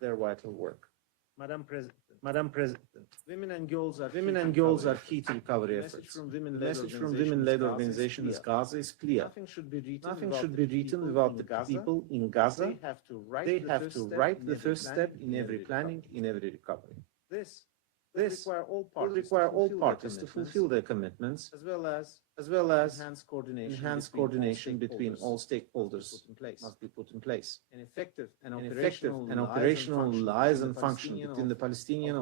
their vital work. Madam President, Women and girls are key to recovery efforts. The message from women-led organization is Gaza is clear. Nothing should be written without the people in Gaza. They have to write the first step in every planning, in every recovery. This will require all parties to fulfill their commitments, as well as enhanced coordination between all stakeholders must be put in place. An effective and operational liaison function between the Palestinian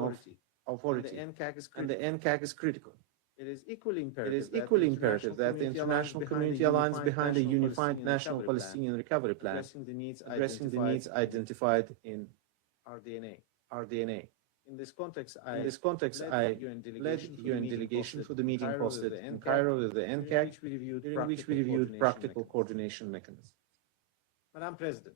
Authority and the NCAC is critical. It is equally imperative that the international community aligns behind a unified national Palestinian recovery plan, addressing the needs identified in RDNA. In this context, I led UN delegation for the meeting hosted in Cairo with the NCAC, during which we reviewed practical coordination mechanisms. Madam President,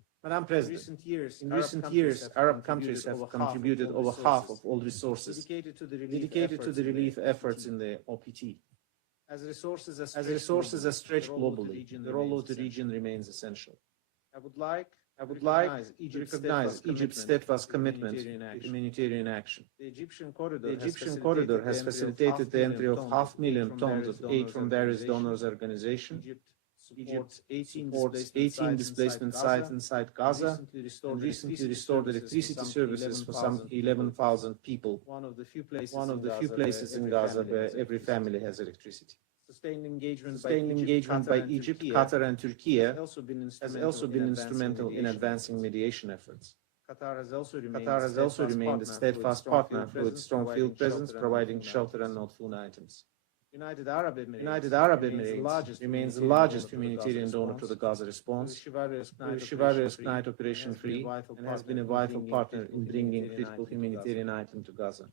in recent years, Arab countries have contributed over half of all resources dedicated to the relief efforts in the OPT. As resources are stretched globally, the role of the region remains essential. I would like to recognize Egypt's steadfast commitment to humanitarian action. The Egyptian corridor has facilitated the entry of 500,000 tons of aid from various donors' organizations. Egypt supports 18 displacement sites inside Gaza and recently restored electricity services for some 11,000 people, one of the few places in Gaza where every family has electricity. Sustained engagement by Egypt, Qatar, and Turkey has also been instrumental in advancing mediation efforts. Qatar has also remained a steadfast partner with its strong field presence, providing shelter and not food items. United Arab Emirates remains the largest humanitarian donor to the Gaza response, with Shivaris Night Operation Free, and has been a vital partner in bringing critical humanitarian items to Gaza.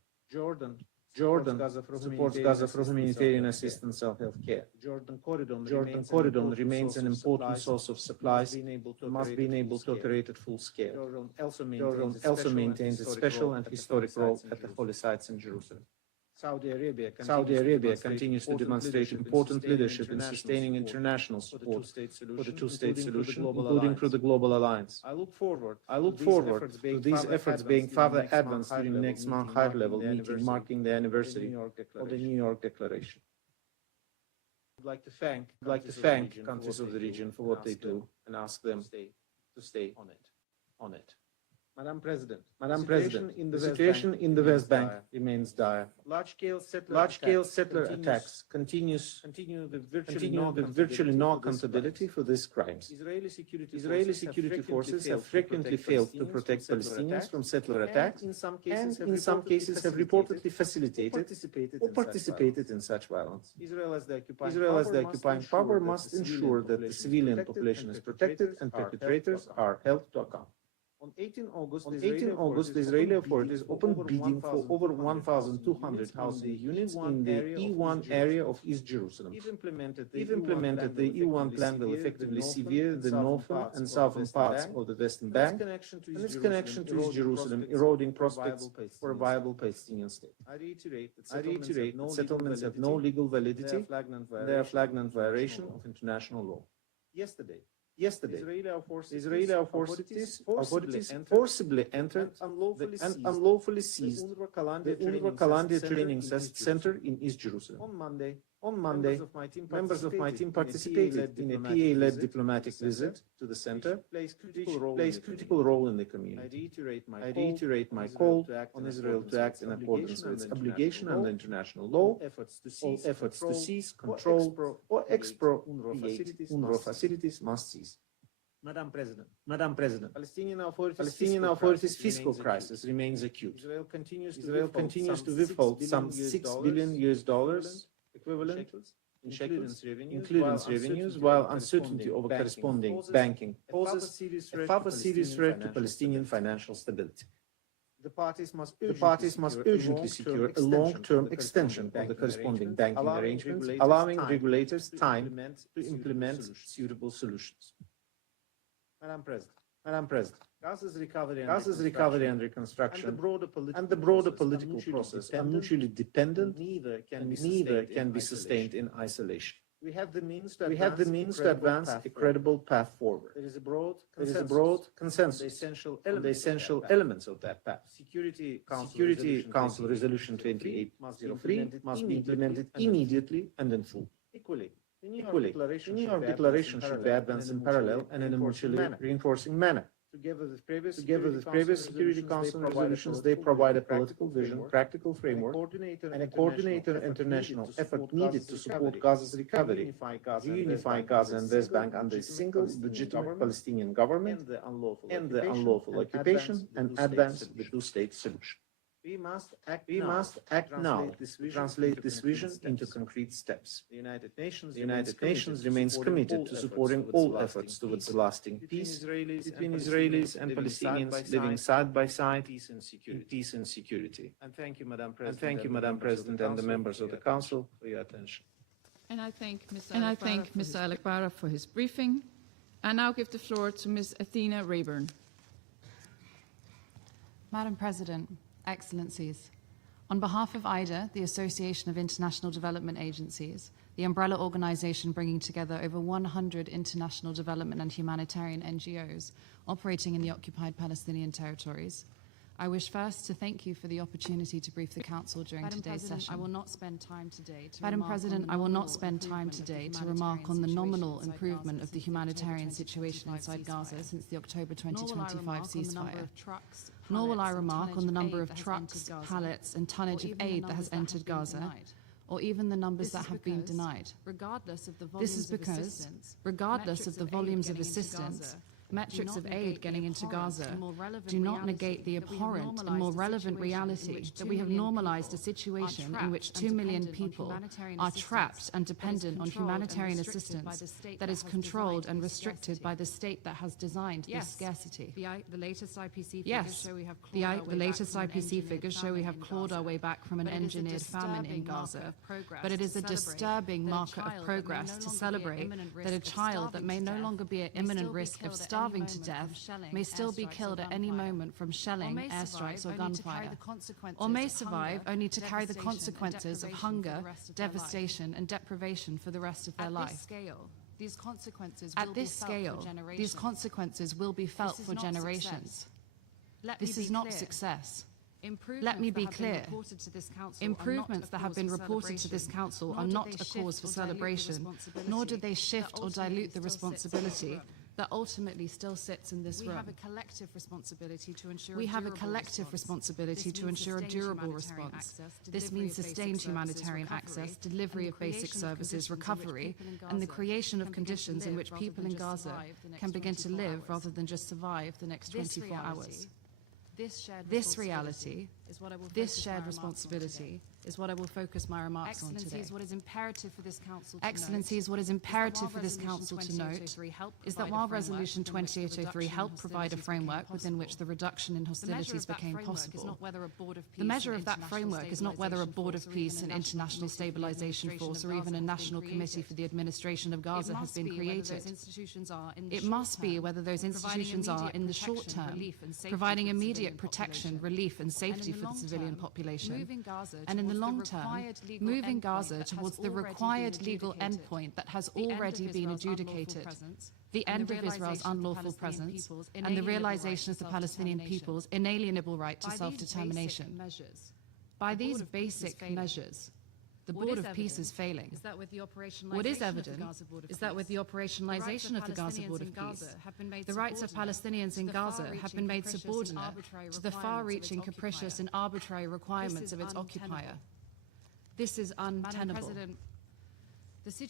Jordan supports Gaza for humanitarian assistance and health care. Jordan Corridor remains an important source of supplies and must be enabled to operate at full scale. Jordan also maintains a special and historic role at the holy sites in Jerusalem. Saudi Arabia continues to demonstrate important leadership in sustaining international support for the two-state solution, including through the Global Alliance. I look forward to these efforts being further advanced during the next month high-level meeting marking the anniversary of the New York Declaration. I'd like to thank countries of the region for what they do and ask them to stay on it. Madam President, the situation in the West Bank remains dire. Large-scale settler attacks continue with virtually no accountability for these crimes. Israeli security forces have frequently failed to protect Palestinians from settler attacks and in some cases have reportedly facilitated or participated in such violence. Israel as the occupying power must ensure that the civilian population is protected and perpetrators are held to account. On 18 August, the Israeli authorities opened bidding for over 1,200 housing units in the E1 area of East Jerusalem. If implemented, the E1 plan will effectively sever the northern and southern parts of the Western Bank and its connection to East Jerusalem, eroding prospects for a viable Palestinian state. I reiterate that settlements have no legal validity and they are a flagrant violation of international law. Yesterday, Israeli authorities forcibly entered and unlawfully seized the UNRWA Kalandia Training Center in East Jerusalem. On Monday, members of my team participated in a PA-led diplomatic visit to the center, which plays critical role in the community. I reiterate my call on Israel to act in accordance with its obligation under international law. All efforts to seize, control, or expropriate UNRWA facilities must cease. Madam President, Palestinian Authority's fiscal crisis remains acute. Israel continues to withhold some $6 billion equivalent in shekels, including revenues, while uncertainty over corresponding banking poses a further serious threat to Palestinian financial stability. The parties must urgently secure a long-term extension of the corresponding banking arrangements, allowing regulators time to implement suitable solutions. Madam President, Gaza's recovery and reconstruction and the broader political process are mutually dependent and neither can be sustained in isolation. We have the means to advance a credible path forward. There is a broad consensus on the essential elements of that path. Security Council Resolution 2803 must be implemented immediately and in full. Equally, the New York Declaration should be advanced in parallel and in a mutually reinforcing manner. Together with previous Security Council resolutions, they provide a political vision, practical framework, and a coordinated international effort needed to support Gaza's recovery, reunify Gaza and West Bank under a single legitimate Palestinian government and the unlawful occupation, and advance the two-state solution. We must act now to translate this vision into concrete steps. The United Nations remains committed to supporting all efforts towards lasting peace between Israelis and Palestinians living side by side in peace and security. And thank you, Madam President, and the members of the Council for your attention. And I thank Mr. Alekbara for his briefing. I now give the floor to Ms. Athena Rayburn. Madam President, Excellencies, on behalf of IDA, the Association of International Development Agencies, the umbrella organization bringing together over 100 international development and humanitarian NGOs operating in the occupied Palestinian territories, I wish first to thank you for the opportunity to brief the Council during today's session. I will not spend time today to remark on the nominal improvement of the humanitarian situation inside Gaza since the October 2025 ceasefire. Nor will I remark on the number of trucks, pallets, and tonnage of aid that has entered Gaza, or even the numbers that have been denied. This is because, regardless of the volumes of assistance, metrics of aid getting into Gaza do not negate the abhorrent and more relevant reality that we have normalized a situation in which 2 million people are trapped and dependent on humanitarian assistance that is controlled and restricted by the state that has designed this scarcity. The latest IPC figures show we have clawed our way back from an engineered famine in Gaza, but it is a disturbing marker of progress to celebrate that a child that may no longer be at imminent risk of starving to death may still be killed at any moment from shelling, airstrikes or gunfire, or may survive only to carry the consequences of hunger, devastation and deprivation for the rest of their life. At this scale, these consequences will be felt for generations. This is not success. Let me be clear. Improvements that have been reported to this Council are not a cause for celebration, nor do they shift or dilute the responsibility that ultimately still sits in this room. We have a collective responsibility to ensure a durable response. This means sustained humanitarian access, delivery of basic services, recovery, and the creation of conditions in which people in Gaza can begin to live rather than just survive the next 24 hours. This shared responsibility is what I will focus my remarks on today. Excellencies, what is imperative for this Council to note is that while Resolution 2803 helped provide a framework within which the reduction in hostilities became possible, the measure of that framework is not whether a Board of Peace, an international stabilization force, or even a national committee for the administration of Gaza has been created. It must be whether those institutions are, in the short term, providing immediate protection, relief, and safety for the civilian population, and in the long term, moving Gaza towards the required legal endpoint that has already been adjudicated, the end of Israel's unlawful presence, and the realization of the Palestinian people's inalienable right to self-determination. By these basic measures, the Board of Peace is failing. What is evident is that with the operationalization of the Gaza Board of Peace, the rights of Palestinians in Gaza have been made subordinate to the far-reaching, capricious and arbitrary requirements of its occupier. This is untenable.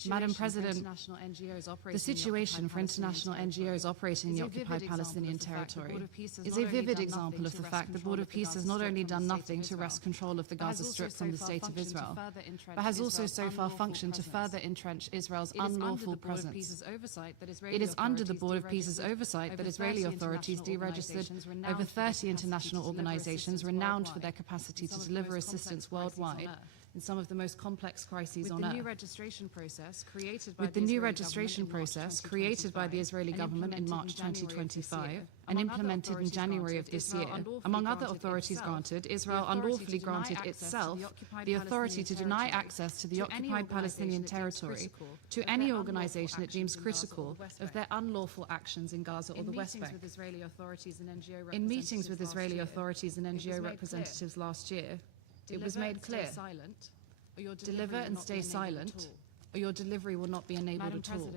Madam President, the situation for international NGOs operating in the occupied Palestinian territory is a vivid example of the fact the Board of Peace has not only done nothing to wrest control of the Gaza Strip from the State of Israel, but has also so far functioned to further entrench Israel's unlawful presence. It is under the Board of Peace's oversight that Israeli authorities deregistered over 30 international organizations renowned for their capacity to deliver assistance worldwide, in some of the most complex crises on earth. With the new registration process created by the Israeli government in March 2025 and implemented in January of this year, among other authorities granted, Israel unlawfully granted itself the authority to deny access to the occupied Palestinian territory to any organization it deems critical of their unlawful actions in Gaza or the West Bank. In meetings with Israeli authorities and NGO representatives last year, it was made clear: deliver and stay silent, or your delivery will not be enabled at all.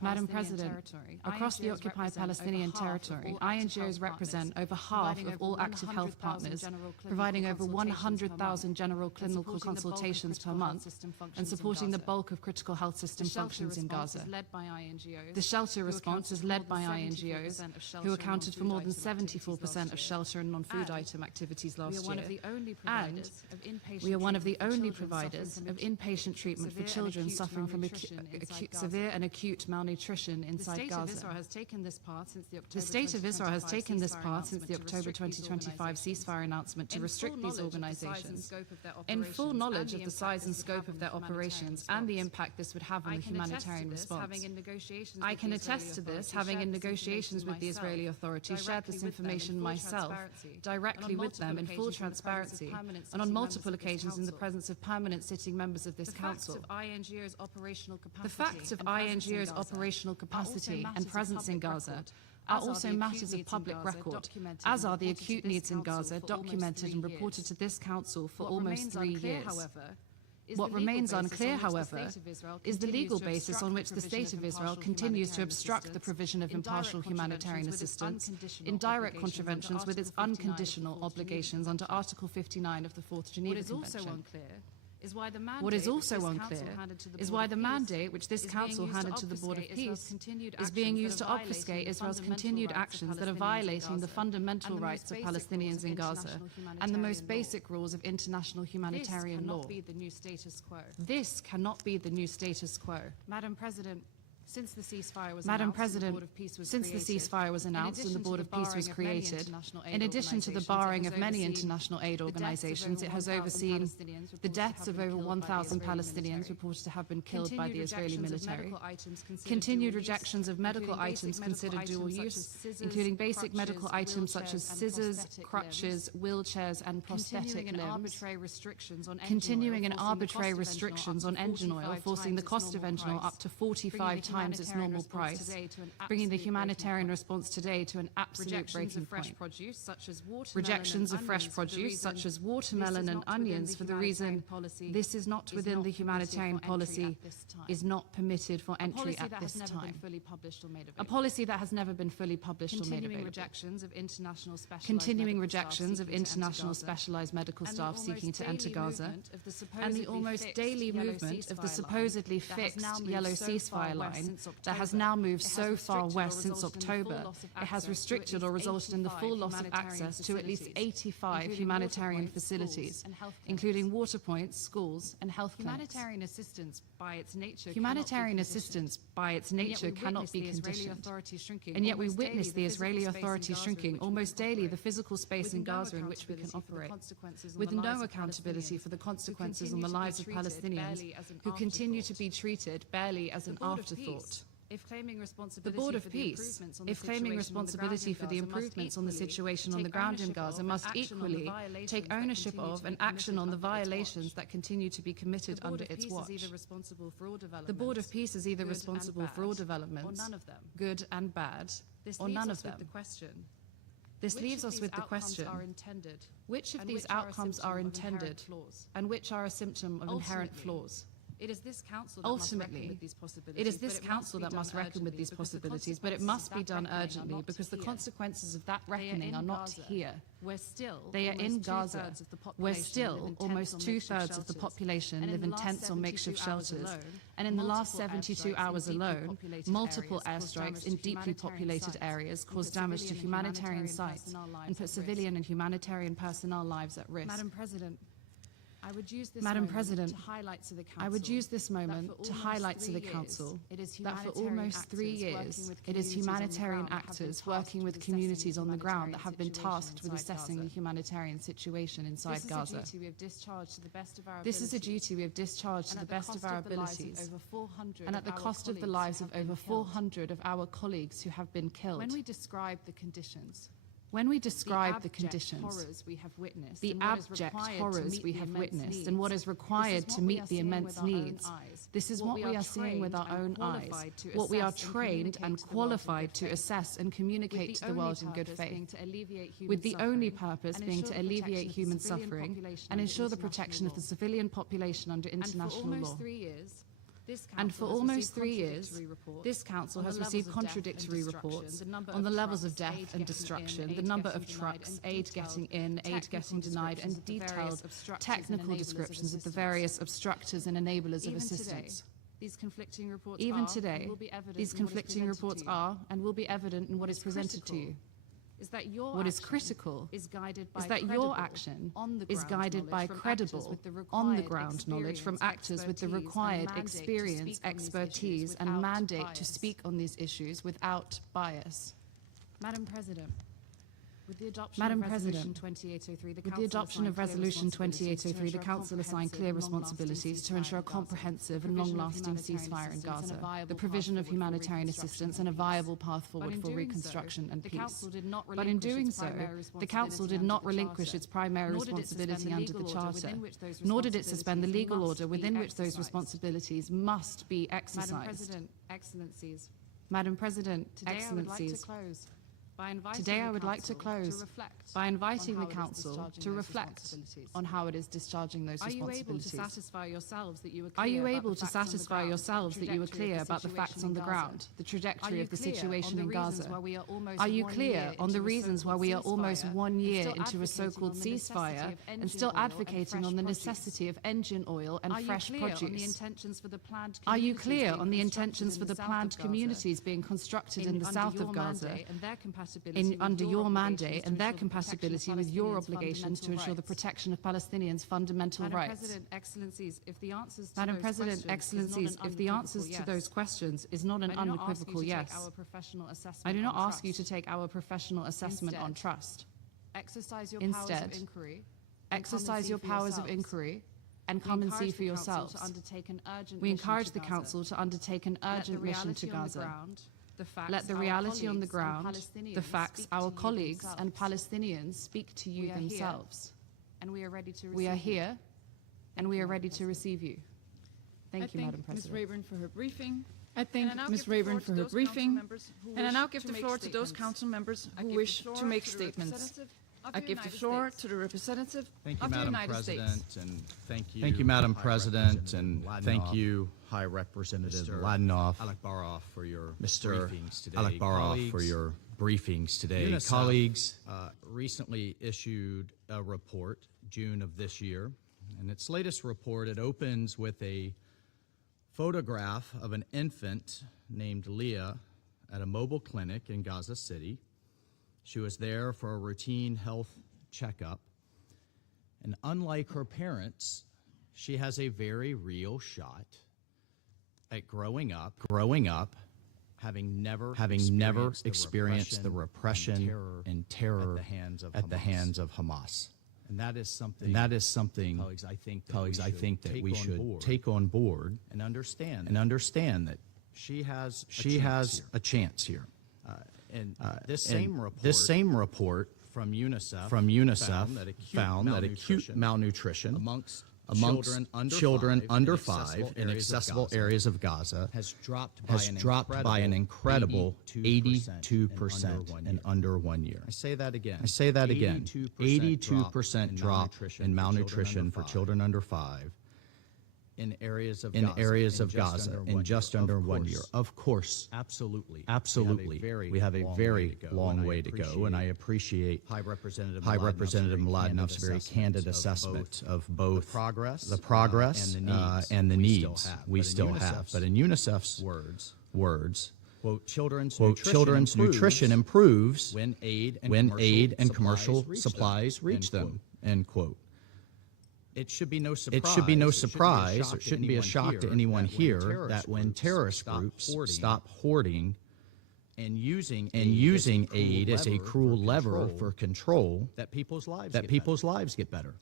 Madam President, across the occupied Palestinian territory, INGOs represent over half of all active health partners, providing over 100,000 general clinical consultations per month and supporting the bulk of critical health system functions in Gaza. The shelter response is led by INGOs, who accounted for more than 74% of shelter and non-food item activities last year. And we are one of the only providers of inpatient treatment for children suffering from severe and acute malnutrition inside Gaza. The State of Israel has taken this path since the October 2025 ceasefire announcement to restrict these organizations, in full knowledge of the size and scope of their operations and the impact this would have on the humanitarian response. I can attest to this, having in negotiations with the Israeli authorities shared this information myself, directly with them in full transparency, and on multiple occasions in the presence of permanent sitting members of this council. The facts of INGO's operational capacity and presence in Gaza are also matters of public record, as are the acute needs in Gaza documented and reported to this council for almost 3 years. What remains unclear, however, is the legal basis on which the State of Israel continues to obstruct the provision of impartial humanitarian assistance in direct contraventions with its unconditional obligations under Article 59 of the Fourth Geneva Convention. What is also unclear is why the mandate which this Council handed to the Board of Peace is being used to obfuscate Israel's continued actions that are violating the fundamental rights of Palestinians in Gaza and the most basic rules of international humanitarian law. This cannot be the new status quo. Madam President, since the ceasefire was announced and the Board of Peace was created, in addition to the barring of many international aid organizations, it has overseen the deaths of over 1,000 Palestinians reported to have been killed by the Israeli military, continued rejections of medical items considered dual use, including basic medical items such as scissors, crutches, wheelchairs, and prosthetic limbs, continuing and arbitrary restrictions on engine oil, forcing the cost of engine oil up to 45 times its normal price, bringing the humanitarian response today to an absolute breaking point. Rejections of fresh produce such as watermelon and onions for the reason this is not within the humanitarian policy is not permitted for entry at this time. A policy that has never been fully published or made available. Continuing rejections of international specialized medical staff seeking to enter Gaza, and the almost daily movement of the supposedly fixed yellow ceasefire line that has now moved so far west since October, it has restricted or resulted in the full loss of access to at least 85 humanitarian facilities, including water points, schools, and health clinics. Humanitarian assistance, by its nature, cannot be conditioned. And yet we witness the Israeli authorities shrinking almost daily the physical space in Gaza in which we can operate, with no accountability for the consequences on the lives of Palestinians who continue to be treated barely as an afterthought. The Board of Peace, if claiming responsibility for the improvements on the situation on the ground in Gaza, must equally take ownership of and action on the violations that continue to be committed under its watch. The Board of Peace is either responsible for all developments, good and bad, or none of them. This leaves us with the question, which of these outcomes are intended and which are a symptom of inherent flaws? Ultimately, it is this council that must reckon with these possibilities, but it must be done urgently because the consequences of that reckoning are not here. They are in Gaza, where still almost 2/3 of the population live in tents or makeshift shelters, and in the last 72 hours alone, multiple airstrikes in deeply populated areas caused damage to humanitarian sites and put civilian and humanitarian personnel lives at risk. Madam President, Madam President, I would use this moment to highlight to the Council that for almost 3 years, it is humanitarian actors working with communities on the ground that have been tasked with assessing the humanitarian situation inside Gaza. This is a duty we have discharged to the best of our abilities, and at the cost of the lives of over 400 of our colleagues who have been killed. When we describe the conditions, the abject horrors we have witnessed, and what is required to meet the immense needs, this is what we are seeing with our own eyes, what we are trained and qualified to assess and communicate to the world in good faith, with the only purpose being to alleviate human suffering and ensure the protection of the civilian population under international law. And for almost 3 years, this Council has received contradictory reports on the levels of death and destruction, the number of trucks, aid getting in, aid getting denied, and detailed technical descriptions of the various obstructors and enablers of assistance. Even today, these conflicting reports are and will be evident in what is presented to you. What is critical is that your action is guided by credible, on-the-ground knowledge from actors with the required experience, expertise, and mandate to speak on these issues without bias. Madam President, with the adoption of Resolution 2803, the Council assigned clear responsibilities to ensure a comprehensive and long-lasting ceasefire in Gaza, the provision of humanitarian assistance, and a viable path forward for reconstruction and peace. But in doing so, the Council did not relinquish its primary responsibility under the Charter, nor did it suspend the legal order within which those responsibilities must be exercised. Madam President, Excellencies, today I would like to close by inviting the Council to reflect on how it is discharging those responsibilities. Are you able to satisfy yourselves that you are clear about the facts on the ground, the trajectory of the situation in Gaza? Are you clear on the reasons why we are almost 1 year into a so-called ceasefire and still advocating on the necessity of engine oil and fresh produce? Are you clear on the intentions for the planned communities being constructed in the south of Gaza under your mandate and their compatibility with your obligations to ensure the protection of Palestinians' fundamental rights? Madam President, Excellencies, if the answers to those questions is not an unequivocal yes, I do not ask you to take our professional assessment on trust. Instead, exercise your powers of inquiry and come and see for yourselves. We encourage the Council to undertake an urgent mission to Gaza. Let the reality on the ground, the facts our colleagues and Palestinians speak to you themselves. We are here, and we are ready to receive you. Thank you, Madam President. Ms. Rayburn for her briefing. I thank Ms. Rayburn for her briefing. And I now give the floor to those council members who wish to make statements. I give the floor to the representative of the United States. Thank you, Madam President, and thank you, High Representative Ladinoff, for your briefings today. For your briefings today. UNSC, colleagues, recently issued a report, June of this year, and its latest report, it opens with a photograph of an infant named Leah at a mobile clinic in Gaza City. She was there for a routine health checkup, and unlike her parents, she has a very real shot at growing up, having never experienced the repression and terror at the hands of Hamas. And that is something, colleagues, I think that we should take on board and understand that she has a chance here. This same report from UNICEF found that acute malnutrition amongst children under 5 in accessible areas of Gaza has dropped by an incredible 82% in under 1 year. I say that again. 82% drop in malnutrition for children under 5 in areas of Gaza in just under 1 year. Of course, absolutely. We have a very long way to go, and I appreciate High Representative Mladenoff's very candid assessment of both the progress and the needs we still have. But in UNICEF's words, quote, children's nutrition improves when aid and commercial supplies reach them, end quote. It should be no surprise, or it shouldn't be a shock to anyone here that when terrorist groups stop hoarding and using aid as a cruel lever for control, that people's lives get better.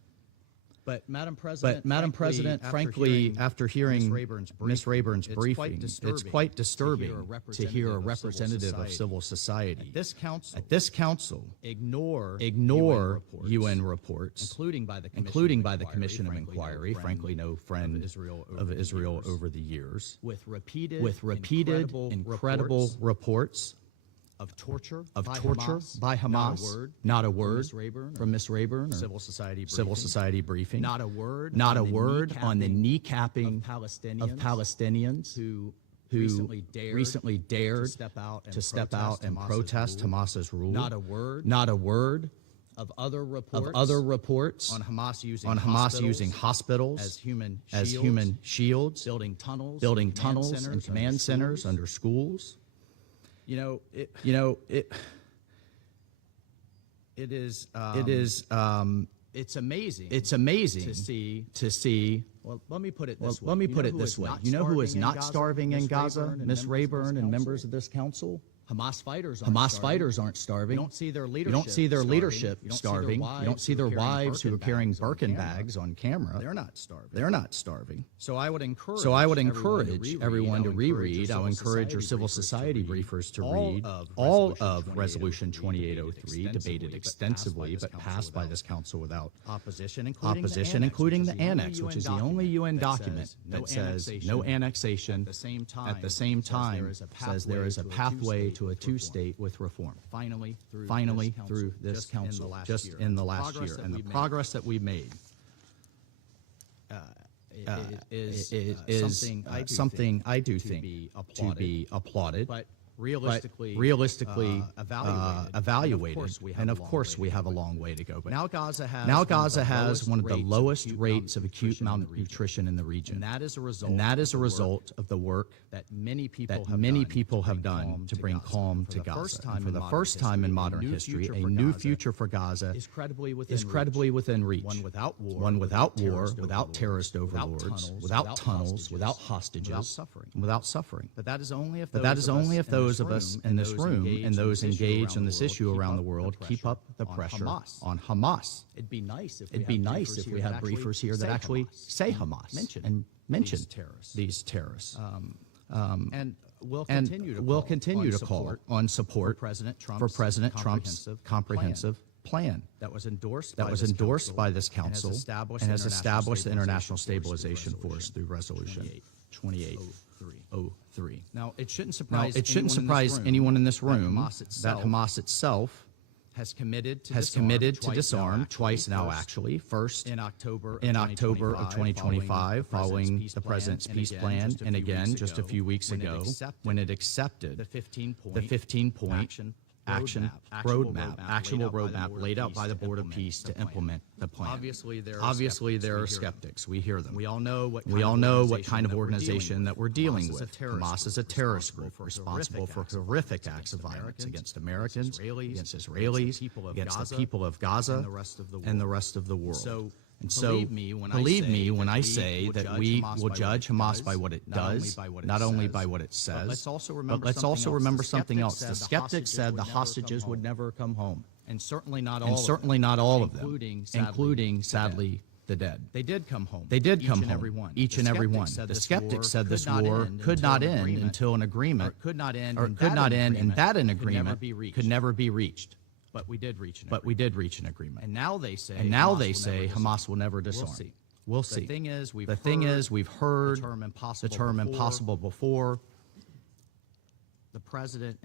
But Madam President, frankly, after hearing Ms. Rayburn's briefing, it's quite disturbing to hear a representative of civil society at this council ignore UN reports, including by the Commission of Inquiry, frankly no friend of Israel over the years, with repeated incredible reports of torture by Hamas. Not a word from Ms. Rayburn or Civil Society briefing. Not a word on the kneecapping of Palestinians who recently dared to step out and protest Hamas's rule. Not a word of other reports on Hamas using hospitals as human shields, building tunnels and command centers under schools. It's amazing to see. Well, let me put it this way. You know who is not starving in Gaza, Ms. Rayburn and members of this council? Hamas fighters aren't starving. You don't see their leadership starving. You don't see their wives who are carrying Birkin bags on camera. They're not starving. So I would encourage everyone to reread. I'll encourage your civil society briefers to read all of Resolution 2803, debated extensively but passed by this council without opposition, including the annex, which is the only UN document that says no annexation. At the same time, says there is a pathway to a two-state with reform. Finally, through this council, just in the last year, and the progress that we've made is something I do think to be applauded. But realistically evaluated, and of course we have a long way to go. But now Gaza has one of the lowest rates of acute malnutrition in the region, and that is a result of the work that many people have done to bring calm to Gaza. And for the first time in modern history, a new future for Gaza is credibly within reach. One without war, without terrorist overlords, without tunnels, without hostages, without suffering. But that is only if those of us in this room and those engaged in this issue around the world keep up the pressure on Hamas. It'd be nice if we had briefers here that actually say Hamas and mention these terrorists. And we'll continue to call on support for President Trump's comprehensive plan that was endorsed by this council and has established the International Stabilization Force through Resolution 2803. Now, it shouldn't surprise anyone in this room that Hamas itself has committed to disarm twice now, actually. First in October of 2025, following the President's peace plan, and again just a few weeks ago when it accepted the 15-point actual roadmap laid out by the Board of Peace to implement the plan. Obviously, there are skeptics. We hear them. We all know what kind of organization that we're dealing with. Hamas is a terrorist group responsible for horrific acts of violence against Americans, against Israelis, against the people of Gaza, and the rest of the world. And so, believe me when I say that we will judge Hamas by what it does, not only by what it says, but let's also remember something else. The skeptics said the hostages would never come home. And certainly not all of them, including, sadly, the dead. They did come home. Each and every one. The skeptics said this war could not end until an agreement, and that an agreement could never be reached. But we did reach an agreement. And now they say Hamas will never disarm. We'll see. The thing is, we've heard the term impossible before. The President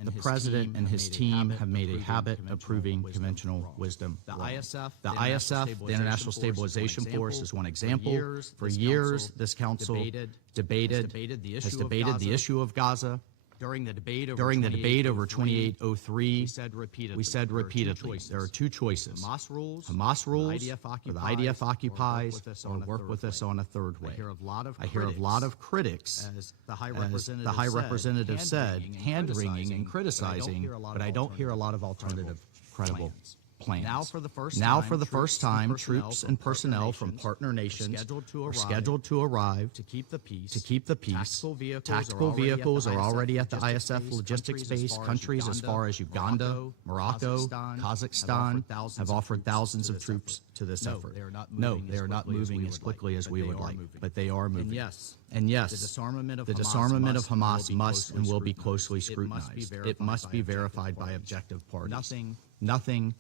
and his team have made a habit of proving conventional wisdom wrong. The ISF, the International Stabilization Force, is one example. For years, this council has debated the issue of Gaza. During the debate over 2803, we said repeatedly there are two choices. Hamas rules, or the IDF occupies, or work with us on a third way. I hear a lot of critics, as the High Representative said, hand-wringing and criticizing, but I don't hear a lot of alternative, credible plans. Now, for the first time, troops and personnel from partner nations are scheduled to arrive to keep the peace. Tactical vehicles are already at the ISF logistics base. Countries as far as Uganda, Morocco, Kazakhstan have offered thousands of troops to this effort. No, they are not moving as quickly as we would like, but they are moving. And yes, the disarmament of Hamas must and will be closely scrutinized. It must be verified by objective parties. Nothing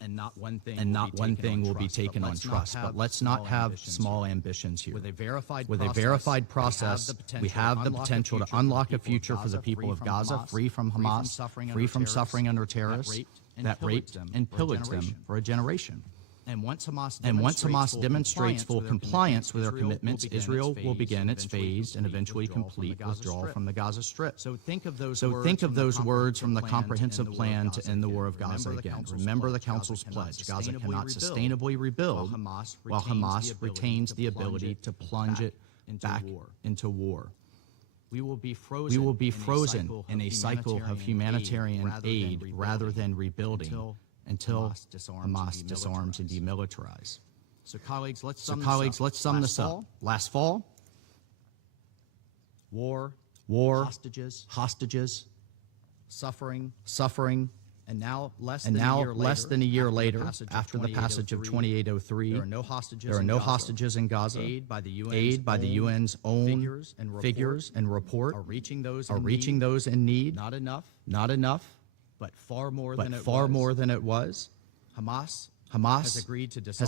and not one thing will be taken on trust. But let's not have small ambitions here. With a verified process, we have the potential to unlock a future for the people of Gaza, free from Hamas, free from suffering under terrorists that raped and pillaged them for a generation. And once Hamas demonstrates full compliance with their commitments, Israel will begin its phased and eventually complete withdrawal from the Gaza Strip. So think of those words from the comprehensive plan to end the war of Gaza again. Remember the Council's pledge. Gaza cannot sustainably rebuild while Hamas retains the ability to plunge it back into war. We will be frozen in a cycle of humanitarian aid rather than rebuilding until Hamas disarms and demilitarizes. So colleagues, let's sum this up. Last fall, war, hostages, suffering, and now less than a year later, after the passage of 2803, there are no hostages in Gaza. Aid by the UN's own figures and report are reaching those in need. Not enough. But far more than it was. Hamas has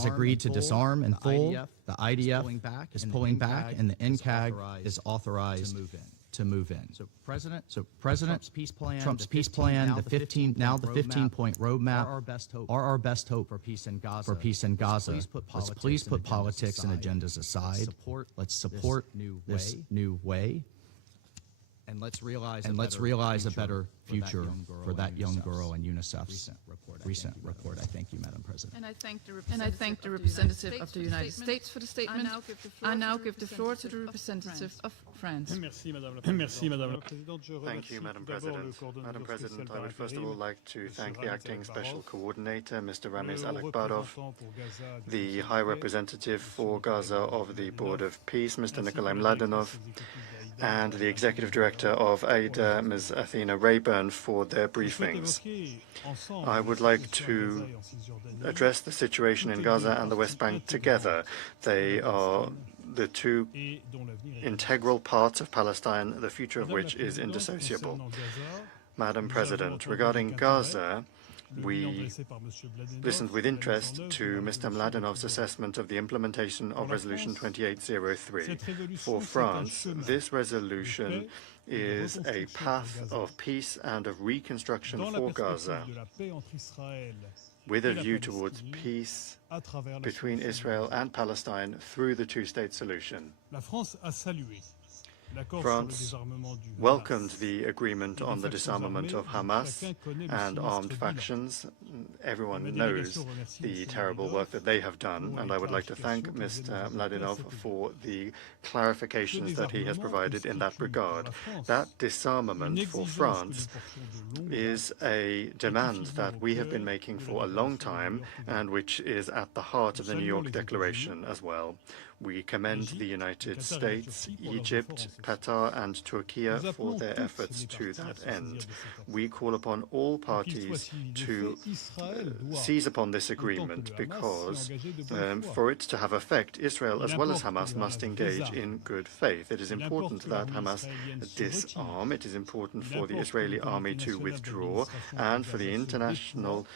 agreed to disarm in full. The IDF is pulling back, and the NCAG is authorized to move in. So President Trump's peace plan, the 15-point roadmap are our best hope for peace in Gaza. Let's please put politics and agendas aside. Let's support this new way. And let's realize a better future for that young girl in UNICEF's recent report. I thank you, Madam President. And I thank the representative of the United States for the statement. I now give the floor to the representative of France. Thank you, Madam President. Madam President, I would first of all like to thank the Acting Special Coordinator, Mr. Ramiz Alakbarov, the High Representative for Gaza of the Board of Peace, Mr. Nikolai Mladenov, and the Executive Director of AIDA, Ms. Athena Rayburn, for their briefings. I would like to address the situation in Gaza and the West Bank together. They are the two integral parts of Palestine, the future of which is indissociable. Madam President, regarding Gaza, we listened with interest to Mr. Mladenov's assessment of the implementation of Resolution 2803. For France, this resolution is a path of peace and of reconstruction for Gaza, with a view towards peace between Israel and Palestine through the two-state solution. France welcomed the agreement on the disarmament of Hamas and armed factions. Everyone knows the terrible work that they have done, and I would like to thank Mr. Mladenov for the clarifications that he has provided in that regard. That disarmament for France is a demand that we have been making for a long time and which is at the heart of the New York Declaration as well. We commend the United States, Egypt, Qatar, and Turkey for their efforts to that end. We call upon all parties to seize upon this agreement because for it to have effect, Israel as well as Hamas must engage in good faith. It is important that Hamas disarm. It is important for the Israeli army to withdraw and for the International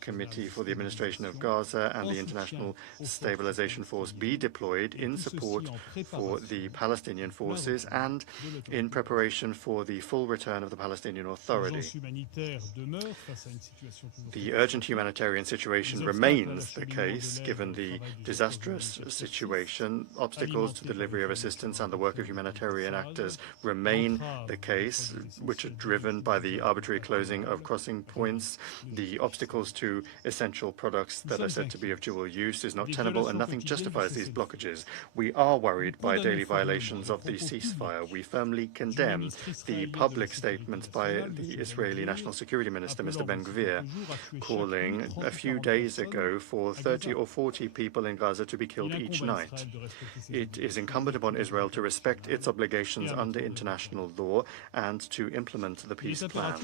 Committee for the Administration of Gaza and the International Stabilization Force be deployed in support for the Palestinian forces and in preparation for the full return of the Palestinian Authority. The urgent humanitarian situation remains the case, given the disastrous situation. Obstacles to delivery of assistance and the work of humanitarian actors remain the case, which are driven by the arbitrary closing of crossing points. The obstacles to essential products that are said to be of dual use is not tenable, and nothing justifies justifies these blockages. We are worried by daily violations of the ceasefire. We firmly condemn the public statements by the Israeli National Security Minister, Mr. Ben-Gvir, calling a few days ago for 30 or 40 people in Gaza to be killed each night. It is incumbent upon Israel to respect its obligations under international law and to implement the peace plan.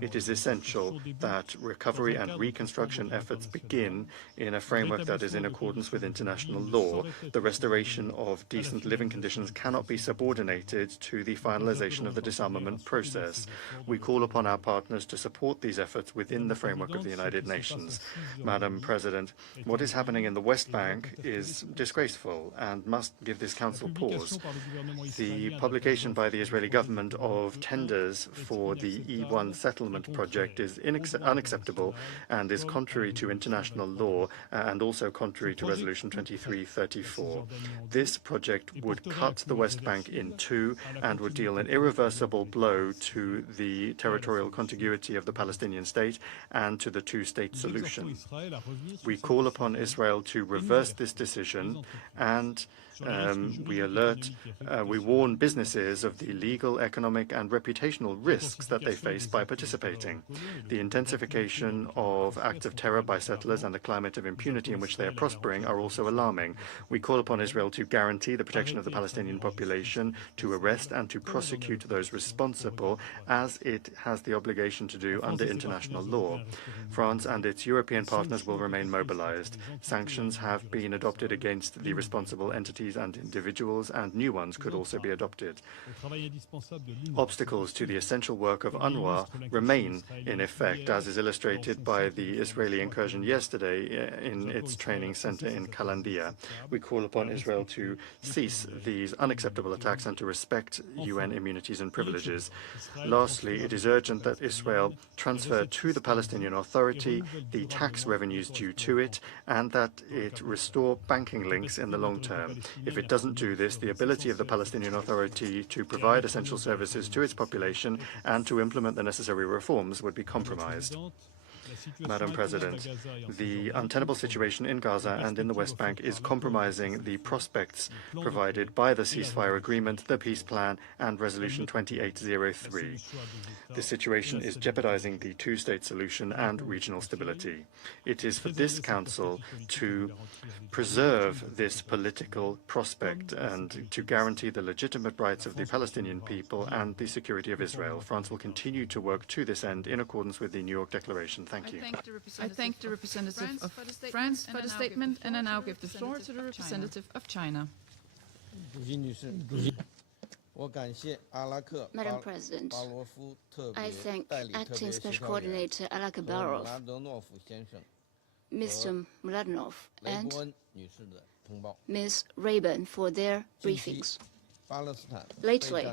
It is essential that recovery and reconstruction efforts begin in a framework that is in accordance with international law. The restoration of decent living conditions cannot be subordinated to the finalization of the disarmament process. We call upon our partners to support these efforts within the framework of the United Nations. Madam President, what is happening in the West Bank is disgraceful and must give this Council pause. The publication by the Israeli government of tenders for the E1 settlement project is unacceptable and is contrary to international law and also contrary to Resolution 2334. This project would cut the West Bank in two and would deal an irreversible blow to the territorial contiguity of the Palestinian state and to the two-state solution. We call upon Israel to reverse this decision and we warn businesses of the legal, economic, and reputational risks that they face by participating. The intensification of acts of terror by settlers and the climate of impunity in which they are prospering are also alarming. We call upon Israel to guarantee the protection of the Palestinian population, to arrest and to prosecute those responsible, as it has the obligation to do under international law. France and its European partners will remain mobilized. Sanctions have been adopted against the responsible entities and individuals, and new ones could also be adopted. Obstacles to the essential work of UNRWA remain in effect, as is illustrated by the Israeli incursion yesterday in its training center in Kalandia. We call upon Israel to cease these unacceptable attacks and to respect UN immunities and privileges. Lastly, it is urgent that Israel transfer to the Palestinian Authority the tax revenues due to it and that it restore banking links in the long term. If it doesn't do this, the ability of the Palestinian Authority to provide essential services to its population and to implement the necessary reforms would be compromised. Madam President, the untenable situation in Gaza and in the West Bank is compromising the prospects provided by the ceasefire agreement, the peace plan, and Resolution 2803. This situation is jeopardizing the two-state solution and regional stability. It is for this Council to preserve this political prospect and to guarantee the legitimate rights of the Palestinian people and the security of Israel. France will continue to work to this end in accordance with the New York Declaration. Thank you. I thank the representative of France for the statement, and I now give the floor to the representative of China. Madam President, I thank Acting Special Coordinator Alak-Barov, Mr. Mladenov, and Ms. Rayburn for their briefings. Lately,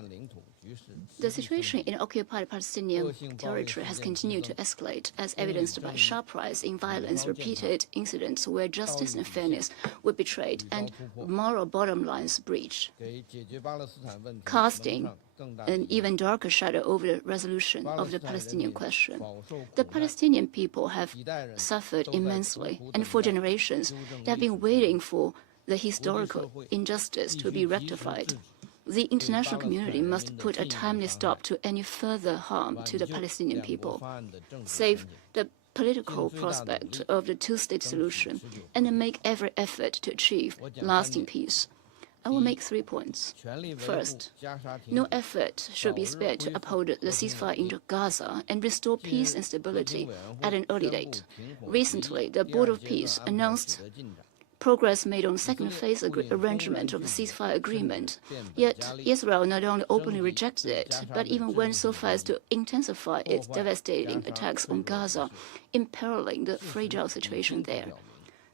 the situation in occupied Palestinian territory has continued to escalate, as evidenced by sharp rise in violence, repeated incidents where justice and fairness were betrayed, and moral bottom lines breached, casting an even darker shadow over the resolution of the Palestinian question. The Palestinian people have suffered immensely, and for generations, they have been waiting for the historical injustice to be rectified. The international community must put a timely stop to any further harm to the Palestinian people, save the political prospect of the two-state solution, and make every effort to achieve lasting peace. I will make 3 points. First, no effort should be spared to uphold the ceasefire in Gaza and restore peace and stability at an early date. Recently, the Board of Peace announced progress made on second phase arrangement of the ceasefire agreement. Yet Israel not only openly rejected it, but even went so far as to intensify its devastating attacks on Gaza, imperiling the fragile situation there.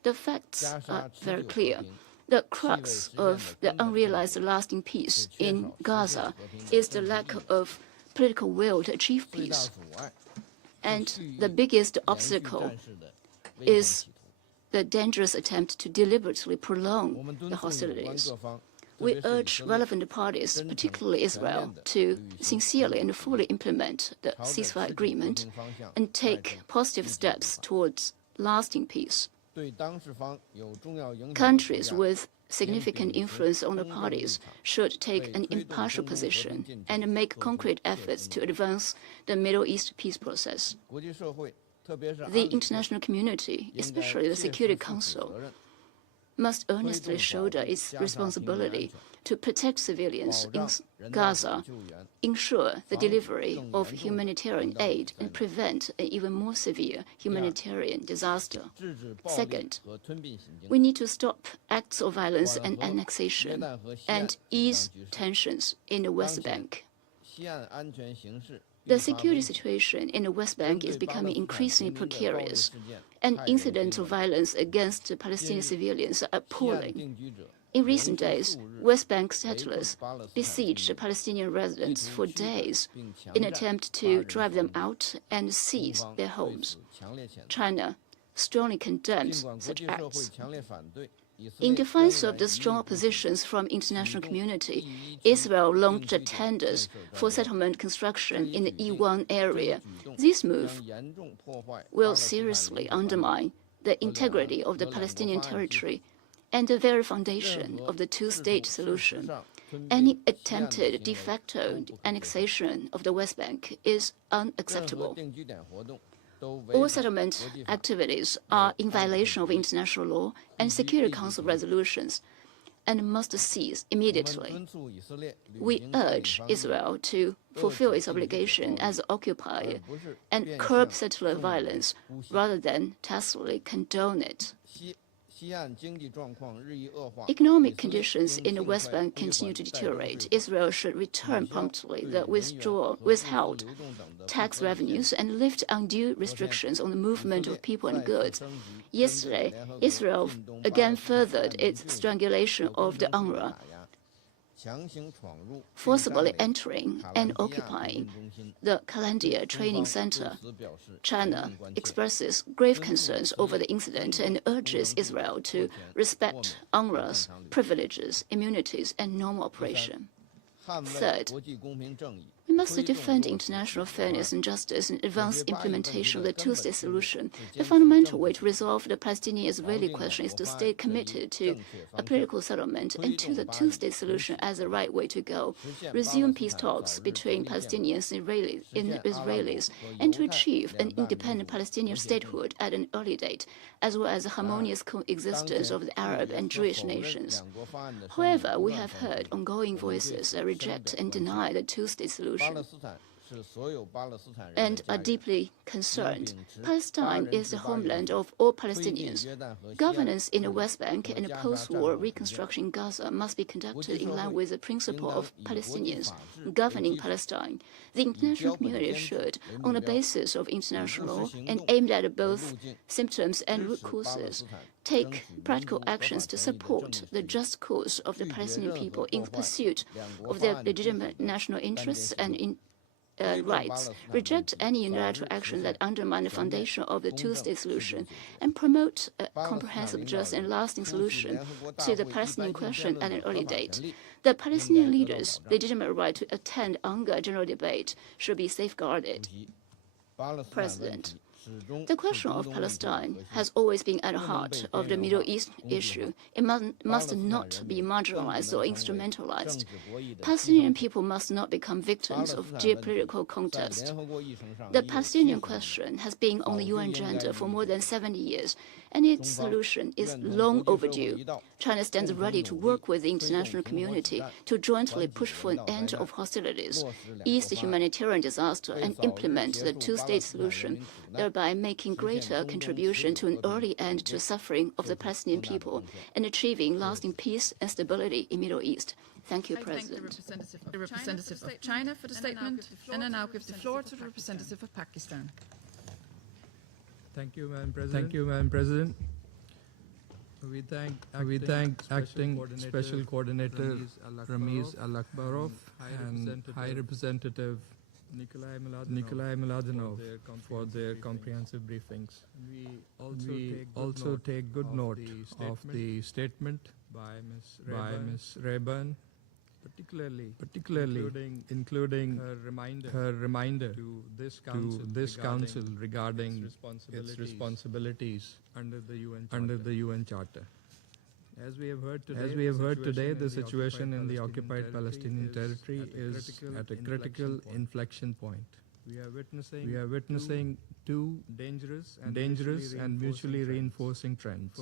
The facts are very clear. The crux of the unrealized lasting peace in Gaza is the lack of political will to achieve peace. And the biggest obstacle is the dangerous attempt to deliberately prolong the hostilities. We urge relevant parties, particularly Israel, to sincerely and fully implement the ceasefire agreement and take positive steps towards lasting peace. Countries with significant influence on the parties should take an impartial position and make concrete efforts to advance the Middle East peace process. The international community, especially the Security Council, must earnestly shoulder its responsibility to protect civilians in Gaza, ensure the delivery of humanitarian aid, and prevent an even more severe humanitarian disaster. Second, we need to stop acts of violence and annexation and ease tensions in the West Bank. The security situation in the West Bank is becoming increasingly precarious, and incidents of violence against Palestinian civilians are appalling. In recent days, West Bank settlers besieged Palestinian residents for days in an attempt to drive them out and seize their homes. China strongly condemns such acts. In defiance of the strong oppositions from the international community, Israel launched tenders for settlement construction in the E1 area. This move will seriously undermine the integrity of the Palestinian territory and the very foundation of the two-state solution. Any attempted de facto annexation of the West Bank is unacceptable. All settlement activities are in violation of international law and Security Council resolutions and must cease immediately. We urge Israel to fulfill its obligation as occupier and curb settler violence rather than tacitly condone it. Economic conditions in the West Bank continue to deteriorate. Israel should return promptly the withheld tax revenues and lift undue restrictions on the movement of people and goods. Yesterday, Israel again furthered its strangulation of the UNRWA, forcibly entering and occupying the Kalandia Training Center. China expresses grave concerns over the incident and urges Israel to respect UNRWA's privileges, immunities, and normal operation. Third, we must defend international fairness and justice and advance implementation of the two-state solution. The fundamental way to resolve the Palestinian-Israeli question is to stay committed to a political settlement and to the two-state solution as the right way to go, resume peace talks between Palestinians and Israelis, and to achieve an independent Palestinian statehood at an early date, as well as a harmonious coexistence of the Arab and Jewish nations. However, we have heard ongoing voices that reject and deny the two-state solution and are deeply concerned. Palestine is the homeland of all Palestinians. Governance in the West Bank and the post-war reconstruction in Gaza must be conducted in line with the principle of Palestinians governing Palestine. The international community should, on the basis of international law and aimed at both symptoms and root causes, take practical actions to support the just cause of the Palestinian people in pursuit of their legitimate national interests and rights, reject any unilateral action that undermine the foundation of the two-state solution, and promote a comprehensive, just, and lasting solution to the Palestinian question at an early date. The Palestinian leaders' legitimate right to attend UNGA general debate should be safeguarded. President, the question of Palestine has always been at the heart of the Middle East issue. It must not be marginalized or instrumentalized. Palestinian people must not become victims of geopolitical contest. The Palestinian question has been on the UN agenda for more than 70 years, and its solution is long overdue. China stands ready to work with the international community to jointly push for an end of hostilities, ease the humanitarian disaster, and implement the two-state solution, thereby making greater contribution to an early end to suffering of the Palestinian people and achieving lasting peace and stability in the Middle East. Thank you, President. I thank the representative of China for the statement, and I now give the floor to the representative of Pakistan. Thank you, Madam President. We thank Acting Special Coordinator Ramiz Al-Akbarov and High Representative Nikolai Mladenov for their comprehensive briefings. We also take good note of the statement by Ms. Rayburn particularly including her reminder to this council regarding its responsibilities under the UN Charter. As we have heard today, the situation in the occupied Palestinian territory is at a critical inflection point. We are witnessing two dangerous and mutually reinforcing trends.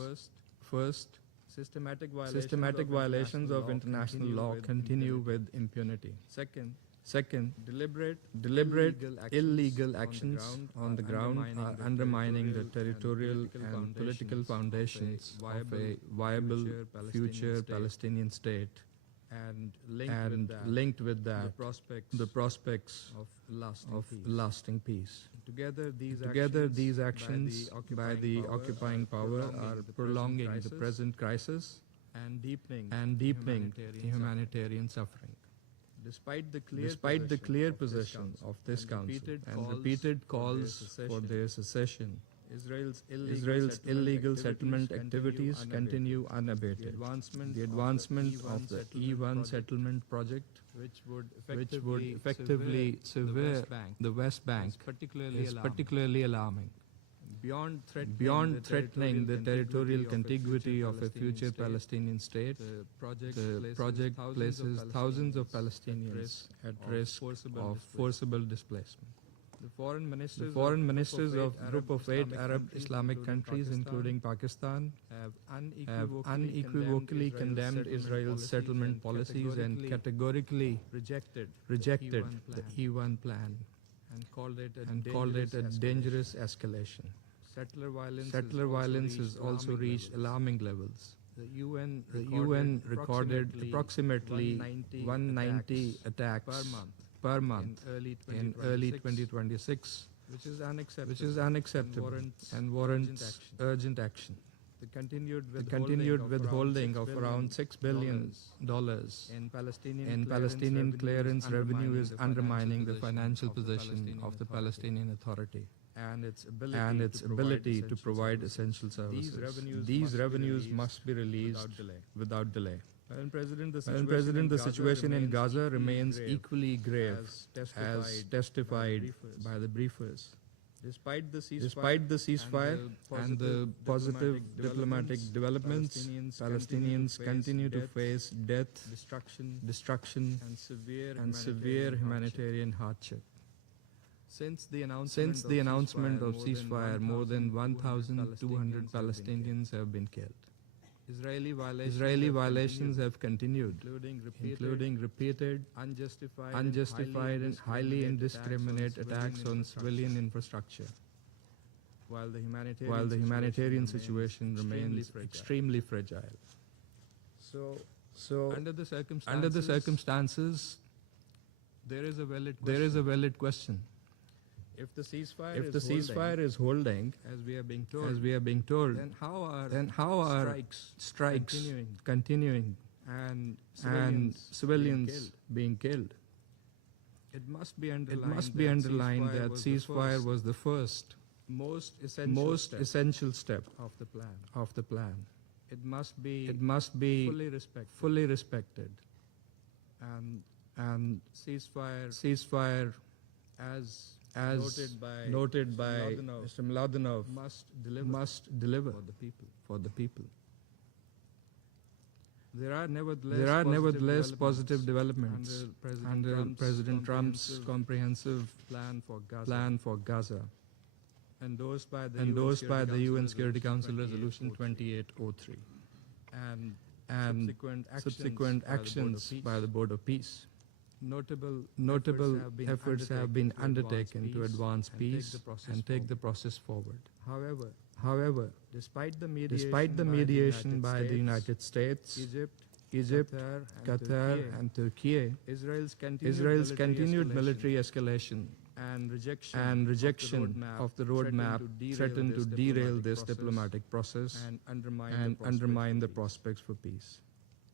First, systematic violations of international law continue with impunity. Second, deliberate illegal actions on the ground are undermining the territorial and political foundations of a viable future Palestinian state, and linked with that the prospects of lasting peace. Together, these actions by the occupying power are prolonging the present crisis and deepening humanitarian suffering. Despite the clear position of this council and repeated calls for their secession, Israel's illegal settlement activities continue unabated. The advancement of the E1 settlement project, which would effectively sever the West Bank, is particularly alarming. Beyond threatening the territorial contiguity of a future Palestinian state, the project places thousands of Palestinians at risk of forcible displacement. The foreign ministers of a group of 8 Arab Islamic countries, including Pakistan, have unequivocally condemned Israel's settlement policies and categorically rejected the E1 plan and called it a dangerous escalation. Settler violence has also reached alarming levels. The UN recorded approximately 190 attacks per month in early 2026, which is unacceptable and warrants urgent action. The continued withholding of around $6 billion in Palestinian clearance revenue is undermining the financial position of the Palestinian Authority and its ability to provide essential services. These revenues must be released without delay. Madam President, the situation in Gaza remains equally grave, as testified by the briefers. Despite the ceasefire and the positive diplomatic developments, Palestinians continue to face death, destruction, and severe humanitarian hardship. Since the announcement of ceasefire, more than 1,200 Palestinians have been killed. Israeli violations have continued, including repeated, unjustified and highly indiscriminate attacks on civilian infrastructure, while the humanitarian situation remains extremely fragile. So, under the circumstances, there is a valid question. If the ceasefire is holding, as we are being told, then how are strikes continuing and civilians being killed? It must be underlined that ceasefire was the first, most essential step of the plan. It must be fully respected, and ceasefire as noted by Mr. Mladenov must deliver for the people. There are nevertheless positive developments under President Trump's comprehensive plan for Gaza, endorsed by the UN Security Council Resolution 2803, and subsequent actions by the Board of Peace. Notable efforts have been undertaken to advance peace and take the process forward. However, despite the mediation by the United States, Egypt, Qatar, and Turkey, Israel's continued military escalation and rejection of the roadmap threaten to derail this diplomatic process and undermine the prospects for peace.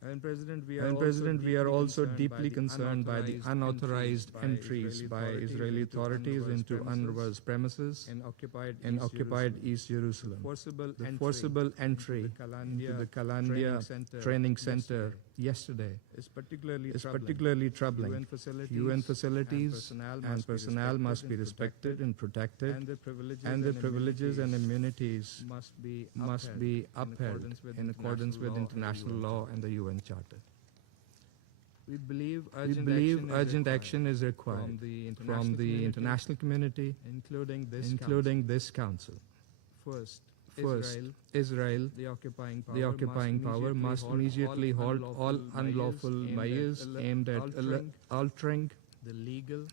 And President, we are also deeply concerned by the unauthorized entries by Israeli authorities into UNRWA's premises in occupied East Jerusalem. The forcible entry into the Kalandia Training Center yesterday is particularly troubling. UN facilities and personnel must be respected and protected, and the privileges and immunities must be upheld in accordance with international law and the UN Charter. We believe urgent action is required from the international community, including this Council. First, Israel, the occupying power, must immediately halt all unlawful measures aimed at altering the legal,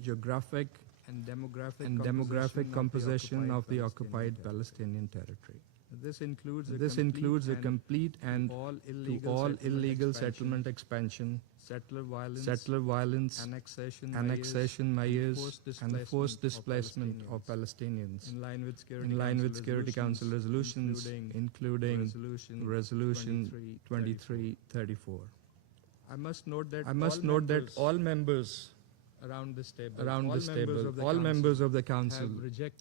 geographic, and demographic composition of the occupied Palestinian territory. This includes a complete end to all illegal settlement expansion, settler violence, annexation measures, and forced displacement of Palestinians, in line with Security Council resolutions, including Resolution 2334. I must note that all members around this table, all members of the Council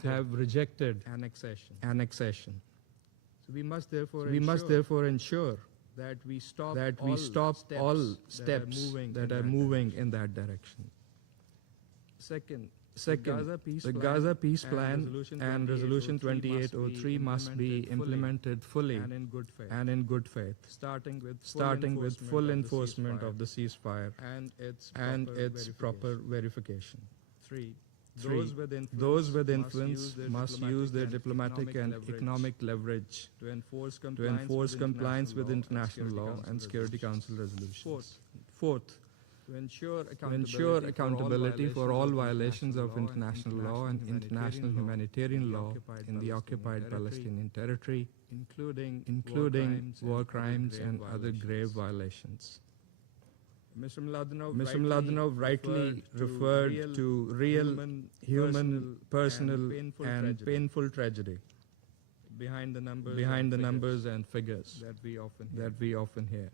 have rejected annexation. So we must therefore ensure that we stop all steps that are moving in that direction. Second, the Gaza Peace Plan and Resolution 2803 must be implemented fully and in good faith, starting with full enforcement of the ceasefire and its proper verification. Those with influence must use their diplomatic and economic leverage to enforce compliance with international law and Security Council resolutions. Fourth, to ensure accountability for all violations of international law and international humanitarian law in the occupied Palestinian territory, including war crimes and other grave violations. Mr. Mladenov rightly referred to real human, personal, and painful tragedy behind the numbers and figures that we often hear.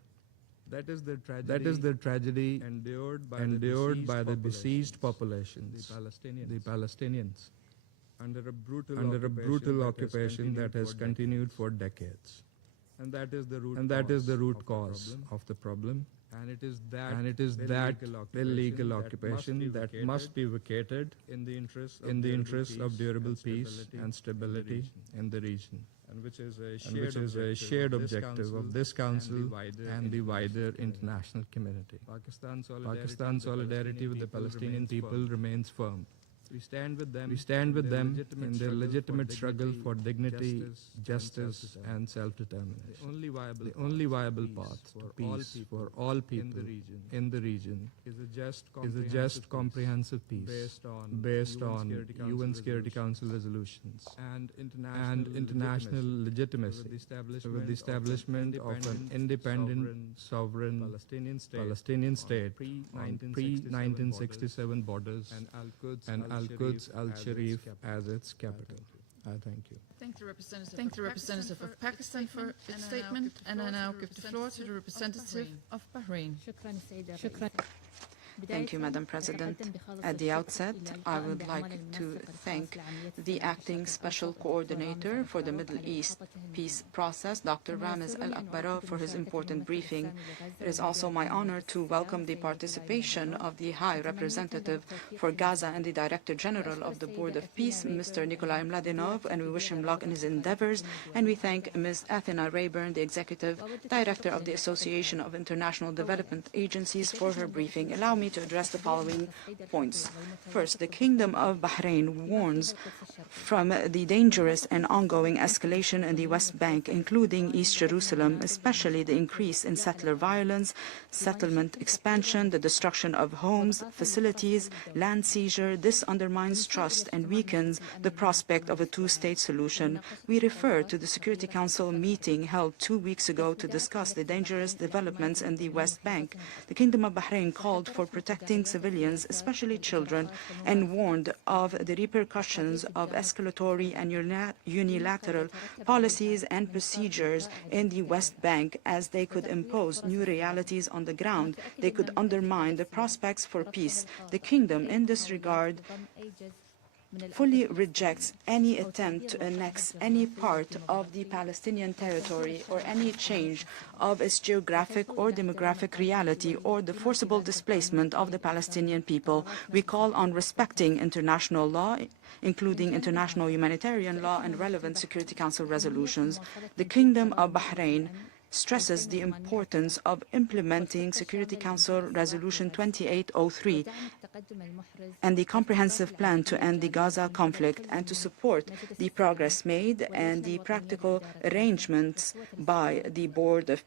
That is the tragedy endured by the besieged populations, the Palestinians, under a brutal occupation that has continued for decades. And that is the root cause of the problem. And it is that illegal occupation that must be vacated in the interest of durable peace and stability in the region, and which is a shared objective of this Council and the wider international community. Pakistan's solidarity with the Palestinian people remains firm. We stand with them in their legitimate struggle for dignity, justice, and self-determination. The only viable path to peace for all people in the region is a just, comprehensive peace based on UN Security Council resolutions and international legitimacy with the establishment of an independent, sovereign Palestinian state on pre-1967 borders and Al-Quds Al-Sharif as its capital. Thank you. Thank the representative of Pakistan for its statement, and I now give the floor to the representative of Bahrain. Thank you, Madam President. At the outset, I would like to thank the Acting Special Coordinator for the Middle East Peace Process, Dr. Ramiz Al-Akbara, for his important briefing. It is also my honor to welcome the participation of the High Representative for Gaza and the Director General of the Board of Peace, Mr. Nikolai Mladenov, and we wish him luck in his endeavors. And we thank Ms. Athena Rayburn, the Executive Director of the Association of International Development Agencies, for her briefing. Allow me to address the following points. First, the Kingdom of Bahrain warns from the dangerous and ongoing escalation in the West Bank, including East Jerusalem, especially the increase in settler violence, settlement expansion, the destruction of homes, facilities, land seizure. This undermines trust and weakens the prospect of a two-state solution. We refer to the Security Council meeting held 2 weeks ago to discuss the dangerous developments in the West Bank. The Kingdom of Bahrain called for protecting civilians, especially children, and warned of the repercussions of escalatory and unilateral policies and procedures in the West Bank, as they could impose new realities on the ground. They could undermine the prospects for peace. The kingdom, in this regard, fully rejects any attempt to annex any part of the Palestinian territory or any change of its geographic or demographic reality or the forcible displacement of the Palestinian people. We call on respecting international law, including international humanitarian law and relevant Security Council resolutions. The Kingdom of Bahrain stresses the importance of implementing Security Council Resolution 2803 and the comprehensive plan to end the Gaza conflict and to support the progress made and the practical arrangements by the Board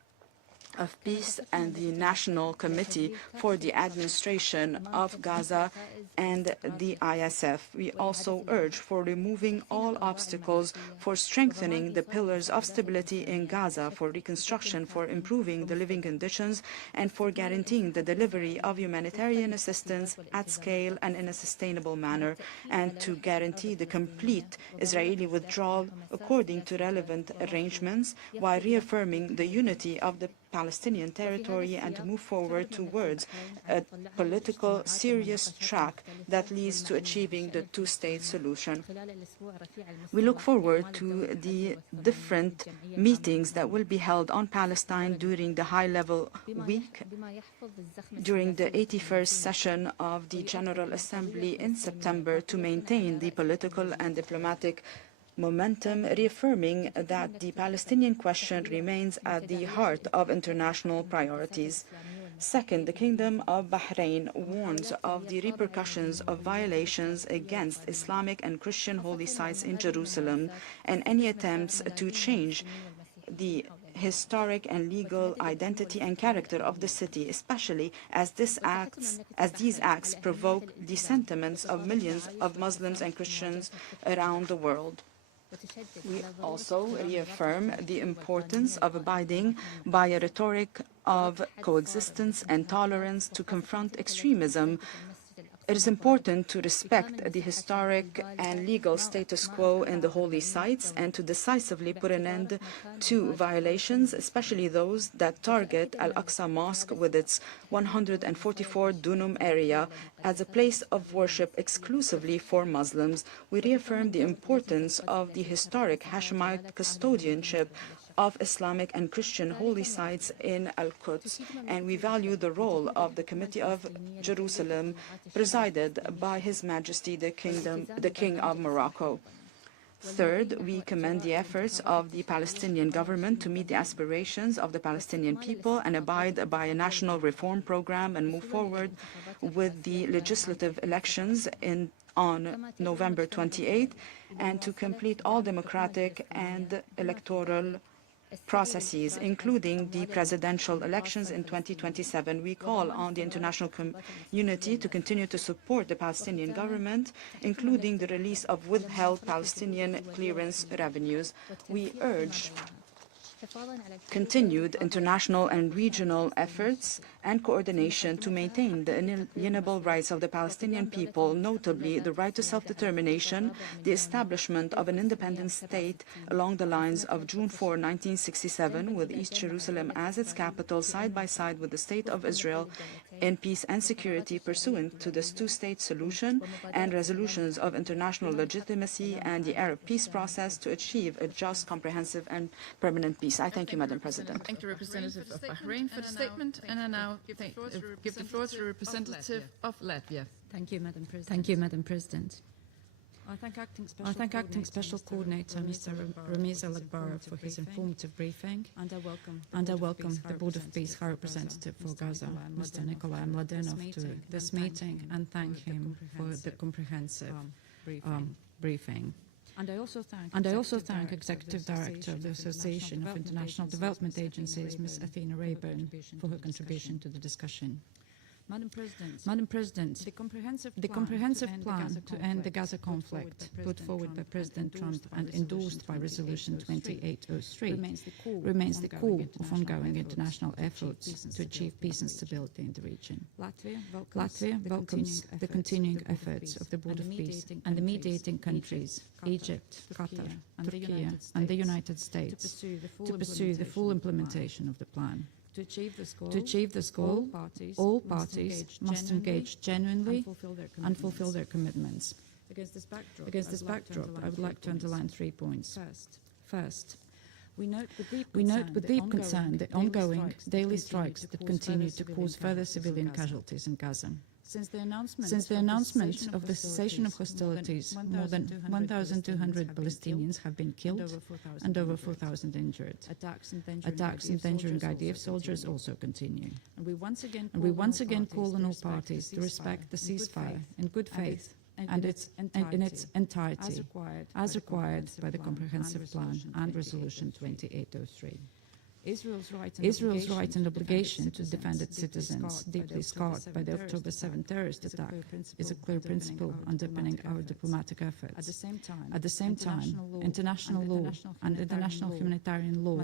of Peace and the National Committee for the Administration of Gaza and the ISF. We also urge for removing all obstacles for strengthening the pillars of stability in Gaza, for reconstruction, for improving the living conditions, and for guaranteeing the delivery of humanitarian assistance at scale and in a sustainable manner, and to guarantee the complete Israeli withdrawal according to relevant arrangements, while reaffirming the unity of the Palestinian territory and to move forward towards a political, serious track that leads to achieving the two-state solution. We look forward to the different meetings that will be held on Palestine during the high-level week, during the 81st session of the General Assembly in September, to maintain the political and diplomatic momentum, reaffirming that the Palestinian question remains at the heart of international priorities. Second, the Kingdom of Bahrain warns of the repercussions of violations against Islamic and Christian holy sites in Jerusalem and any attempts to change the historic and legal identity and character of the city, especially as these acts provoke the sentiments of millions of Muslims and Christians around the world. We also reaffirm the importance of abiding by a rhetoric of coexistence and tolerance to confront extremism. It is important to respect the historic and legal status quo in the holy sites and to decisively put an end to violations, especially those that target Al-Aqsa Mosque with its 144 dunum area as a place of worship exclusively for Muslims. We reaffirm the importance of the historic Hashemite custodianship of Islamic and Christian holy sites in Al-Quds, and we value the role of the Committee of Jerusalem, presided by His Majesty the King of Morocco. Third, we commend the efforts of the Palestinian government to meet the aspirations of the Palestinian people and abide by a national reform program and move forward with the legislative elections on November 28, and to complete all democratic and electoral processes, including the presidential elections in 2027. We call on the international community to continue to support the Palestinian government, including the release of withheld Palestinian clearance revenues. We urge continued international and regional efforts and coordination to maintain the inalienable rights of the Palestinian people, notably the right to self-determination, the establishment of an independent state along the lines of June 4, 1967, with East Jerusalem as its capital, side by side with the State of Israel, in peace and security pursuant to this two-state solution and resolutions of international legitimacy and the Arab peace process to achieve a just, comprehensive and permanent peace. I thank you, Madam President. Thank the representative of Bahrain for the statement, and I now give the floor to the representative of Latvia. Thank you, Madam President. Thank you, Madam President. I thank Acting Special Coordinator Mr. Ramiz Al-Akbara for his informative briefing, and I welcome the Board of Peace High Representative for Gaza, Mr. Nikolai Mladenov, to this meeting and thank him for the comprehensive briefing. And I also thank Executive Director of the Association of International Development Agencies, Ms. Athena Rayburn, for her contribution to the discussion. Madam President, the comprehensive plan to end the Gaza conflict put forward by President Trump and endorsed by Resolution 2803 remains the core of ongoing international efforts to achieve peace and stability in the region. Latvia welcomes the continuing efforts of the Board of Peace and the mediating countries, Egypt, Qatar, Turkey, and the United States, to pursue the full implementation of the plan. To achieve this goal, all parties must engage genuinely and fulfill their commitments. Against this backdrop, I would like to underline 3 points. First, we note with deep concern the ongoing daily strikes that continue to cause further civilian casualties in Gaza. Since the announcement of the cessation of hostilities, more than 1,200 Palestinians have been killed and over 4,000 injured. Attacks endangering IDF soldiers also continue. And we once again call on all parties to respect the ceasefire in good faith and in its entirety, as required by the Comprehensive Plan and Resolution 2803. Israel's right and obligation to defend its citizens, deeply scarred by the October 7 terrorist attack, is a clear principle underpinning our diplomatic efforts. At the same time, international law and international humanitarian law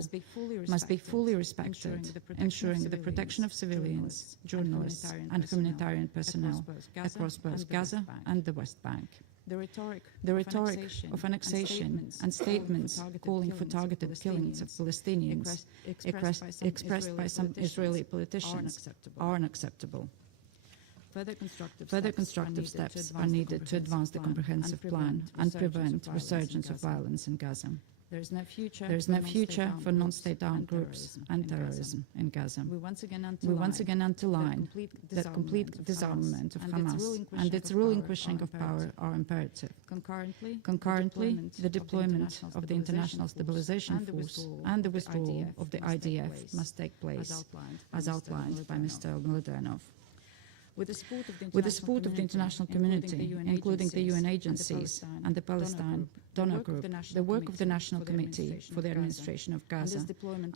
must be fully respected, ensuring the protection of civilians, journalists, and humanitarian personnel across both Gaza and the West Bank. The rhetoric of annexation and statements calling for targeted killings of Palestinians expressed by some Israeli politicians are unacceptable. Further constructive steps are needed to advance the comprehensive plan and prevent resurgence of violence in Gaza. There is no future for non-state armed groups and terrorism in Gaza. We once again underline that complete disarmament of Hamas and its relinquishing of power are imperative. Concurrently, the deployment of the International Stabilization Force and the withdrawal of the IDF must take place, as outlined by Mr. Mladenov. With the support of the international community, including the UN agencies and the Palestine donor group, the work of the National Committee for the Administration of Gaza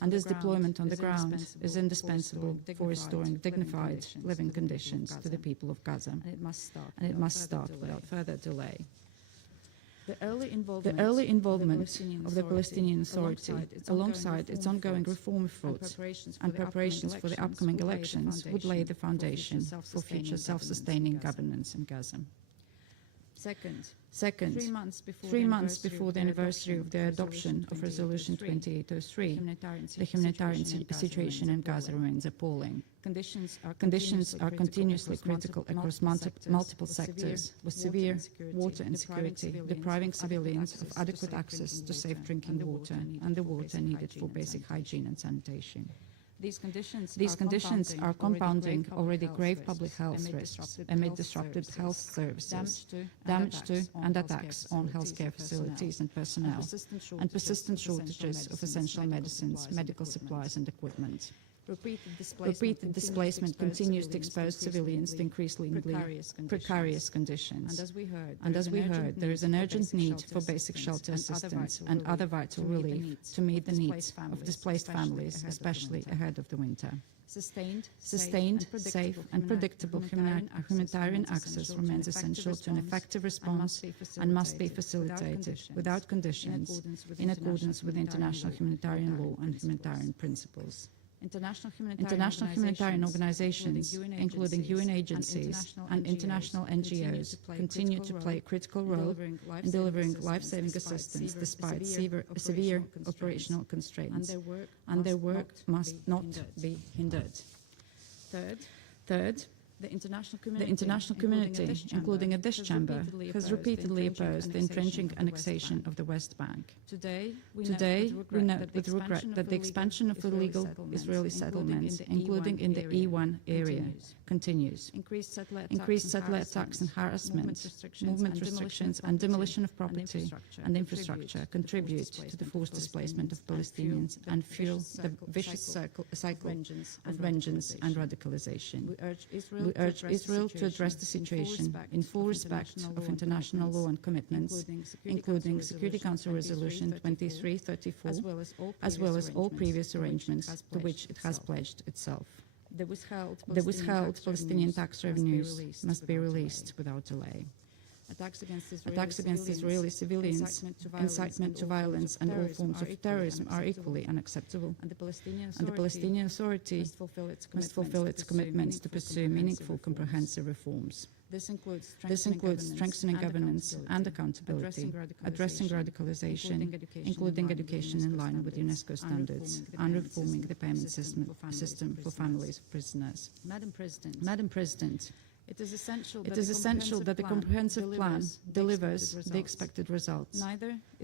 and its deployment on the ground is indispensable for restoring dignified living conditions to the people of Gaza, and it must start without further delay. The early involvement of the Palestinian Authority, alongside its ongoing reform efforts and preparations for the upcoming elections, would lay the foundation for future self-sustaining governance in Gaza. Second, 3 months before the anniversary of the adoption of Resolution 2803, the humanitarian situation in Gaza remains appalling. Conditions are continuously critical across multiple sectors, with severe water insecurity depriving civilians of adequate access to safe drinking water and the water needed for basic hygiene and sanitation. These conditions are compounding already grave public health risks amid disrupted health services, damage to and attacks on healthcare facilities and personnel, and persistent shortages of essential medicines, medical supplies and equipment. Repeated displacement continues to expose civilians to increasingly precarious conditions. And as we heard, there is an urgent need for basic shelter assistance and other vital relief to meet the needs of displaced families, especially ahead of the winter. Sustained, safe and predictable humanitarian access remains essential to an effective response and must be facilitated without conditions in accordance with international humanitarian law and humanitarian principles. International humanitarian organizations, including UN agencies and international NGOs, continue to play a critical role in delivering life-saving assistance despite severe operational constraints, and their work must not be hindered. Third, the international community, including this chamber, has repeatedly opposed the entrenching annexation of the West Bank. Today, we note with regret that the expansion of illegal Israeli settlements, including in the E1 area, continues. Increased settler attacks and harassment, movement restrictions and demolition of property and infrastructure contribute to the forced displacement of Palestinians and fuel the vicious cycle of vengeance and radicalization. We urge Israel to address the situation in full respect of international law and commitments, including Security Council Resolution 2334, as well as all previous arrangements to which it has pledged itself. The withheld Palestinian tax revenues must be released without delay. Attacks against Israeli civilians, incitement to violence, and all forms of terrorism are equally unacceptable. And the Palestinian Authority must fulfill its commitments to pursue meaningful, comprehensive reforms. This includes strengthening governance and accountability, addressing radicalization, including education in line with UNESCO standards, and reforming the payment system for families of prisoners. Madam President, it is essential that the comprehensive plan delivers the expected results.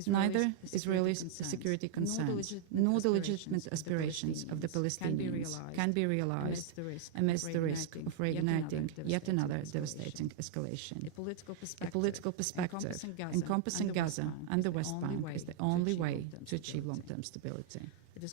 Neither Israeli security concerns nor the legitimate aspirations of the Palestinians can be realized amidst the risk of reigniting yet another devastating escalation. A political perspective encompassing Gaza and the West Bank is the only way to achieve long-term stability. It is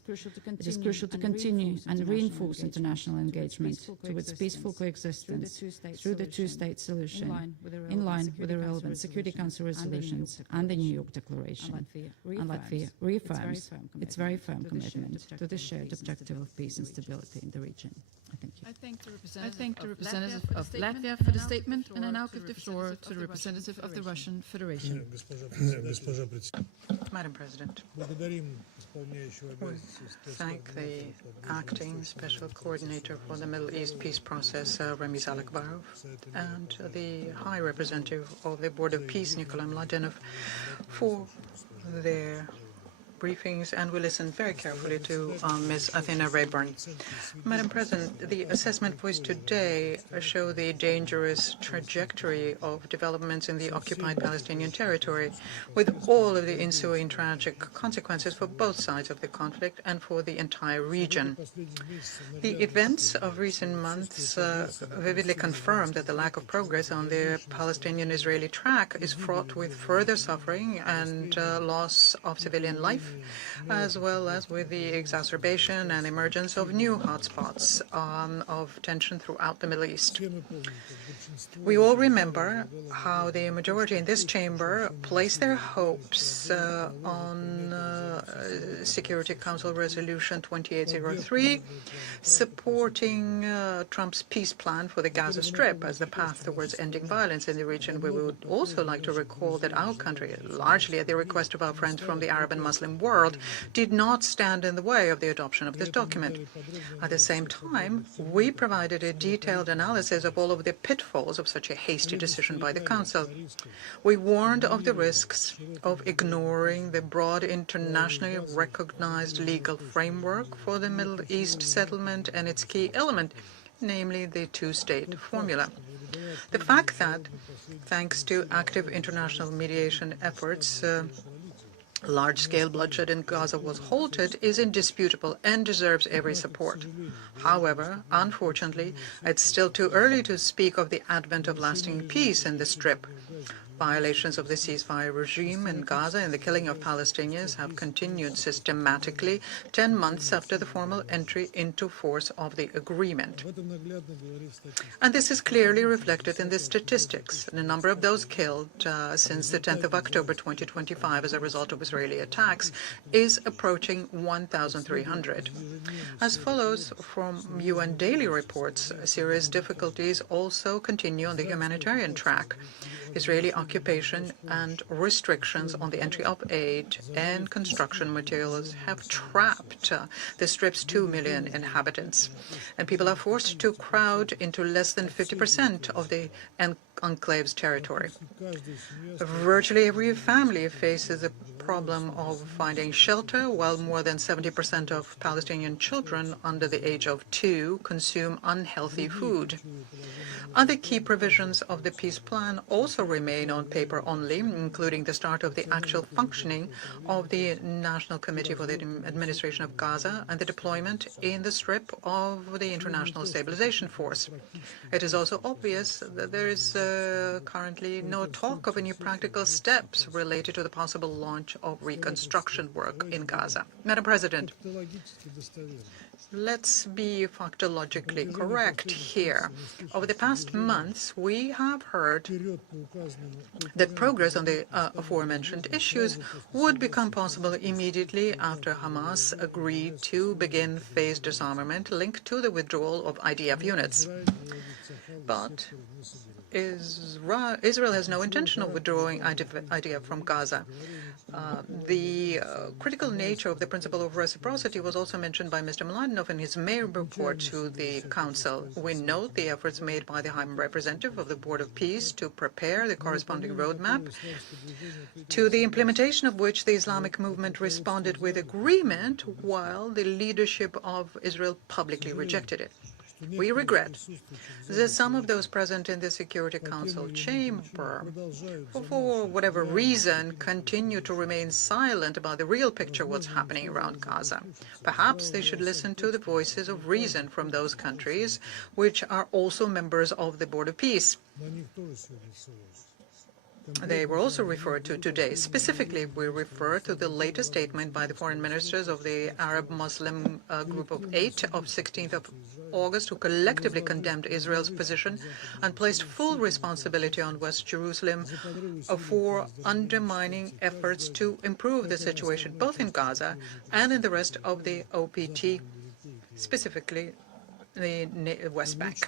crucial to continue and reinforce international engagement towards peaceful coexistence through the two-state solution, in line with the relevant Security Council resolutions and the New York Declaration. And Latvia reaffirms its very firm commitment to the shared objective of peace and stability in the region. Thank you. I thank the representative of Latvia for the statement, and I now give the floor to the representative of the Russian Federation. Madam President, we thank the acting special coordinator for the Middle East peace process, Ramiz Alakbarov, and the High Representative of the Board of Peace, Nikolai Mladenov, for their briefings, and we listened very carefully to Ms. Athena Rayburn. Madam President, the assessment voiced today show the dangerous trajectory of developments in the occupied Palestinian territory, with all of the ensuing tragic consequences for both sides of the conflict and for the entire region. The events of recent months vividly confirm that the lack of progress on the Palestinian-Israeli track is fraught with further suffering and loss of civilian life, as well as with the exacerbation and emergence of new hotspots of tension throughout the Middle East. We all remember how the majority in this chamber placed their hopes on Security Council Resolution 2803, supporting Trump's peace plan for the Gaza Strip as the path towards ending violence in the region. We would also like to recall that our country, largely at the request of our friends from the Arab and Muslim world, did not stand in the way of the adoption of this document. At the same time, we provided a detailed analysis of all of the pitfalls of such a hasty decision by the Council. We warned of the risks of ignoring the broad internationally recognized legal framework for the Middle East settlement and its key element, namely the two-state formula. The fact that, thanks to active international mediation efforts, large-scale bloodshed in Gaza was halted is indisputable and deserves every support. However, unfortunately, it's still too early to speak of the advent of lasting peace in the Strip. Violations of the ceasefire regime in Gaza and the killing of Palestinians have continued systematically 10 months after the formal entry into force of the agreement. And this is clearly reflected in the statistics. The number of those killed since the 10th of October 2025 as a result of Israeli attacks is approaching 1,300. As follows from UN daily reports, serious difficulties also continue on the humanitarian track. Israeli occupation and restrictions on the entry of aid and construction materials have trapped the Strip's 2 million inhabitants, and people are forced to crowd into less than 50% of the enclave's territory. Virtually every family faces the problem of finding shelter, while more than 70% of Palestinian children under the age of 2 consume unhealthy food. Other key provisions of the peace plan also remain on paper only, including the start of the actual functioning of the National Committee for the Administration of Gaza and the deployment in the Strip of the International Stabilization Force. It is also obvious that there is currently no talk of any practical steps related to the possible launch of reconstruction work in Gaza. Madam President, Let's be factologically correct here. Over the past months, we have heard that progress on the aforementioned issues would become possible immediately after Hamas agreed to begin phased disarmament linked to the withdrawal of IDF units. But Israel has no intention of withdrawing IDF from Gaza. The critical nature of the principle of reciprocity was also mentioned by Mr. Mladenov in his May report to the Council. We note the efforts made by the High Representative of the Board of Peace to prepare the corresponding roadmap, to the implementation of which the Islamic movement responded with agreement, while the leadership of Israel publicly rejected it. We regret that some of those present in the Security Council chamber, for whatever reason, continue to remain silent about the real picture of what's happening around Gaza. Perhaps they should listen to the voices of reason from those countries, which are also members of the Board of Peace. They were also referred to today. Specifically, we refer to the latest statement by the foreign ministers of the Arab Muslim Group of 8 of 16th of August, who collectively condemned Israel's position and placed full responsibility on West Jerusalem for undermining efforts to improve the situation both in Gaza and in the rest of the OPT, specifically the West Bank.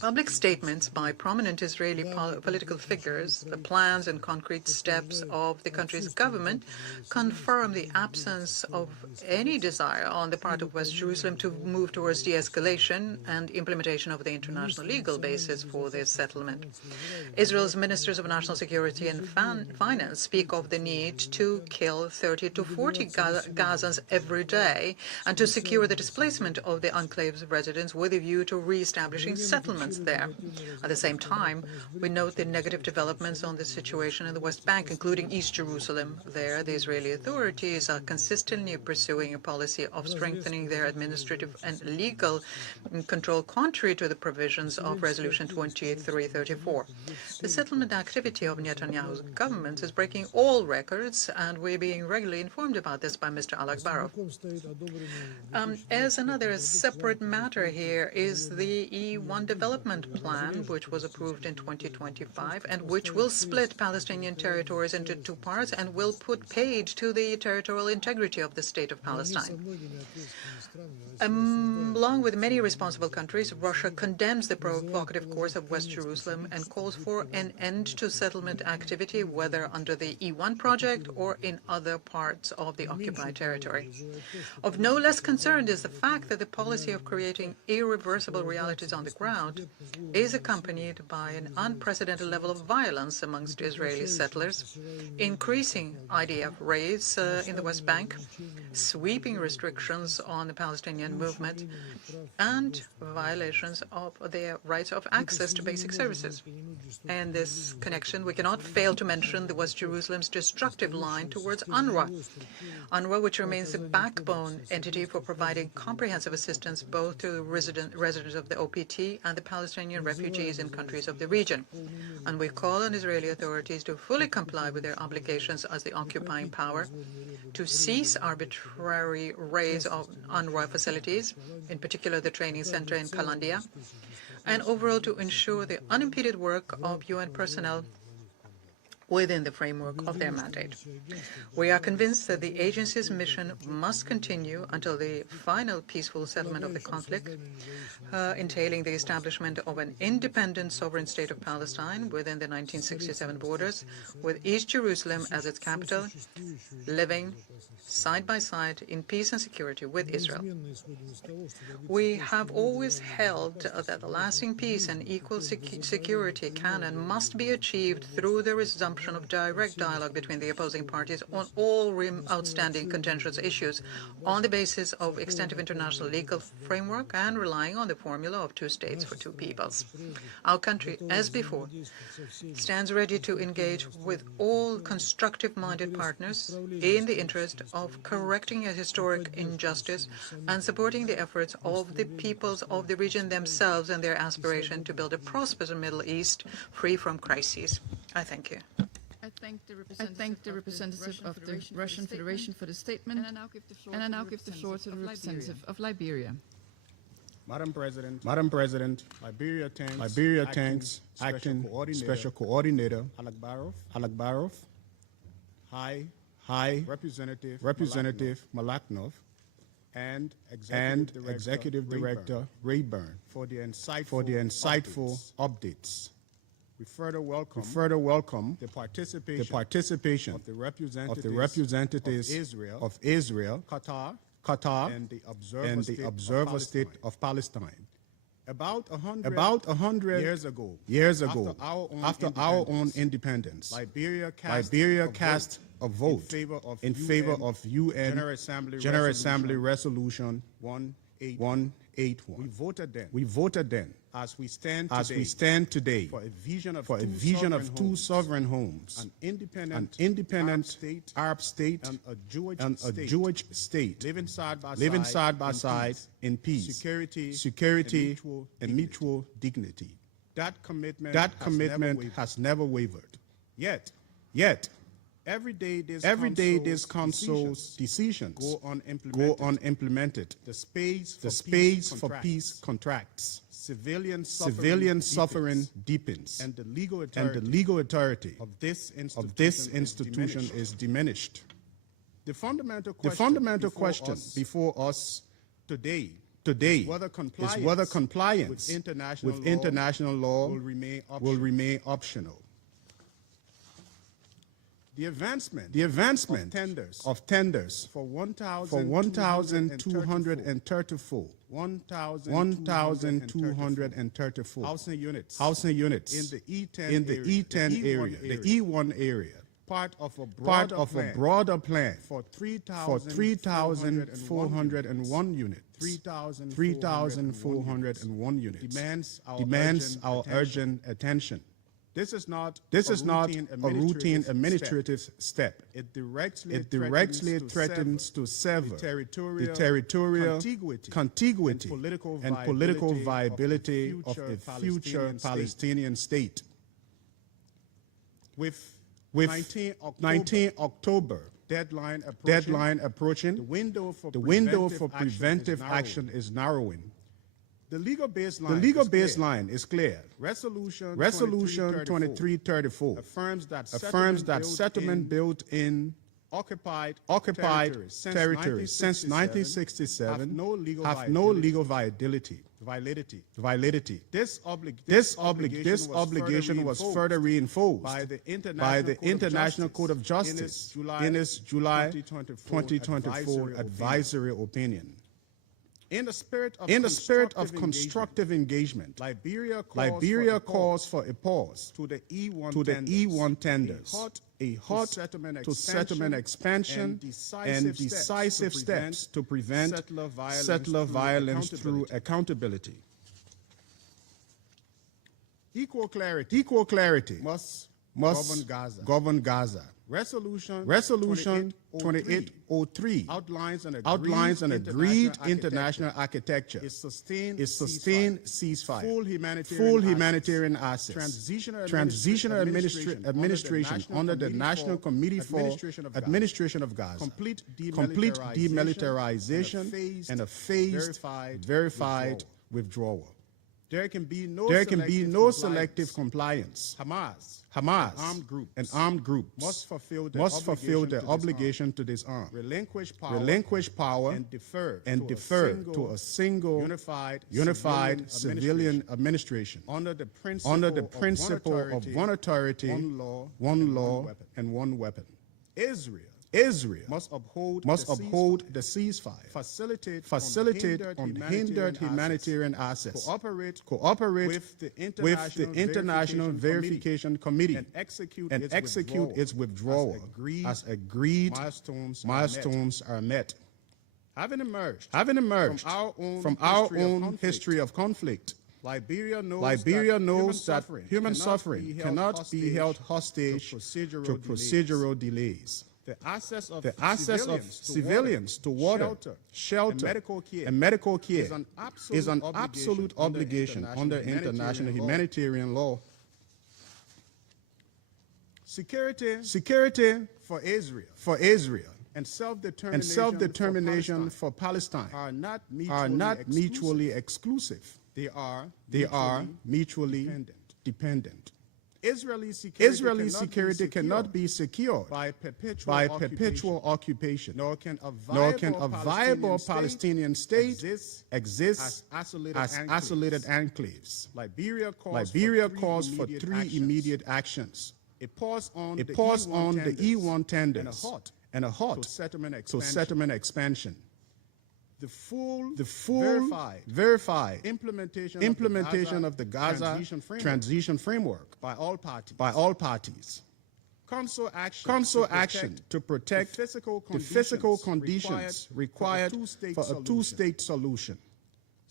Public statements by prominent Israeli political figures, the plans and concrete steps of the country's government confirm the absence of any desire on the part of West Jerusalem to move towards de-escalation and implementation of the international legal basis for this settlement. Israel's ministers of national security and finance speak of the need to kill 30 to 40 Gazans every day and to secure the displacement of the enclave's residents with a view to re-establishing settlements there. At the same time, we note the negative developments on the situation in the West Bank, including East Jerusalem. There, the Israeli authorities are consistently pursuing a policy of strengthening their administrative and legal control contrary to the provisions of Resolution 2334. The settlement activity of Netanyahu's government is breaking all records, and we're being regularly informed about this by Mr. Al-Akbarov. As another separate matter here is the E1 development plan, which was approved in 2025 and which will split Palestinian territories into two parts and will put paid to the territorial integrity of the state of Palestine. Along with many responsible countries, Russia condemns the provocative course of West Jerusalem and calls for an end to settlement activity, whether under the E1 project or in other parts of the occupied territory. Of no less concern is the fact that the policy of creating irreversible realities on the ground is accompanied by an unprecedented level of violence amongst Israeli settlers, increasing IDF raids in the West Bank, sweeping restrictions on the Palestinian movement, and violations of their rights of access to basic services. In this connection, we cannot fail to mention the West Jerusalem's destructive line towards UNRWA, which remains the backbone entity for providing comprehensive assistance both to the residents of the OPT and the Palestinian refugees in countries of the region. And we call on Israeli authorities to fully comply with their obligations as the occupying power, to cease arbitrary raids of UNRWA facilities, in particular the training center in Kalandia, and overall to ensure the unimpeded work of UN personnel within the framework of their mandate. We are convinced that the agency's mission must continue until the final peaceful settlement of the conflict, entailing the establishment of an independent sovereign state of Palestine within the 1967 borders, with East Jerusalem as its capital, living side by side in peace and security with Israel. We have always held that the lasting peace and equal security can and must be achieved through the resumption of direct dialogue between the opposing parties on all outstanding contentious issues on the basis of extensive international legal framework and relying on the formula of two states for two peoples. Our country, as before, stands ready to engage with all constructive-minded partners in the interest of correcting a historic injustice and supporting the efforts of the peoples of the region themselves and their aspiration to build a prosperous Middle East free from crises. I thank you. I thank the representative of the Russian Federation for the statement, and I now give the floor to the representative of Liberia. Madam President, Liberia thanks Acting Special Coordinator Alec Barov, High Representative Malaknov, and Executive Director Rayburn for the insightful updates. We further welcome the participation of the representatives of Israel, Qatar, and the Observer State of Palestine. About 100 years ago, after our own independence, Liberia cast a vote in favor of UN General Assembly Resolution 181. We voted then, as we stand today, for a vision of two sovereign homes, an independent Arab state and a Jewish state, living side by side in peace, security, and mutual dignity. That commitment has never wavered. Yet, every day this council's decisions go unimplemented. The space for peace contracts. Civilian suffering deepens, and the legal authority of this institution is diminished. The fundamental question before us today is whether compliance with international law will remain optional. The advancement of tenders for 1,234 housing units in the E10 area, the E1 area, part of a broader plan for 3,401 units. 3,401 units demands our urgent attention. This is not a routine administrative step. It directly threatens to sever the territorial contiguity and political viability of a future Palestinian state. With 19 October deadline approaching, the window for preventive action is narrowing. The legal baseline is clear. Resolution 2334 affirms that settlement built in occupied territories since 1967 have no legal validity. This obligation was further reinforced by the International Court of Justice in its July 2024 advisory opinion. In the spirit of constructive engagement, Liberia calls for a pause to the E1 tenders, a halt to settlement expansion, and decisive steps to prevent settler violence through accountability. Equal clarity must govern Gaza. Resolution 2803 outlines an agreed international architecture. It sustained ceasefire, full humanitarian access, transitional administration under the National Committee for Administration of Gaza, complete demilitarization, and a phased, verified withdrawal. There can be no selective compliance. Hamas, an armed group, must fulfill their obligation to disarm, relinquish power, and defer to a single unified civilian administration under the principle of one authority, one law, and one weapon. Israel must uphold the ceasefire, facilitate unhindered humanitarian access, cooperate with the International Verification Committee, and execute its withdrawal as agreed milestones are met. Having emerged from our own history of conflict, Liberia knows that human suffering cannot be held hostage to procedural delays. The access of civilians to water, shelter, and medical care is an absolute obligation under international humanitarian law. security for Israel, and self-determination for Palestine are not mutually exclusive. They are mutually dependent. Israeli security cannot be secured by perpetual occupation, nor can a viable Palestinian state exist as isolated enclaves. Liberia calls for three immediate actions: a pause on the E1 tenders and a halt to settlement expansion. The full verified implementation of the Gaza transition framework by all parties. Council action to protect the physical conditions required for a two-state solution.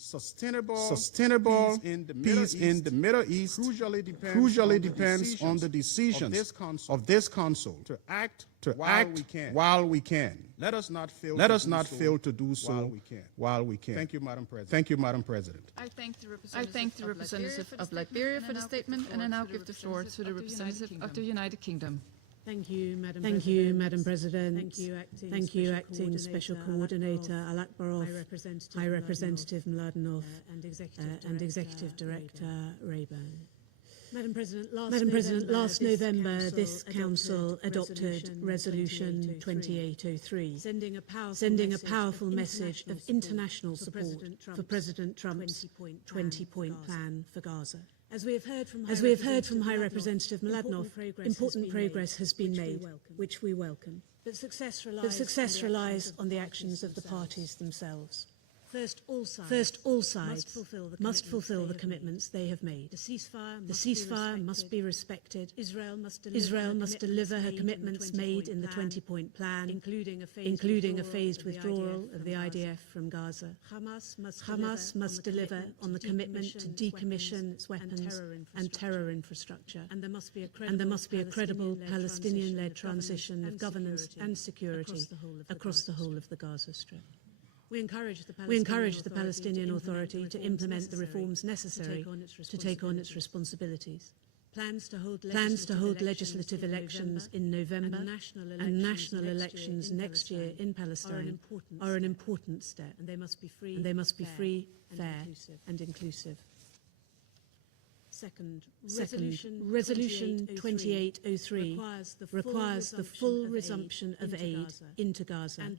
Sustainable peace in the Middle East crucially depends on the decisions of this Council to act while we can. Let us not fail to do so while we can. Thank you, Madam President. I thank the representative of Liberia for the statement, and I now give the floor to the representative of the United Kingdom. Thank you, Madam President. Thank you, Acting Special Coordinator Al-Akbarov, High Representative Mladenov, and Executive Director Rayburn. Madam President, last November, this Council adopted Resolution 2803, sending a powerful message of international support for President Trump's 20-point plan for Gaza. As we have heard from High Representative Mladenov, important progress has been made, which we welcome. But success relies on the actions of the parties themselves. First, all sides must fulfill the commitments they have made. The ceasefire must be respected. Israel must deliver her commitments made in the 20-point plan, including a phased withdrawal of the IDF from Gaza. Hamas must deliver on the commitment to decommission its weapons and terror infrastructure. And there must be a credible Palestinian-led transition of governance and security across the whole of the Gaza Strip. We encourage the Palestinian Authority to implement the reforms necessary to take on its responsibilities. Plans to hold legislative elections in November and national elections next year in Palestine are an important step, and they must be free, fair, and inclusive. Second, Resolution 2803 requires the full resumption of aid into Gaza and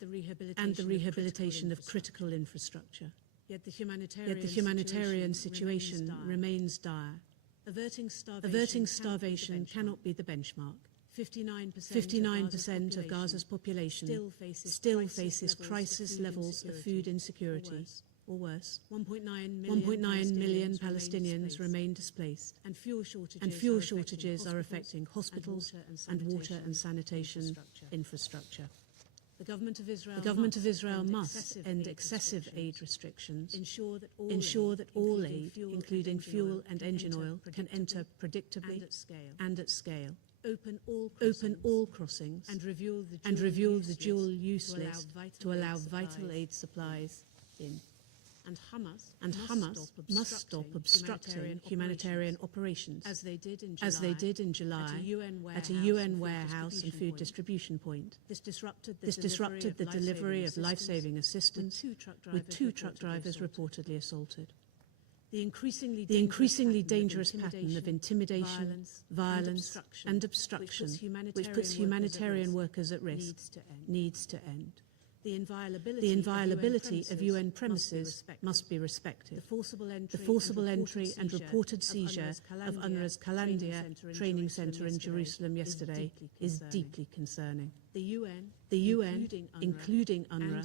the rehabilitation of critical infrastructure. Yet the humanitarian situation remains dire. Averting starvation cannot be the benchmark. 59% of Gaza's population still faces crisis levels of food insecurity. Or worse, 1.9 million Palestinians remain displaced, and fuel shortages are affecting hospitals and water and sanitation infrastructure. The government of Israel must end excessive aid restrictions, ensure that all aid, including fuel and engine oil, can enter predictably and at scale. Open all crossings and review the dual use list to allow vital aid supplies in. And Hamas must stop obstructing humanitarian operations, as they did in July at a UN warehouse and food distribution point. This disrupted the delivery of life-saving assistance, with two truck drivers reportedly assaulted. The increasingly dangerous pattern of intimidation, violence, and obstruction, which puts humanitarian workers at risk, needs to end. The inviolability of UN premises must be respected. The forcible entry and reported seizure of UNRWA's Kalandia training center in Jerusalem yesterday is deeply concerning. The UN, including UNRWA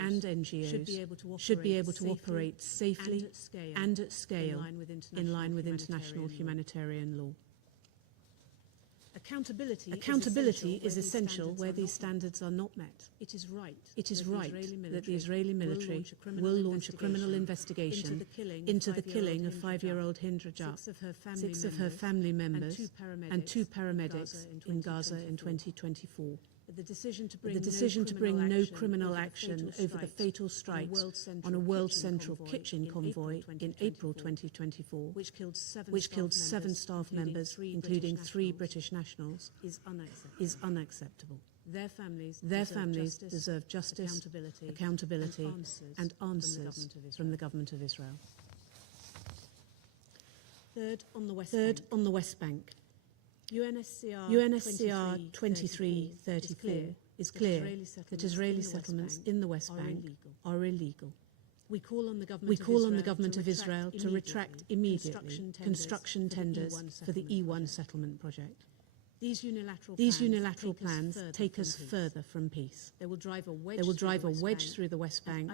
and NGOs, should be able to operate safely and at scale in line with international humanitarian law. Accountability is essential where these standards are not met. It is right that the Israeli military will launch a criminal investigation into the killing of 5-year-old Hind Rajab, 6 of her family members, and 2 paramedics in Gaza in 2024. The decision to bring no criminal action over the fatal strikes on a World Central Kitchen convoy in April 2024, which killed 7 staff members, including 3 British nationals, is unacceptable. Their families deserve justice, accountability and answers from the government of Israel. Third, on the West Bank. UNSCR 2334 is clear that Israeli settlements in the West Bank are illegal. We call on the government of Israel to retract immediately construction tenders for the E1 settlement project. These unilateral plans take us further from peace. They will drive a wedge through the West Bank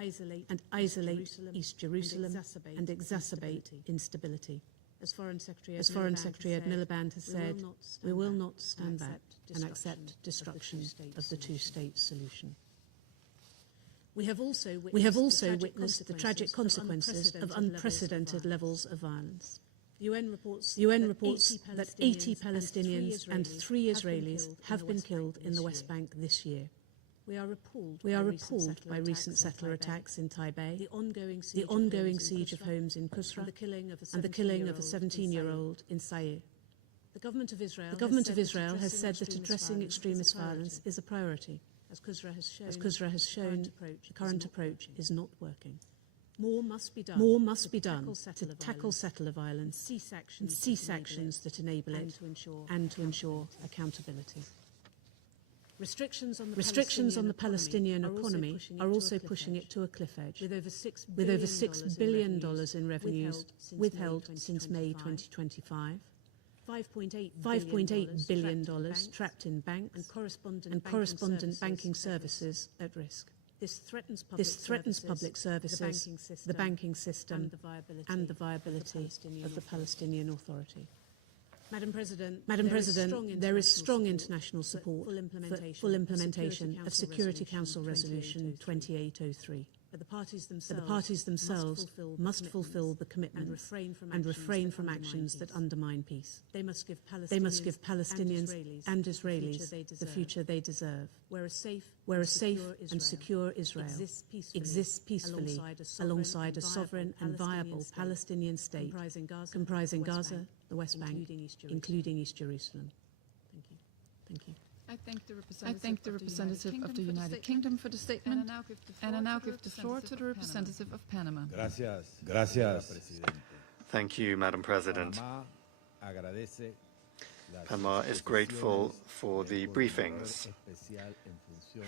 and isolate East Jerusalem and exacerbate instability. As Foreign Secretary Ed Miliband has said, we will not stand back and accept destruction of the two-state solution. We have also witnessed the tragic consequences of unprecedented levels of violence. The UN reports that 80 Palestinians and 3 Israelis have been killed in the West Bank this year. We are appalled by recent settler attacks in Taipei, the ongoing siege of homes in Kusra, and the killing of a 17-year-old in Sair. The government of Israel has said that addressing extremist violence is a priority. As Kusra has shown, the current approach is not working. More must be done to tackle settler violence and cease actions that enable it and to ensure accountability. Restrictions on the Palestinian economy are also pushing it to a cliff edge, with over $6 billion in revenues withheld since May 2025, $5.8 billion trapped in banks and correspondent banking services at risk. This threatens public services, the banking system, and the viability of the Palestinian Authority. Madam President, there is strong international support for full implementation of Security Council Resolution 2803. But the parties themselves must fulfill the commitment and refrain from actions that undermine peace. They must give Palestinians and Israelis the future they deserve, where a safe and secure Israel exists peacefully alongside a sovereign and viable Palestinian state comprising Gaza, the West Bank, including East Jerusalem. Thank you. I thank the representative of the United Kingdom for the statement, and I now give the floor to the representative of Panama. Gracias. Thank you, Madam President. Panama is grateful for the briefings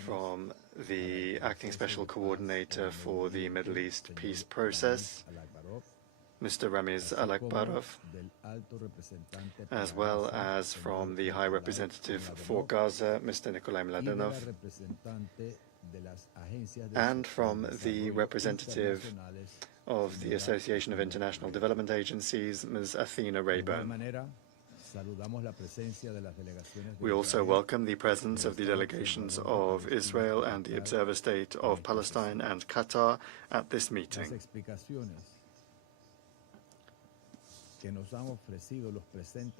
from the Acting Special Coordinator for the Middle East Peace Process, Mr. Ramiz Alakbarov, as well as from the High Representative for Gaza, Mr. Nikolai Mladenov, and from the representative of the Association of International Development Agencies, Ms. Athena Rayburn. We also welcome the presence of the delegations of Israel and the Observer State of Palestine and Qatar at this meeting.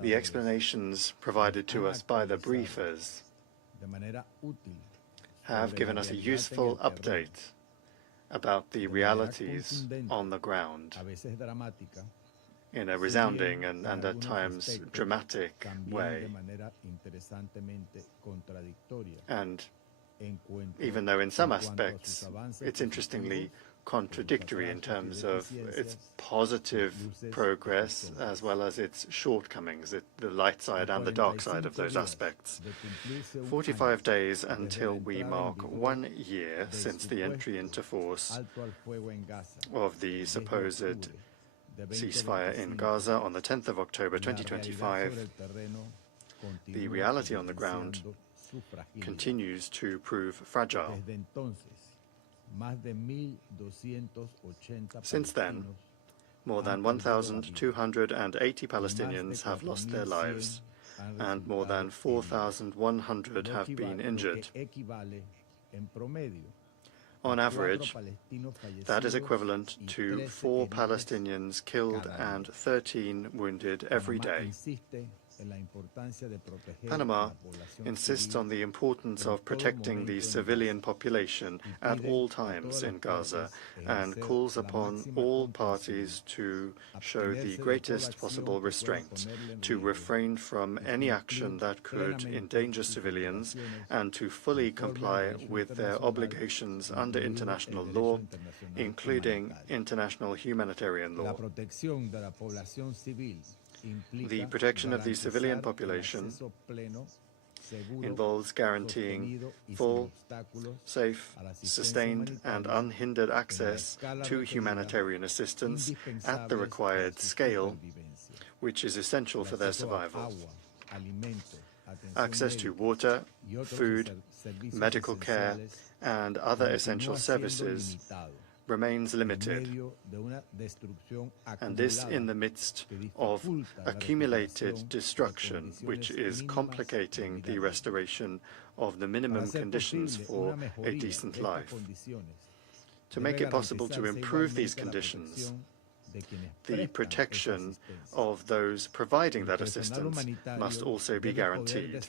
The explanations provided to us by the briefers have given us a useful update about the realities on the ground in a resounding and at times dramatic way. And even though in some aspects it's interestingly contradictory in terms of its positive progress as well as its shortcomings, the light side and the dark side of those aspects. 45 days until we mark 1 year since the entry into force of the supposed ceasefire in Gaza on the 10th of October 2025, the reality on the ground continues to prove fragile. Since then, more than 1,280 Palestinians have lost their lives, and more than 4,100 have been injured. On average, that is equivalent to 4 Palestinians killed and 13 wounded every day. Panama insists on the importance of protecting the civilian population at all times in Gaza and calls upon all parties to show the greatest possible restraint, to refrain from any action that could endanger civilians, and to fully comply with their obligations under international law, including international humanitarian law. The protection of the civilian population involves guaranteeing full, safe, sustained, and unhindered access to humanitarian assistance at the required scale, which is essential for their survival. Access to water, food, medical care, and other essential services remains limited, and this in the midst of accumulated destruction, which is complicating the restoration of the minimum conditions for a decent life. To make it possible to improve these conditions, the protection of those providing that assistance must also be guaranteed.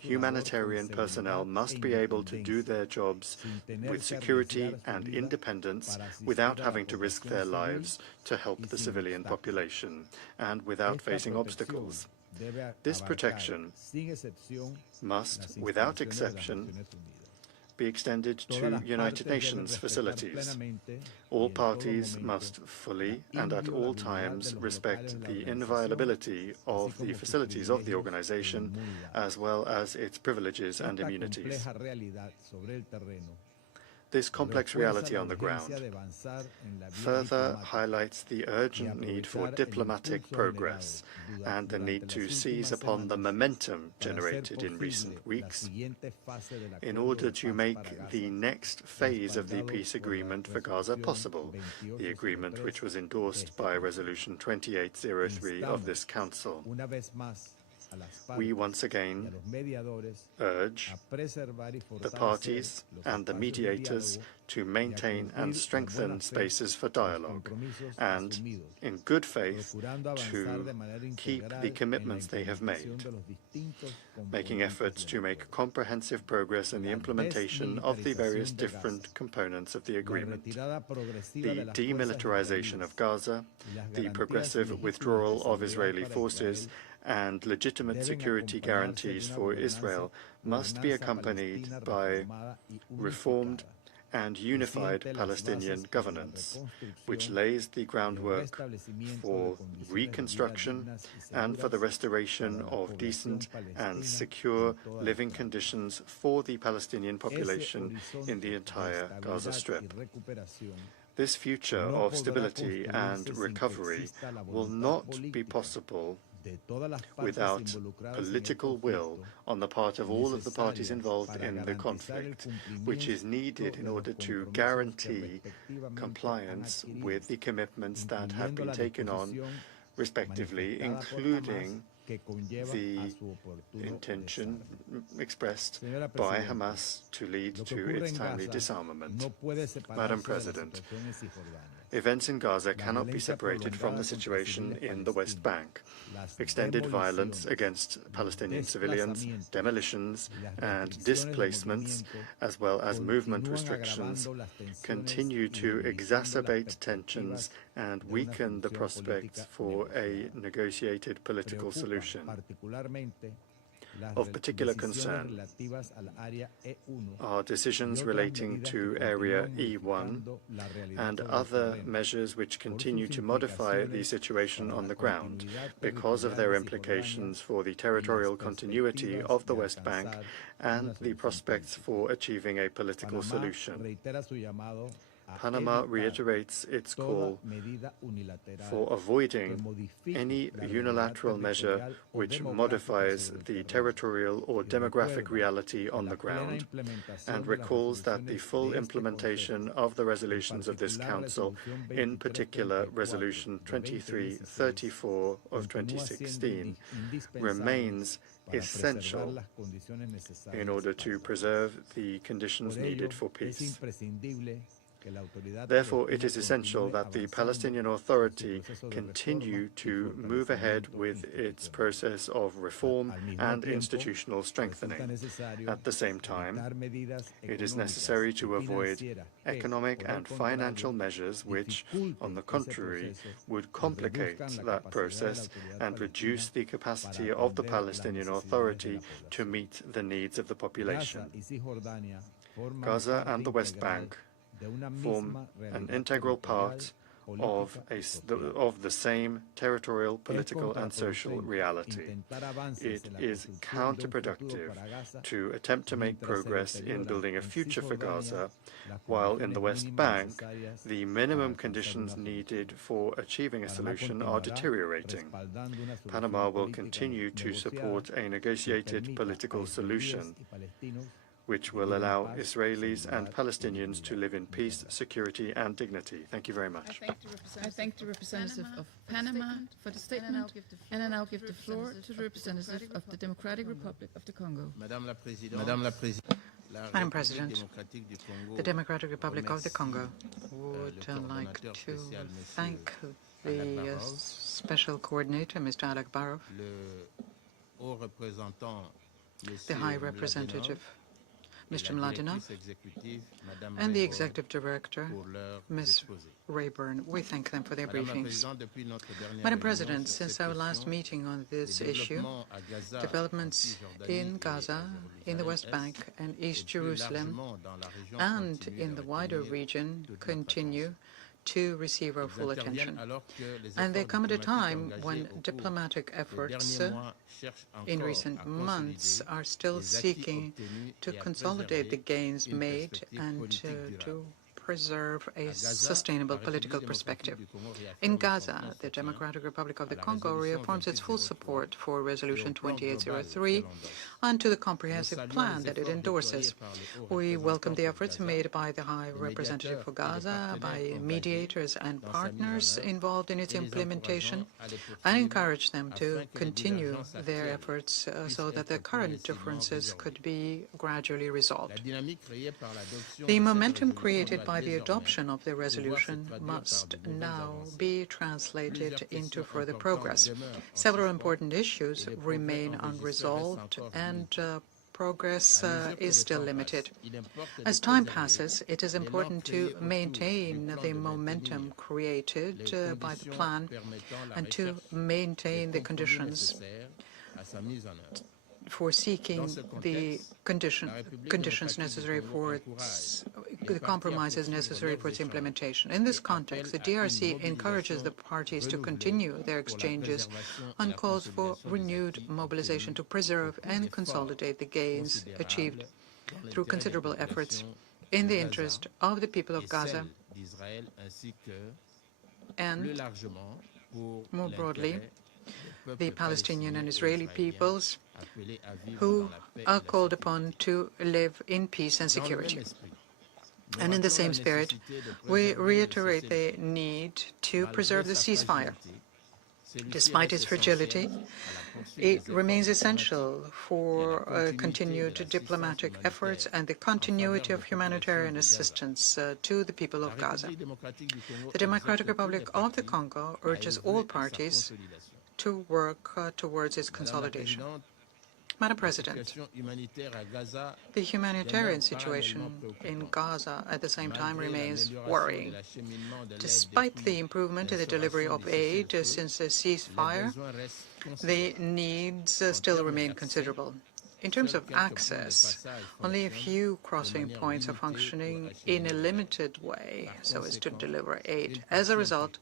Humanitarian personnel must be able to do their jobs with security and independence without having to risk their lives to help the civilian population and without facing obstacles. This protection must, without exception, be extended to United Nations facilities. All parties must fully and at all times respect the inviolability of the facilities of the organization, as well as its privileges and immunities. This complex reality on the ground further highlights the urgent need for diplomatic progress and the need to seize upon the momentum generated in recent weeks in order to make the next phase of the peace agreement for Gaza possible, the agreement which was endorsed by Resolution 2803 of this Council. We once again urge the parties and the mediators to maintain and strengthen spaces for dialogue and, in good faith, to keep the commitments they have made, making efforts to make comprehensive progress in the implementation of the various different components of the agreement. The demilitarization of Gaza, the progressive withdrawal of Israeli forces, and legitimate security guarantees for Israel must be accompanied by reformed and unified Palestinian governance, which lays the groundwork for reconstruction and for the restoration of decent and secure living conditions for the Palestinian population in the entire Gaza Strip. This future of stability and recovery will not be possible without political will on the part of all of the parties involved in the conflict, which is needed in order to guarantee compliance with the commitments that have been taken on, respectively, including the intention expressed by Hamas to lead to its timely disarmament. Madam President, events in Gaza cannot be separated from the situation in the West Bank. Extended violence against Palestinian civilians, demolitions and displacements, as well as movement restrictions, continue to exacerbate tensions and weaken the prospects for a negotiated political solution. Of particular concern are decisions relating to Area E1 and other measures which continue to modify the situation on the ground because of their implications for the territorial continuity of the West Bank and the prospects for achieving a political solution. Panama reiterates its call for avoiding any unilateral measure which modifies the territorial or demographic reality on the ground, and recalls that the full implementation of the resolutions of this Council, in particular Resolution 2334 of 2016, remains essential in order to preserve the conditions needed for peace. Therefore, it is essential that the Palestinian Authority continue to move ahead with its process of reform and institutional strengthening. At the same time, it is necessary to avoid economic and financial measures which, on the contrary, would complicate that process and reduce the capacity of the Palestinian Authority to meet the needs of the population. Gaza and the West Bank form an integral part of the same territorial, political, and social reality. It is counterproductive to attempt to make progress in building a future for Gaza, while in the West Bank, the minimum conditions needed for achieving a solution are deteriorating. Panama will continue to support a negotiated political solution, which will allow Israelis and Palestinians to live in peace, security, and dignity. Thank you very much. I thank the representative of Panama for the statement, and I now give the floor to the representative of the Democratic Republic of the Congo. Madam President, the Democratic Republic of the Congo would like to thank the Special Coordinator, Mr. Alec Barov, the High Representative, Mr. Mladinov, and the Executive Director, Ms. Rayburn. We thank them for their briefings. Madam President, since our last meeting on this issue, developments in Gaza, in the West Bank and East Jerusalem, and in the wider region continue to receive our full attention. And they come at a time when diplomatic efforts in recent months are still seeking to consolidate the gains made and to preserve a sustainable political perspective. In Gaza, the Democratic Republic of the Congo reaffirms its full support for Resolution 2803 and to the comprehensive plan that it endorses. We welcome the efforts made by the High Representative for Gaza, by mediators and partners involved in its implementation, and encourage them to continue their efforts so that the current differences could be gradually resolved. The momentum created by the adoption of the resolution must now be translated into further progress. Several important issues remain unresolved, and progress is still limited. As time passes, it is important to maintain the momentum created by the plan and to maintain the conditions for seeking the conditions necessary for the compromises necessary for its implementation. In this context, the DRC encourages the parties to continue their exchanges and calls for renewed mobilization to preserve and consolidate the gains achieved through considerable efforts in the interest of the people of Gaza and, more broadly, the Palestinian and Israeli peoples who are called upon to live in peace and security. And in the same spirit, we reiterate the need to preserve the ceasefire. Despite its fragility, it remains essential for continued diplomatic efforts and the continuity of humanitarian assistance to the people of Gaza. The Democratic Republic of the Congo urges all parties to work towards its consolidation. Madam President, the humanitarian situation in Gaza at the same time remains worrying. Despite the improvement in the delivery of aid since the ceasefire, the needs still remain considerable. In terms of access, only a few crossing points are functioning in a limited way so as to deliver aid. As a result,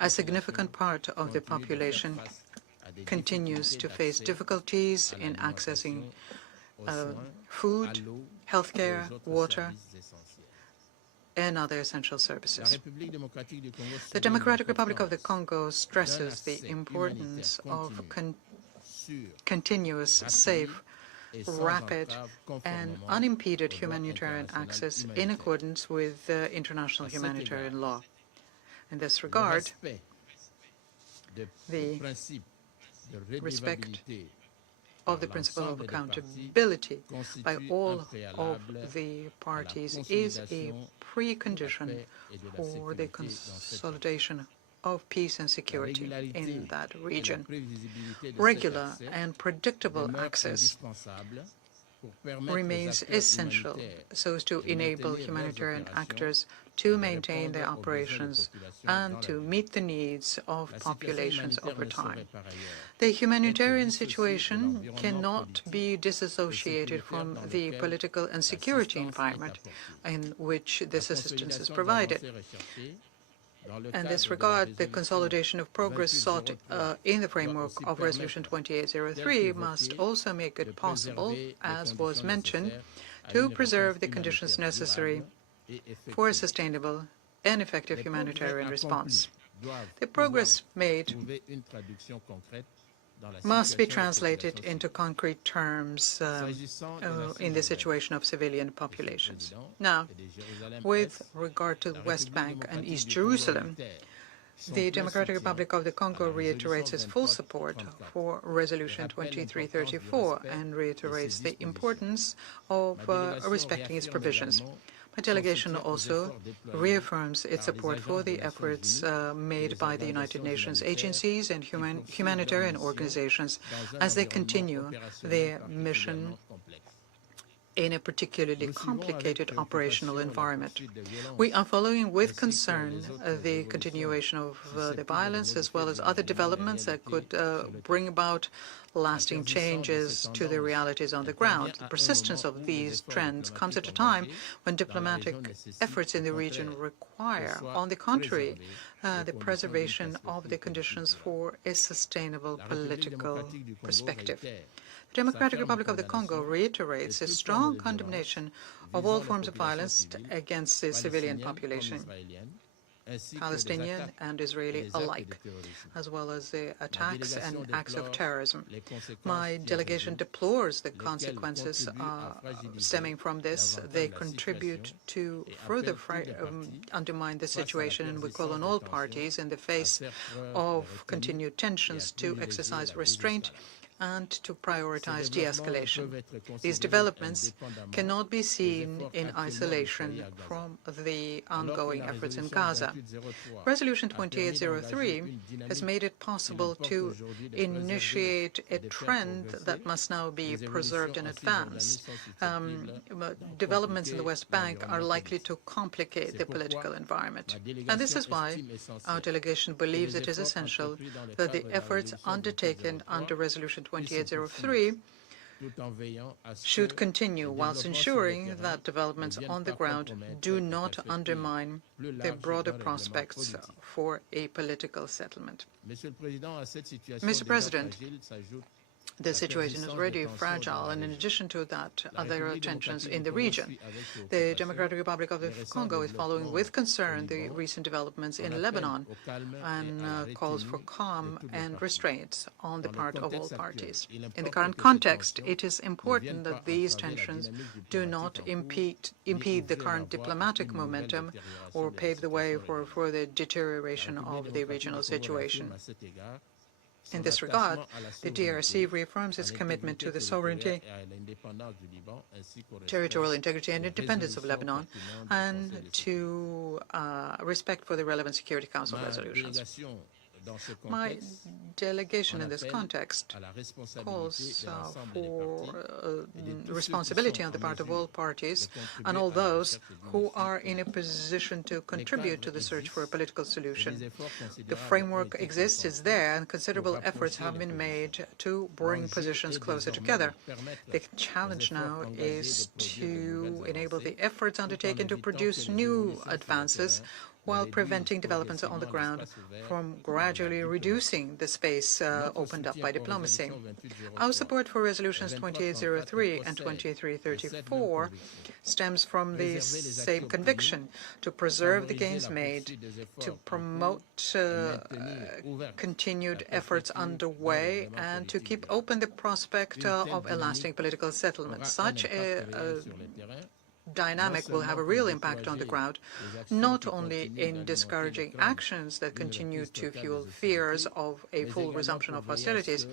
a significant part of the population continues to face difficulties in accessing food, healthcare, water, and other essential services. The Democratic Republic of the Congo stresses the importance of continuous, safe, rapid, and unimpeded humanitarian access in accordance with international humanitarian law. In this regard, the respect of the principle of accountability by all of the parties is a precondition for the consolidation of peace and security in that region. Regular and predictable access remains essential so as to enable humanitarian actors to maintain their operations and to meet the needs of populations over time. The humanitarian situation cannot be disassociated from the political and security environment in which this assistance is provided. In this regard, the consolidation of progress sought in the framework of Resolution 2803 must also make it possible, as was mentioned, to preserve the conditions necessary for a sustainable and effective humanitarian response. The progress made must be translated into concrete terms in the situation of civilian populations. Now, with regard to the West Bank and East Jerusalem, the Democratic Republic of the Congo reiterates its full support for Resolution 2334 and reiterates the importance of respecting its provisions. My delegation also reaffirms its support for the efforts made by the United Nations agencies and humanitarian organizations as they continue their mission in a particularly complicated operational environment. We are following with concern the continuation of the violence as well as other developments that could bring about lasting changes to the realities on the ground. The persistence of these trends comes at a time when diplomatic efforts in the region require, on the contrary, the preservation of the conditions for a sustainable political perspective. The Democratic Republic of the Congo reiterates a strong condemnation of all forms of violence against the civilian population, Palestinian and Israeli alike, as well as the attacks and acts of terrorism. My delegation deplores the consequences stemming from this. They contribute to further undermine the situation, and we call on all parties in the face of continued tensions to exercise restraint and to prioritize de-escalation. These developments cannot be seen in isolation from the ongoing efforts in Gaza. Resolution 2803 has made it possible to initiate a trend that must now be preserved in advance. Developments in the West Bank are likely to complicate the political environment. And this is why our delegation believes it is essential that the efforts undertaken under Resolution 2803 should continue whilst ensuring that developments on the ground do not undermine the broader prospects for a political settlement. Mr. President, the situation is already fragile, and in addition to that, there are tensions in the region. The Democratic Republic of the Congo is following with concern the recent developments in Lebanon and calls for calm and restraints on the part of all parties. In the current context, it is important that these tensions do not impede the current diplomatic momentum or pave the way for further deterioration of the regional situation. In this regard, the DRC reaffirms its commitment to the sovereignty, territorial integrity and independence of Lebanon and to respect for the relevant Security Council resolutions. My delegation in this context calls for responsibility on the part of all parties and all those who are in a position to contribute to the search for a political solution. The framework exists, is there, and considerable efforts have been made to bring positions closer together. The challenge now is to enable the efforts undertaken to produce new advances while preventing developments on the ground from gradually reducing the space opened up by diplomacy. Our support for Resolutions 2803 and 2334 stems from the same conviction to preserve the gains made, to promote continued efforts underway, and to keep open the prospect of a lasting political settlement. Such a dynamic will have a real impact on the ground, not only in discouraging actions that continue to fuel fears of a full resumption of hostilities,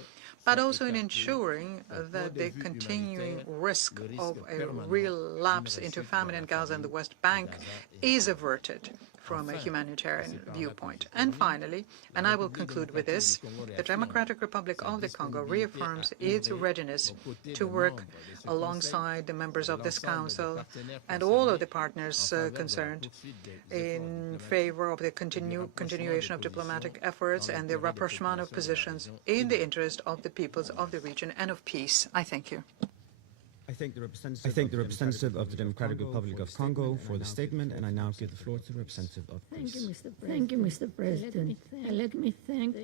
but also in ensuring that the continuing risk of a real lapse into famine in Gaza and the West Bank is averted from a humanitarian viewpoint. And finally, and I will conclude with this, the Democratic Republic of the Congo reaffirms its readiness to work alongside the members of this Council and all of the partners concerned in favor of the continuation of diplomatic efforts and the rapprochement of positions in the interest of the peoples of the region and of peace. I thank you. I thank the representative of the Democratic Republic of Congo for the statement, and I now give the floor to the representative of peace. Thank you, Mr. President. Let me thank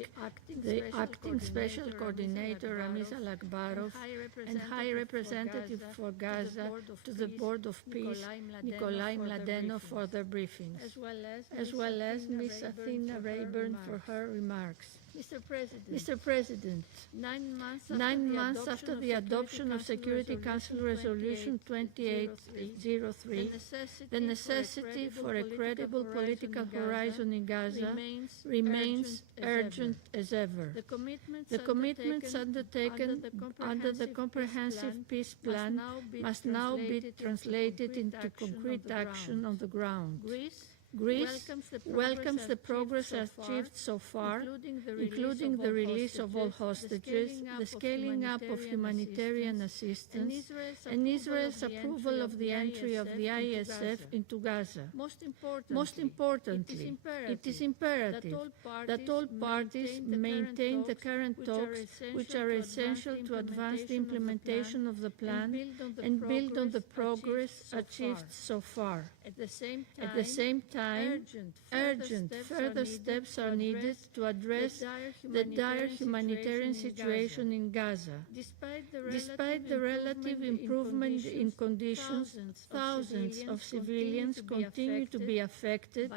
the Acting Special Coordinator, Ramiz Alakbarov, and High Representative for Gaza to the Board of Peace, Nikolai Mladenov, for their briefings, as well as Ms. Athena Rayburn for her remarks. Mr. President, 9 months after the adoption of Security Council Resolution 2803, the necessity for a credible political horizon in Gaza remains urgent as ever. The commitments undertaken under the Comprehensive Peace Plan must now be translated into concrete action on the ground. Greece welcomes the progress achieved so far, including the release of all hostages, the scaling up of humanitarian assistance, and Israel's approval of the entry of the ISF into Gaza. Most importantly, it is imperative that all parties maintain the current talks, which are essential to advance the implementation of the plan and build on the progress achieved so far. At the same time, urgent further steps are needed to address the dire humanitarian situation in Gaza. Despite the relative improvement in conditions, thousands of civilians continue to be affected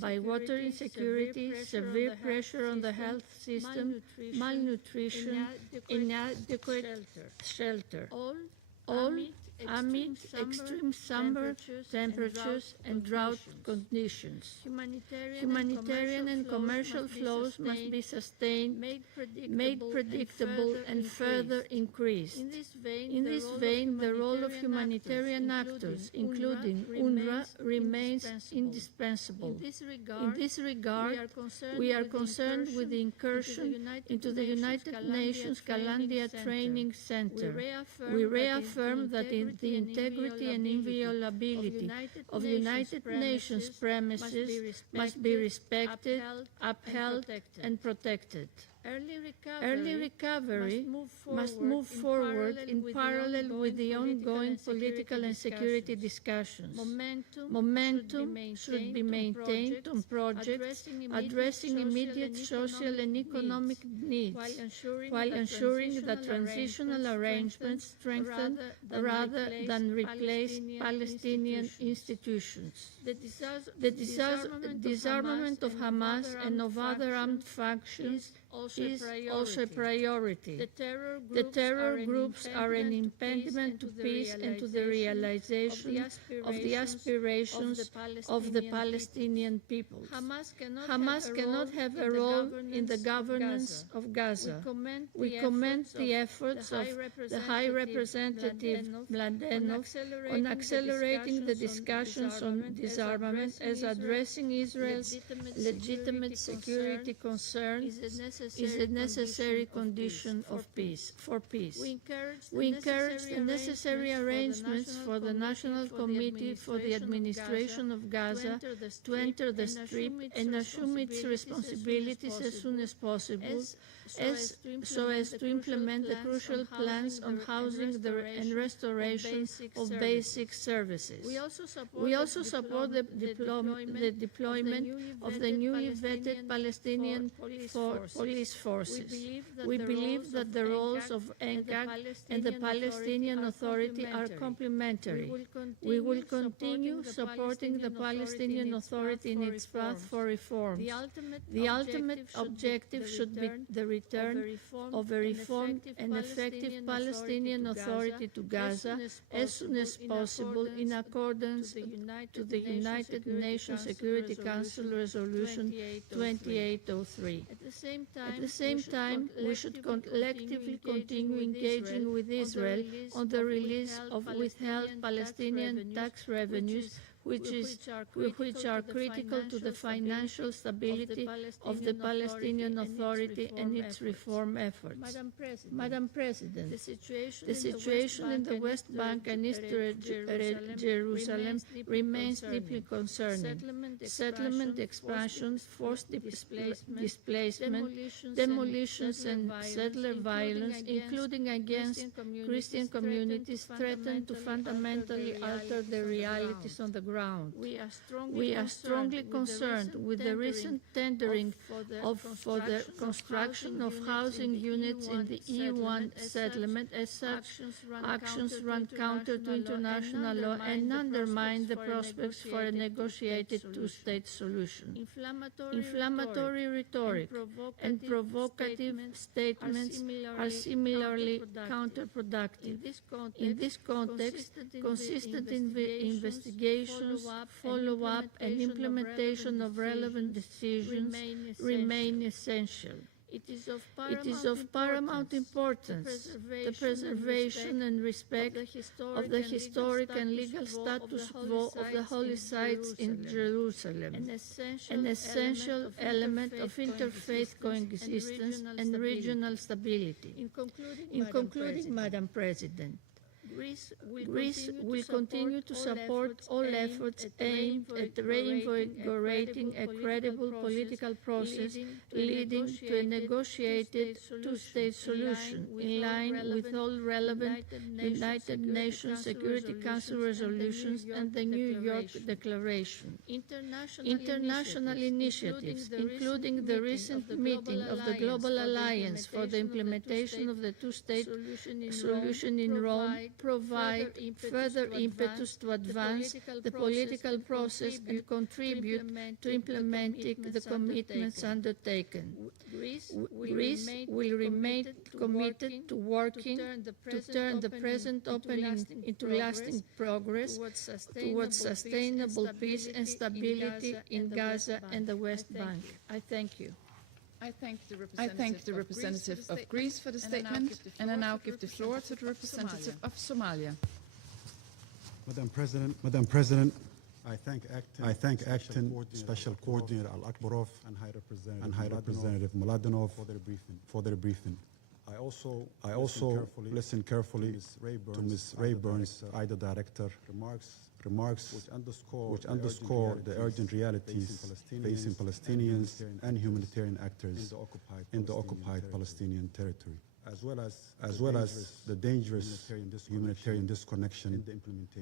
by water insecurity, severe pressure on the health system, malnutrition, inadequate shelter. All amid extreme summer temperatures and drought conditions. Humanitarian and commercial flows must be sustained, made predictable, and further increased. In this vein, the role of humanitarian actors, including UNRWA, remains indispensable. In this regard, we are concerned with the incursion into the United Nations Kalandia Training Center. We reaffirm that the integrity and inviolability of United Nations premises must be respected, upheld, and protected. Early recovery must move forward in parallel with the ongoing political and security discussions. Momentum should be maintained on projects addressing immediate social and economic needs, while ensuring that transitional arrangements strengthen rather than replace Palestinian institutions. The disarmament of Hamas and of other armed factions is also a priority. The terror groups are an impediment to peace and to the realization of the aspirations of the Palestinian peoples. Hamas cannot have a role in the governance of Gaza. We commend the efforts of the High Representative Mladenov on accelerating the discussions on disarmament as addressing Israel's legitimate security concerns is a necessary condition of peace. We encourage the necessary arrangements for the National Committee for the Administration of Gaza to enter the Strip and assume its responsibilities as soon as possible, so as to implement the crucial plans on housing and restoration of basic services. We also support the deployment of the newly vetted Palestinian police forces. We believe that the roles of ENCAC and the Palestinian Authority are complementary. We will continue supporting the Palestinian Authority in its path for reforms. The ultimate objective should be the return of a reformed and effective Palestinian Authority to Gaza as soon as possible in accordance to the United Nations Security Council Resolution 2803. At the same time, we should collectively continue engaging with Israel on the release of withheld Palestinian tax revenues, which are critical to the financial stability of the Palestinian Authority and its reform efforts. Madam President, the situation in the West Bank and East Jerusalem remains deeply concerning. Settlement expansion, forced displacement, demolitions and settler violence, including against Christian communities, threaten to fundamentally alter the realities on the ground. We are strongly concerned with the recent tendering for the construction of housing units in the E1 settlement, as such actions run counter to international law and undermine the prospects for a negotiated two-state solution. Inflammatory rhetoric and provocative statements are similarly counterproductive. In this context, consistent investigation, follow-up and implementation of relevant decisions remain essential. It is of paramount importance the preservation and respect of the historic and legal status quo of the holy sites in Jerusalem, an essential element of interfaith coexistence and regional stability. In concluding, Madam President, Greece will continue to support all efforts aimed at reinvigorating a credible political process leading to a negotiated two-state solution in line with all relevant United Nations Security Council resolutions and the New York Declaration. International initiatives, including the recent meeting of the Global Alliance for the Implementation of the Two-State Solution in Rome, provide further impetus to advance the political process and contribute to implementing the commitments undertaken. Greece will remain committed to working to turn the present opening into lasting progress towards sustainable peace and stability in Gaza and the West Bank. I thank you. I thank the representative of Greece for the statement, and I now give the floor to the representative of Somalia. Madam President, I thank Acting Special Coordinator Al-Akbarov and High Representative Mladenov for their briefing. I also listened carefully to Ms. Rayburn's IDA Director remarks which underscore the urgent realities facing Palestinians and humanitarian actors in the occupied Palestinian territory, as well as the dangerous humanitarian disconnection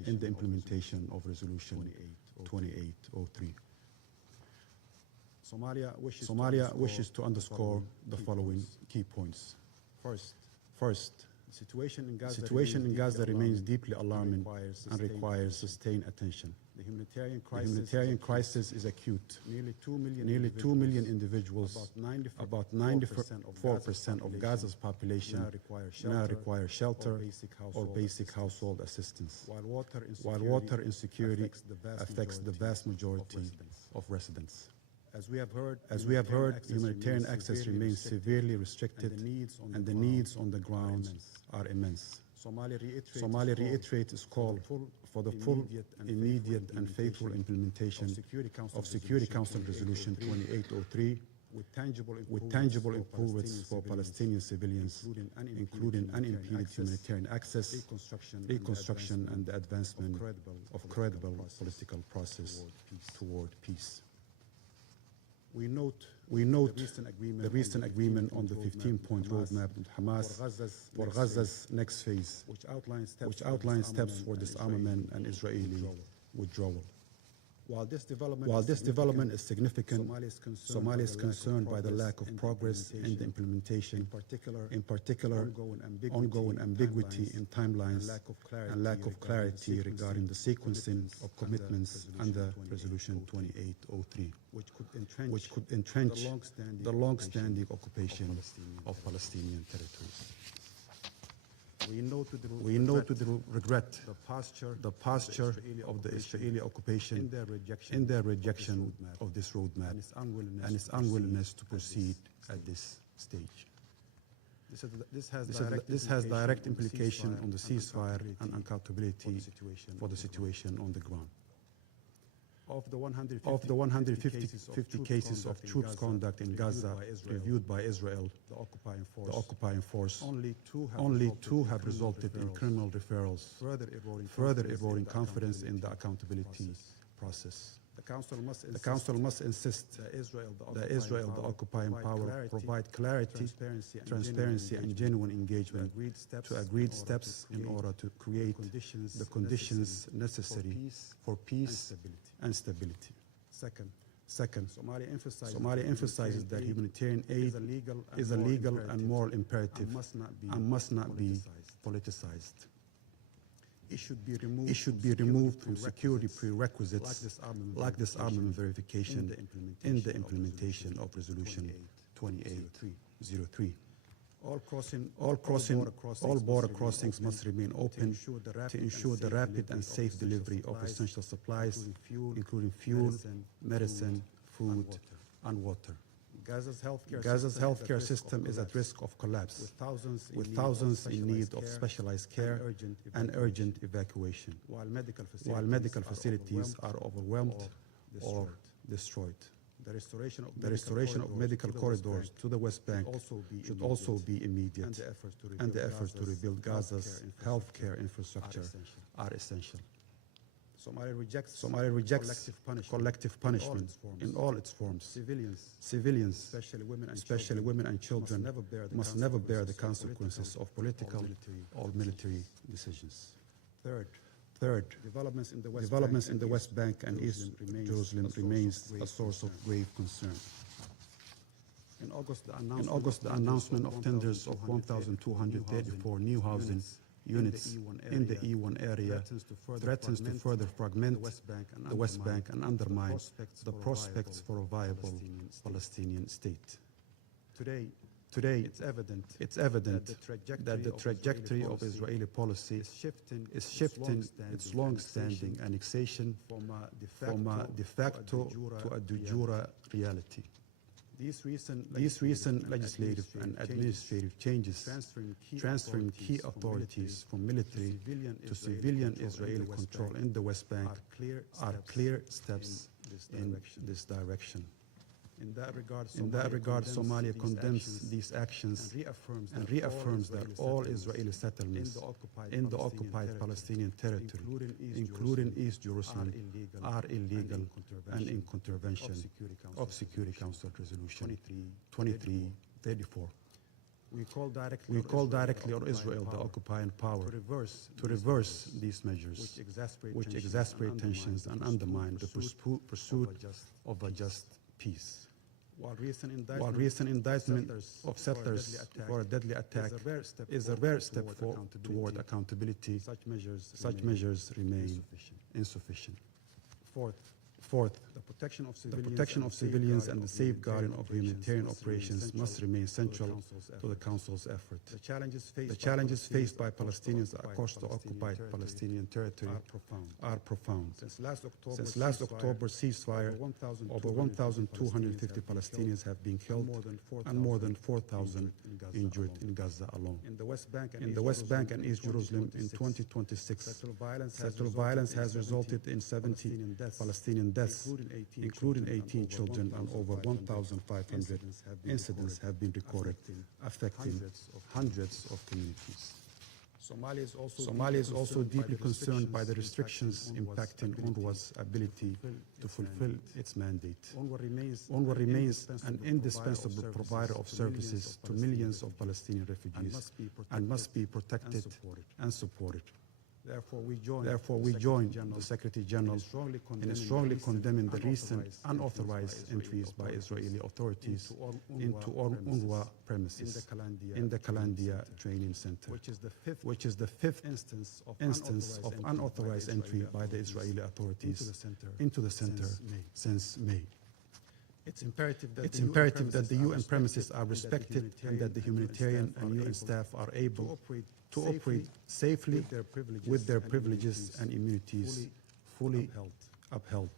in the implementation of Resolution 2803. Somalia wishes to underscore the following key points. First, the situation in Gaza remains deeply alarming and requires sustained attention. The humanitarian crisis is acute. Nearly 2 million individuals, about 94% of Gaza's population, now require shelter or basic household assistance, while water insecurity affects the vast majority of residents. As we have heard, humanitarian access remains severely restricted, and the needs on the ground are immense. Somalia reiterates its call for the full, immediate, and faithful implementation of Security Council Resolution 2803, with tangible improvements for Palestinian civilians, including unimpeded humanitarian access, reconstruction, and the advancement of credible political process toward peace. We note the recent agreement on the 15-point roadmap with Hamas for Gaza's next phase, which outlines steps for disarmament and Israeli withdrawal. While this development is significant, Somalia is concerned by the lack of progress in the implementation, in particular, ongoing ambiguity in timelines and lack of clarity regarding the sequencing of commitments under Resolution 2803, which could entrench the long-standing occupation of Palestinian territories. We note with regret the posture of the Israeli occupation in their rejection of this roadmap and its unwillingness to proceed at this stage. This has direct implication on the ceasefire and accountability for the situation on the ground. Of the 150 cases of troops conduct in Gaza reviewed by Israel, the occupying force, only two have resulted in criminal referrals, further eroding confidence in the accountability process. The Council must insist that Israel, the occupying power, provide clarity, transparency, and genuine engagement to agreed steps in order to create the conditions necessary for peace and stability. Second, Somalia emphasizes that humanitarian aid is a legal and moral imperative and must not be politicized. It should be removed from security prerequisites like disarmament verification in the implementation of Resolution 2803. All border crossings must remain open to ensure the rapid and safe delivery of essential supplies, including fuel, medicine, food, and water. Gaza's healthcare system is at risk of collapse, with thousands in need of specialized care and urgent evacuation, while medical facilities are overwhelmed or destroyed. The restoration of medical corridors to the West Bank should also be immediate, and the efforts to rebuild Gaza's healthcare infrastructure are essential. Somalia rejects collective punishment in all its forms. Civilians, especially women and children, must never bear the consequences of political or military decisions. Third, developments in the West Bank and East Jerusalem remains a source of grave concern. In August, the announcement of tenders of 1,234 new housing units in the E1 area threatens to further fragment the West Bank and undermine the prospects for a viable Palestinian state. Today, it's evident that the trajectory of Israeli policy is shifting its long-standing annexation from a de facto to a de jure reality. These recent legislative and administrative changes, transferring key authorities from military to civilian Israeli control in the West Bank, are clear steps in this direction. In that regard, Somalia condemns these actions and reaffirms that all Israeli settlements in the occupied Palestinian territory, including East Jerusalem, are illegal and in contravention of Security Council Resolution 2334. We call directly on Israel, the occupying power, to reverse these measures, which exasperate tensions and undermine the pursuit of a just peace. While recent indictment of settlers for a deadly attack is a rare step toward accountability, such measures remain insufficient. Fourth, the protection of civilians and the safeguarding of humanitarian operations must remain central to the Council's effort. The challenges faced by Palestinians across the occupied Palestinian territory are profound. Since last October's ceasefire, over 1,250 Palestinians have been killed and more than 4,000 injured in Gaza alone. In the West Bank and East Jerusalem in 2026, settled violence has resulted in 70 Palestinian deaths, including 18 children, and over 1,500 incidents have been recorded, affecting hundreds of communities. Somalia is also deeply concerned by the restrictions impacting UNRWA's ability to fulfill its mandate. UNRWA remains an indispensable provider of services to millions of Palestinian refugees and must be protected and supported. Therefore, we join the Secretary General in strongly condemning the recent unauthorized entries by Israeli authorities into UNRWA premises in the Kalandia Training Center, which is the fifth instance of unauthorized entry by the Israeli authorities into the center since May. It's imperative that the UN premises are respected and that the humanitarian and UN staff are able to operate safely with their privileges and immunities fully upheld.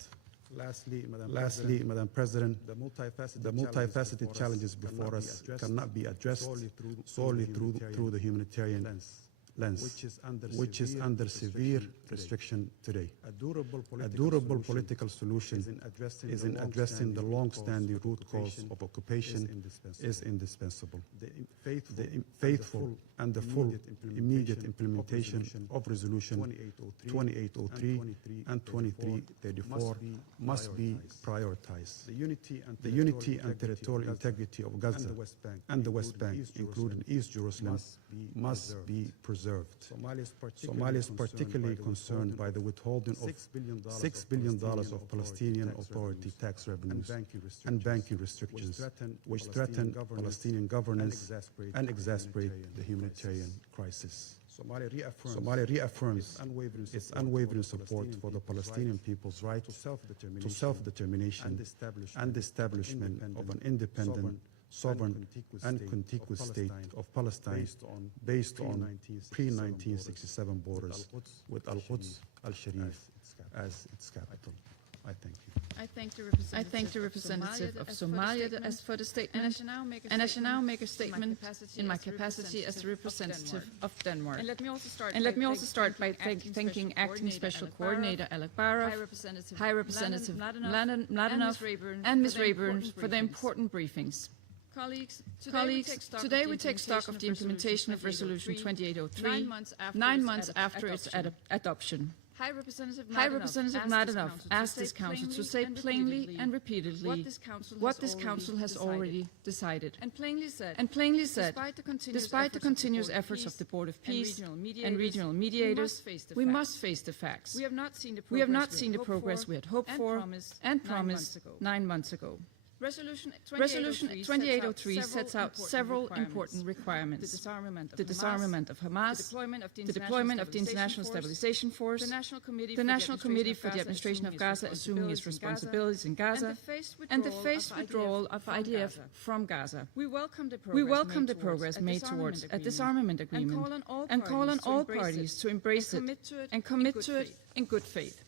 Lastly, Madam President, the multifaceted challenges before us cannot be addressed solely through the humanitarian lens, which is under severe restriction today. A durable political solution is in addressing the long-standing root cause of occupation is indispensable. The faithful and the full immediate implementation of Resolution 2803 and 2334 must be prioritized. The unity and territorial integrity of Gaza and the West Bank, including East Jerusalem, must be preserved. Somalia is particularly concerned by the withholding of $6 billion of Palestinian Authority tax revenues and banking restrictions, which threaten Palestinian governance and exasperate the humanitarian crisis. Somalia reaffirms its unwavering support for the Palestinian people's right to self-determination and the establishment of an independent, sovereign and contiguous state of Palestine based on pre-1967 borders with Al-Quds al-Sharif as its capital. I thank you. I thank the representative of Somalia as for the statement, and I shall now make a statement in my capacity as the representative of Denmark. And let me also start by thanking Acting Special Coordinator Alec Barov, High Representative Mladenov, and Ms. Rayburn for their important briefings. Colleagues, today we take stock of the implementation of Resolution 2803, 9 months after its adoption. High Representative Mladenov asked this Council to say plainly and repeatedly what this Council has already decided. And plainly said, despite the continuous efforts of the Board of Peace and regional mediators, we must face the facts. We have not seen the progress we had hoped for and promised 9 months ago. Resolution 2803 sets out several important requirements: the disarmament of Hamas, the deployment of the International Stabilization Force, the National Committee for the Administration of Gaza assuming its responsibilities in Gaza, and the phased withdrawal of IDF from Gaza. We welcome the progress made towards a disarmament agreement and call on all parties to embrace it and commit to it in good faith.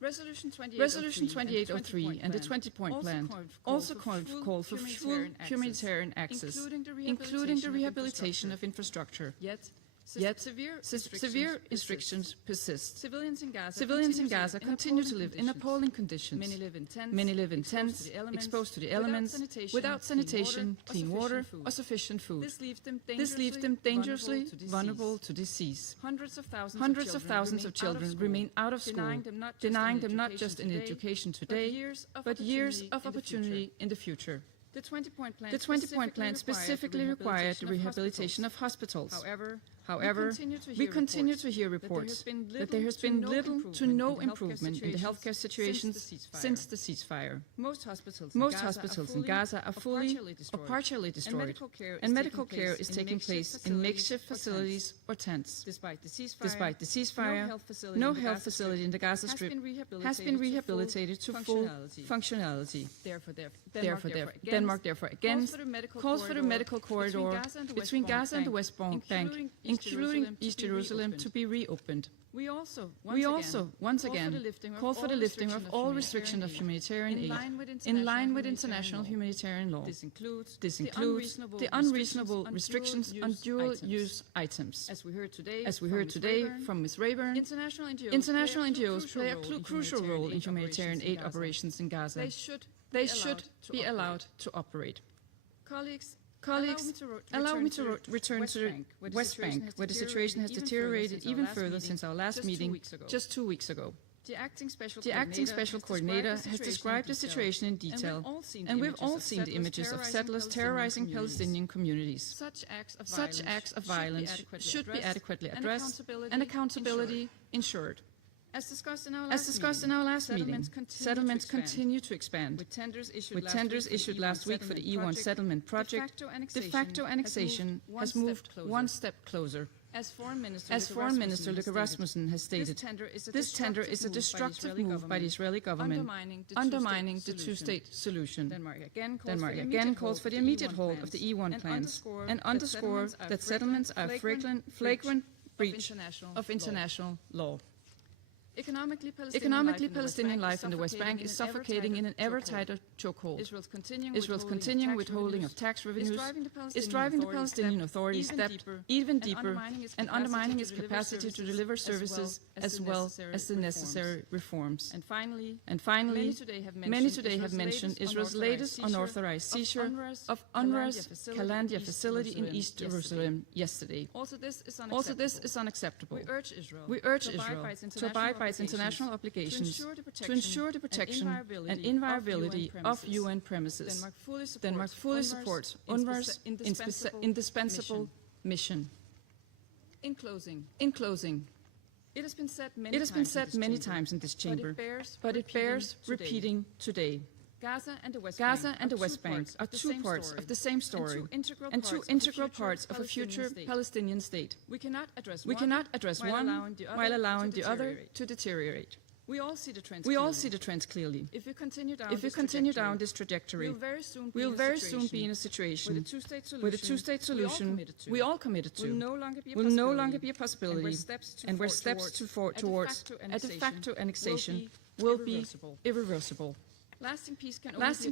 Resolution 2803 and the 20-point plan also call for full humanitarian access, including the rehabilitation of infrastructure. Yet, severe restrictions persist. Civilians in Gaza continue to live in appalling conditions. Many live in tents, exposed to the elements, without sanitation, clean water, or sufficient food. This leaves them dangerously vulnerable to disease. Hundreds of thousands of children remain out of school, denying them not just an education today, but years of opportunity in the future. The 20-point plan specifically required the rehabilitation of hospitals. However, we continue to hear reports that there has been little to no improvement in the healthcare situation since the ceasefire. Most hospitals in Gaza are fully or partially destroyed, and medical care is taking place in makeshift facilities or tents. Despite the ceasefire, no health facility in the Gaza Strip has been rehabilitated to full functionality. Therefore, Denmark again calls for the medical corridor between Gaza and the West Bank, including East Jerusalem, to be reopened. We also, once again, call for the lifting of all restriction of humanitarian aid in line with international humanitarian law. This includes the unreasonable restrictions on dual-use items. As we heard today from Ms. Rayburn, international NGOs play a crucial role in humanitarian aid operations in Gaza. They should be allowed to operate. Colleagues, allow me to return to the West Bank, where the situation has deteriorated even further since our last meeting just 2 weeks ago. The acting special coordinator has described the situation in detail, and we've all seen the images of settlers terrorizing Palestinian communities. Such acts of violence should be adequately addressed and accountability ensured. As discussed in our last meeting, settlements continue to expand. With tenders issued last week for the E1 settlement project, de facto annexation has moved one step closer. As Foreign Minister Luke Rasmussen has stated, this tender is a destructive move by the Israeli government, undermining the two-state solution. Denmark again calls for the immediate hold of the E1 plans and underscores that settlements are a flagrant breach of international law. Economically, Palestinian life in the West Bank is suffocating in an ever tighter chokehold. Israel's continuing withholding of tax revenues is driving the Palestinian Authority's debt even deeper and undermining its capacity to deliver services as well as the necessary reforms. And finally, many today have mentioned Israel's latest unauthorized seizure of UNRWA's Kalandia facility in East Jerusalem yesterday. Also, this is unacceptable. We urge Israel to abide by its international obligations to ensure the protection and inviolability of UN premises. Denmark fully supports UNRWA's indispensable mission. In closing, it has been said many times in this chamber, but it bears repeating today. Gaza and the West Bank are two parts of the same story and two integral parts of a future Palestinian state. We cannot address one while allowing the other to deteriorate. We all see the trends clearly. If we continue down this trajectory, we will very soon be in a situation where the two-state solution we all committed to will no longer be a possibility, and where steps towards a de facto annexation will be irreversible. Lasting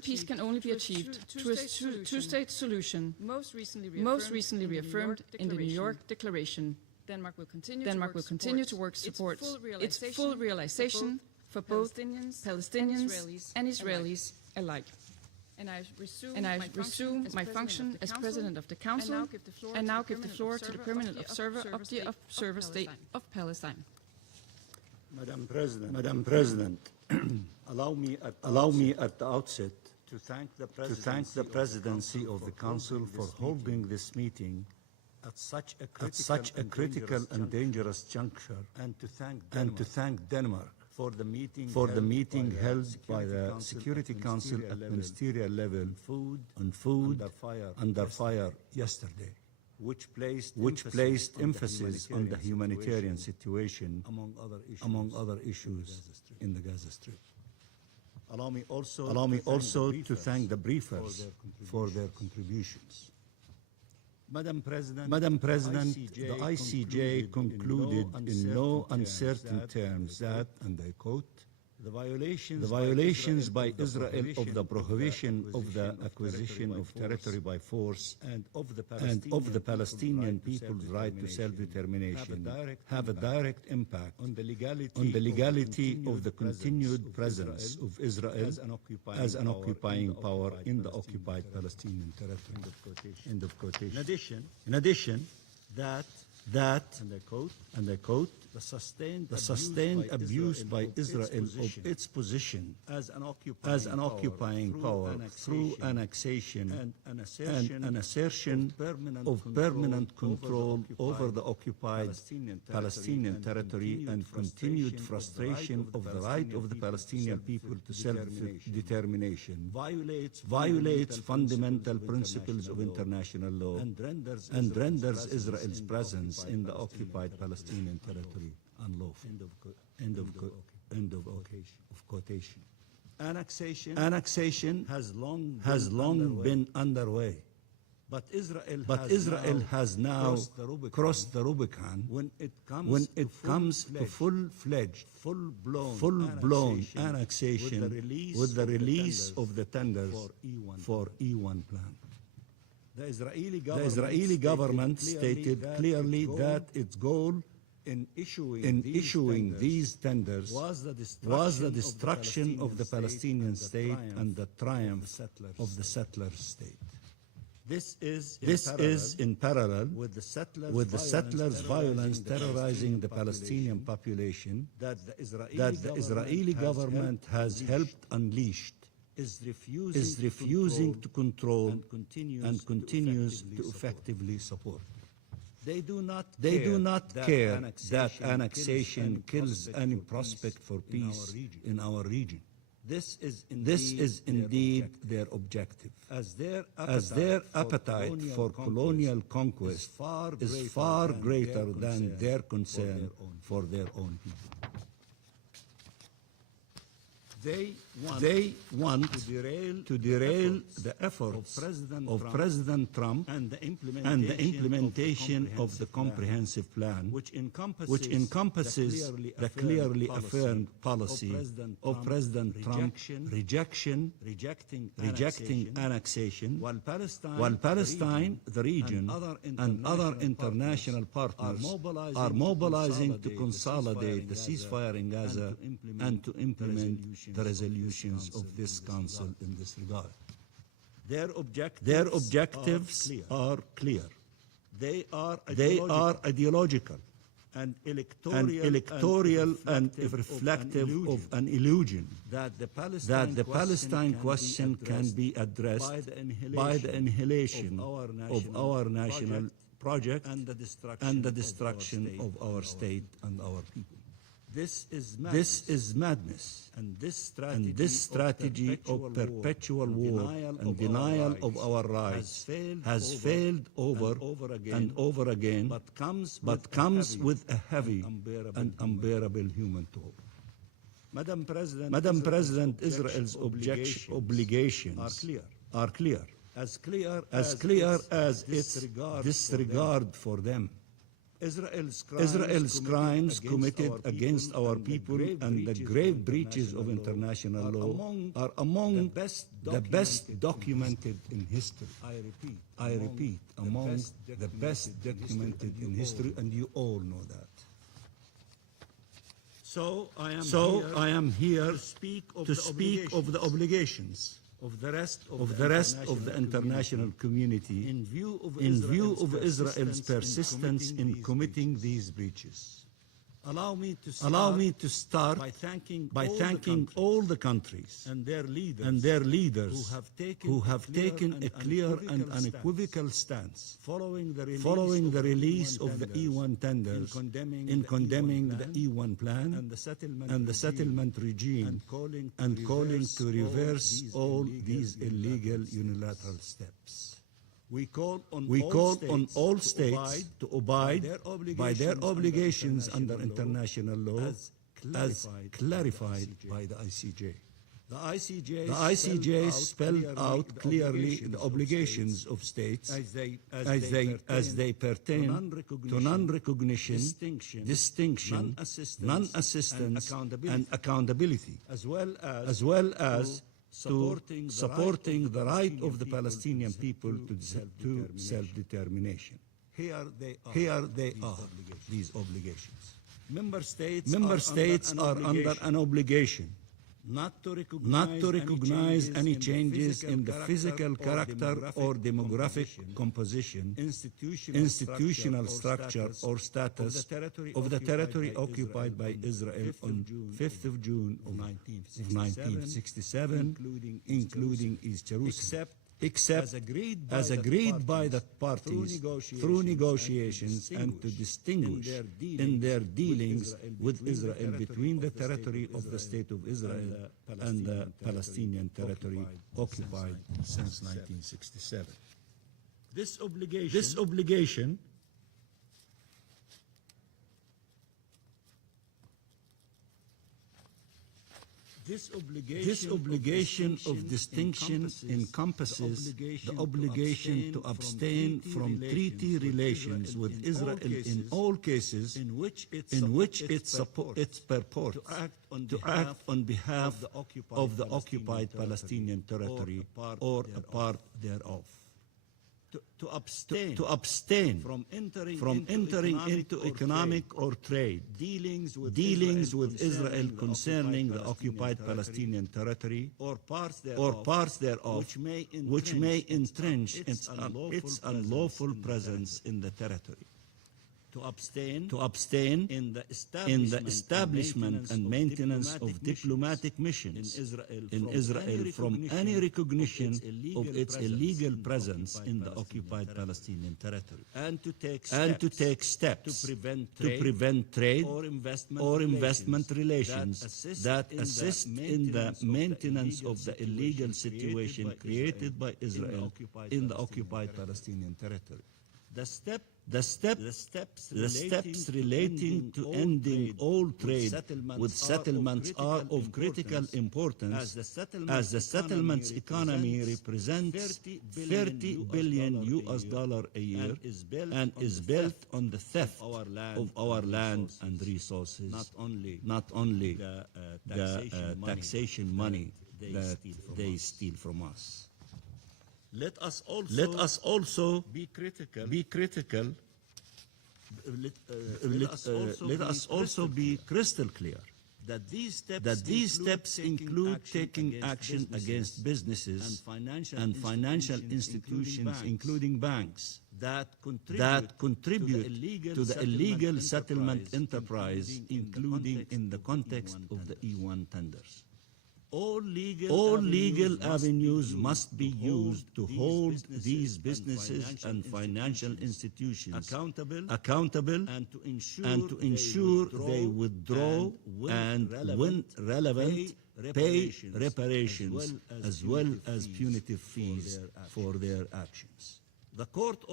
peace can only be achieved through a two-state solution, most recently reaffirmed in the New York Declaration. Denmark will continue to work support its full realization for both Palestinians and Israelis alike. And I resume my function as President of the Council and now give the floor to the permanent observer of the Observer State of Palestine. Madam President, allow me at the outset to thank the Presidency of the Council for holding this meeting at such a critical and dangerous juncture, and to thank Denmark for the meeting held by the Security Council at ministerial level on food under fire yesterday, which placed emphasis on the humanitarian situation, among other issues in the Gaza Strip. Allow me also to thank the briefers for their contributions. Madam President, the ICJ concluded in no uncertain terms that, and I quote, the violations by Israel of the prohibition of the acquisition of territory by force and of the Palestinian people's right to self-determination have a direct impact on the legality of the continued presence of Israel as an occupying power in the occupied Palestinian territory. End of quotation. In addition, that and I quote, the sustained abuse by Israel of its position as an occupying power through annexation and an assertion of permanent control over the occupied Palestinian territory and continued frustration of the right of the Palestinian people to self-determination violates fundamental principles of international law and renders Israel's presence in the occupied Palestinian territory unlawful. End of quotation. Annexation has long been underway, but Israel has now crossed the Rubicon when it comes to full-fledged, full-blown annexation with the release of the tenders for E1 plan. The Israeli government stated clearly that its goal in issuing these tenders was the destruction of the Palestinian state and the triumph of the settler state. This is in parallel with the settlers' violence terrorizing the Palestinian population that the Israeli government has helped unleash, is refusing to control and continues to effectively support. They do not care that annexation kills any prospect for peace in our region. This is indeed their objective, as their appetite for colonial conquest is far greater than their concern for their own people. They want to derail the efforts of President Trump and the implementation of the comprehensive plan, which encompasses the clearly affirmed policy of President Trump rejecting annexation, while Palestine, the region, and other international partners are mobilizing to consolidate the ceasefire in Gaza and to implement the resolutions of this council in this regard. Their objectives are clear. They are ideological and electoral and reflective of an illusion that the Palestine question can be addressed by the annihilation of our national project and the destruction of our state and our people. This is madness, and this strategy of perpetual war and denial of our rights has failed over and over again, but comes with a heavy and unbearable human toll. Madam President, Israel's obligations are clear, as clear as its disregard for them. Israel's crimes committed against our people and the grave breaches of international law are among the best documented in history. I repeat, among the best documented in history, and you all know that. So I am here to speak of the obligations of the rest of the international community in view of Israel's persistence in committing these breaches. Allow me to start by thanking all the countries and their leaders who have taken a clear and unequivocal stance following the release of the E1 tenders in condemning the E1 plan and the settlement regime and calling to reverse all these illegal unilateral steps. We call on all states to abide by their obligations under international law as clarified by the ICJ. The ICJ spelled out clearly the obligations of states as they pertain to non-recognition, distinction, non-assistance, and accountability, as well as supporting the right of the Palestinian people to self-determination. Here they are, these obligations. Member states are under an obligation not to recognize any changes in the physical character or demographic composition, institutional structure or status of the territory occupied by Israel on 5th of June of 1967, including East Jerusalem, except as agreed by the parties through negotiations and to distinguish in their dealings with Israel between the territory of the State of Israel and the Palestinian territory occupied since 1967. This obligation This obligation of distinction encompasses the obligation to abstain from treaty relations with Israel in all cases in which it purports to act on behalf of the occupied Palestinian territory or a part thereof. To abstain from entering into economic or trade dealings with Israel concerning the occupied Palestinian territory or parts thereof which may entrench its unlawful presence in the territory. To abstain in the establishment and maintenance of diplomatic missions in Israel from any recognition of its illegal presence in the occupied Palestinian territory, and to take steps to prevent trade or investment relations that assist in the maintenance of the illegal situation created by Israel in the occupied Palestinian territory. The steps relating to ending all trade with settlements are of critical importance, as the settlements economy represents $30 billion a year and is built on the theft of our land and resources, not only the taxation money that they steal from us. Let us also be critical. Let us also be crystal clear that these steps include taking action against businesses and financial institutions, including banks, that contribute to the illegal settlement enterprise, including in the context of the E1 tenders. All legal avenues must be used to hold these businesses and financial institutions accountable and to ensure they withdraw and, when relevant, pay reparations as well as punitive fees for their actions. The court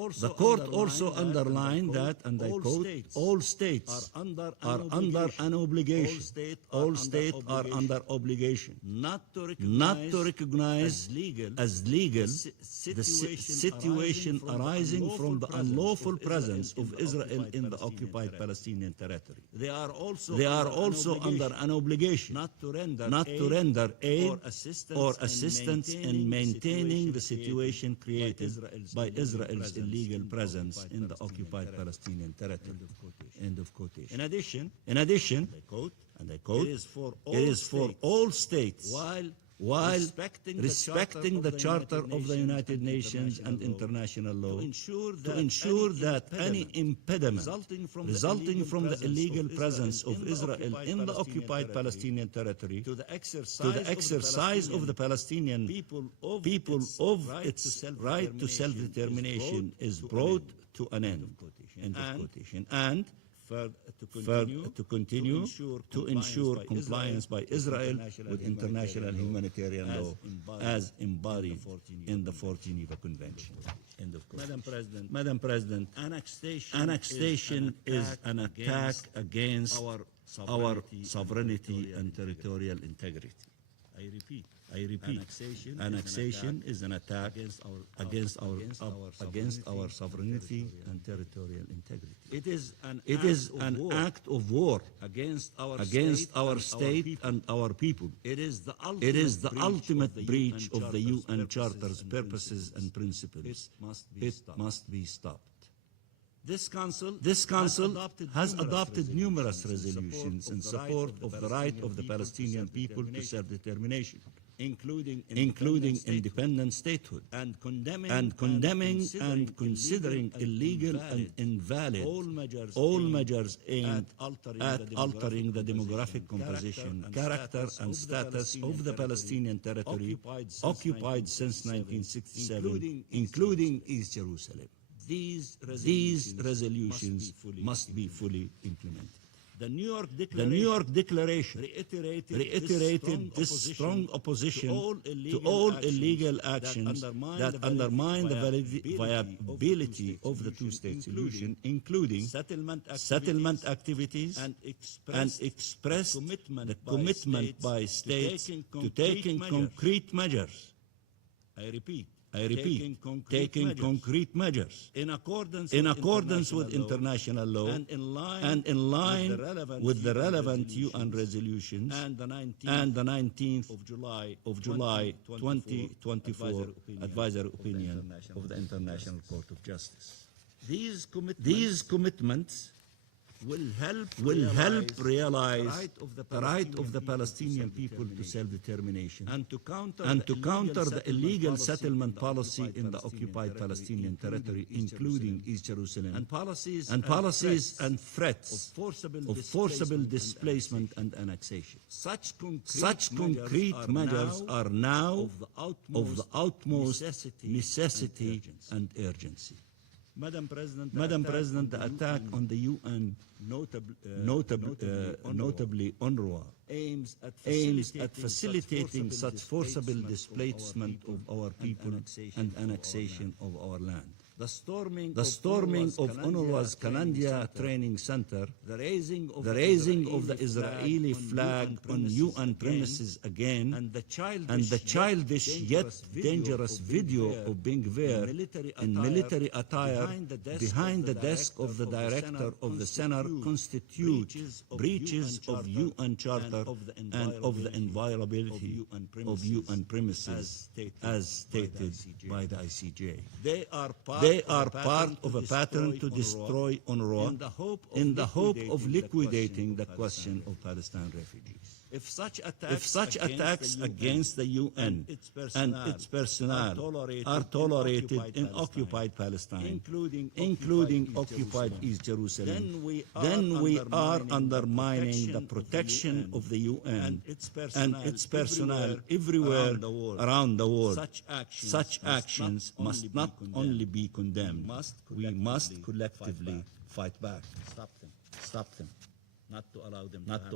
also underlined that, and I quote, all states are under an obligation. All states are under obligation not to recognize as legal the situation arising from the unlawful presence of Israel in the occupied Palestinian territory. They are also under an obligation not to render aid or assistance in maintaining the situation created by Israel's illegal presence in the occupied Palestinian territory. End of quotation. In addition, and I quote, it is for all states, while respecting the Charter of the United Nations and international law, to ensure that any impediment resulting from the illegal presence of Israel in the occupied Palestinian territory to the exercise of the Palestinian people of its right to self-determination is brought to an end. End of quotation. And to continue to ensure compliance by Israel with international humanitarian law as embodied in the 4th Geneva Convention. End of quotation. Madam President, annexation is an attack against our sovereignty and territorial integrity. I repeat, annexation is an attack against our sovereignty and territorial integrity. It is an act of war against our state and our people. It is the ultimate breach of the UN Charter's purposes and principles. It must be stopped. This Council has adopted numerous resolutions in support of the right of the Palestinian people to self-determination, including independent statehood, and condemning and considering illegal and invalid all measures aimed at altering the demographic composition, character and status of the Palestinian territory occupied since 1967, including East Jerusalem. These resolutions must be fully implemented. The New York Declaration reiterated this strong opposition to all illegal actions that undermine the viability of the two-state solution, including settlement activities, and expressed the commitment by states to taking concrete measures. I repeat, taking concrete measures in accordance with international law and in line with the relevant UN resolutions and the 19th of July 2024 advisory opinion of the International Court of Justice. These commitments will help realize the right of the Palestinian people to self-determination and to counter the illegal settlement policy in the occupied Palestinian territory, including East Jerusalem, and policies and threats of forcible displacement and annexation. Such concrete measures are now of the utmost necessity and urgency. Madam President, the attack on the UN, notably UNRWA, aims at facilitating such forcible displacement of our people and annexation of our land. the storming of UNRWA's Kalandia Training Center, the raising of the Israeli flag on UN premises again, and the childish yet dangerous video of Ben-Gvir in military attire behind the desk of the director of the center constitute breaches of UN Charter and of the inviolability of UN premises as stated by the ICJ. They are part of a pattern to destroy UNRWA in the hope of liquidating the question of Palestine refugees. If such attacks against the UN and its personnel are tolerated in occupied Palestine, including occupied East Jerusalem, then we are undermining the protection of the UN and its personnel everywhere around the world. Such actions must not only be condemned, we must collectively fight back, stop them, not to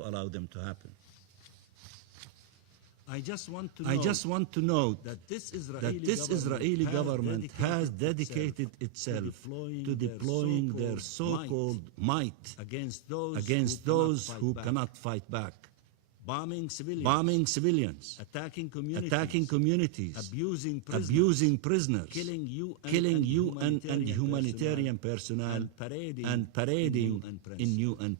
allow them to happen. I just want to note that this Israeli government has dedicated itself to deploying their so-called might against those who cannot fight back. Bombing civilians, attacking communities, abusing prisoners, killing UN and humanitarian personnel, and parading in UN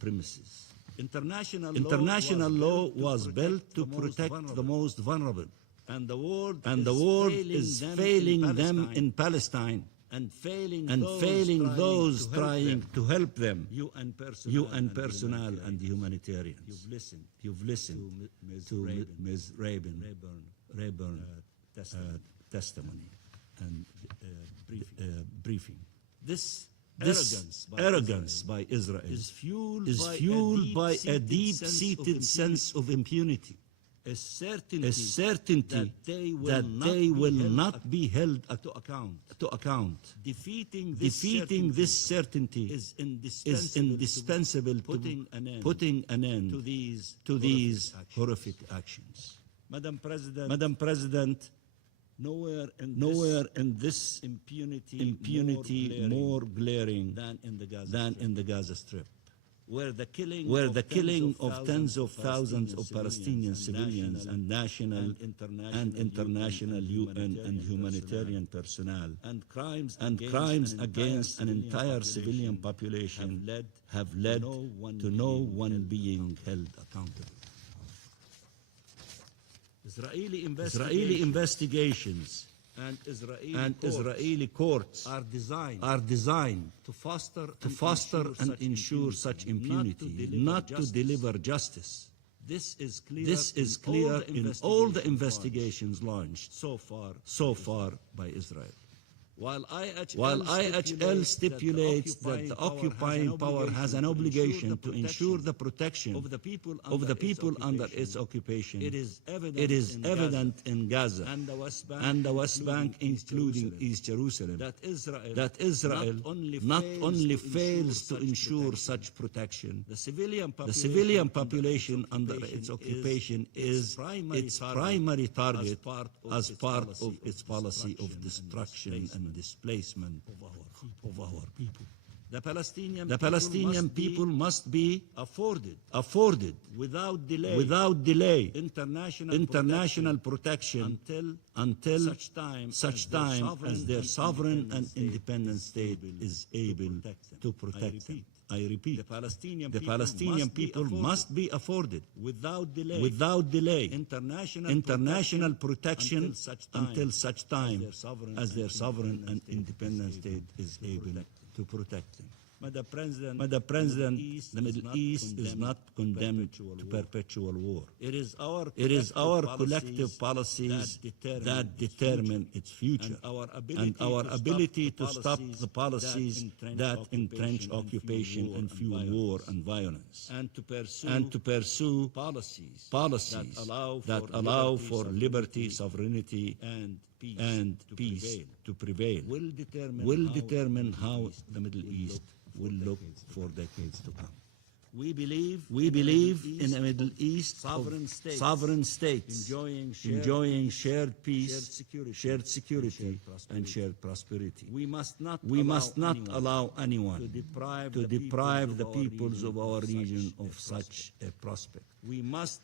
premises. International law was built to protect the most vulnerable, and the world is failing them in Palestine and failing those trying to help them, UN personnel and humanitarians. You've listened to Ms. Rayburn testimony and briefing. This arrogance by Israel is fueled by a deep-seated sense of impunity, a certainty that they will not be held to account. Defeating this certainty is indispensable to putting an end to these horrific actions. Madam President, nowhere in this impunity more glaring than in the Gaza Strip, where the killing of tens of thousands of Palestinian civilians and national and international UN and humanitarian personnel and crimes against an entire civilian population have led to no one being held accountable. Israeli investigations and Israeli courts are designed to foster and ensure such impunity, not to deliver justice. This is clear in all the investigations launched so far by Israel. While IHL stipulates that the occupying power has an obligation to ensure the protection of the people under its occupation, it is evident in Gaza and the West Bank, including East Jerusalem, that Israel not only fails to ensure such protection, the civilian population under its occupation is its primary target as part of its policy of destruction and displacement of our people. The Palestinian people must be afforded without delay international protection until such time as their sovereign and independent state is able to protect them. I repeat, the Palestinian people must be afforded without delay international protection until such time as their sovereign and independent state is able to protect them. Madam President, the Middle East is not condemned to perpetual war. It is our collective policies that determine its future, and our ability to stop the policies that entrench occupation and fuel war and violence, and to pursue policies that allow for liberty, sovereignty, and peace to prevail will determine how the Middle East will look for decades to come. We believe in a Middle East sovereign states enjoying shared peace, shared security, and shared prosperity. We must not allow anyone to deprive the peoples of our region of such a prospect. We must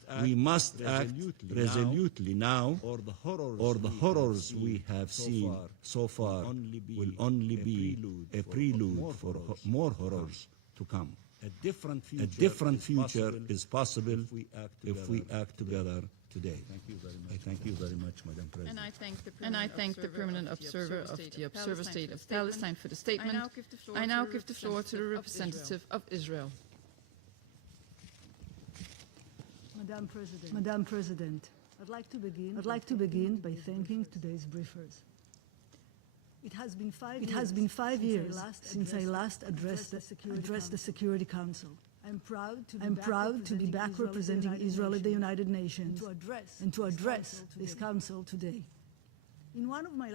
act resolutely now, or the horrors we have seen so far will only be a prelude for more horrors to come. A different future is possible if we act together today. I thank you very much, Madam President. And I thank the permanent observer of the Observer State of Palestine for the statement. I now give the floor to the representative of Israel. Madam President, I'd like to begin by thanking today's briefers. It has been 5 years since I last addressed the Security Council. I'm proud to be back representing Israel at the United Nations and to address this council today. In one of my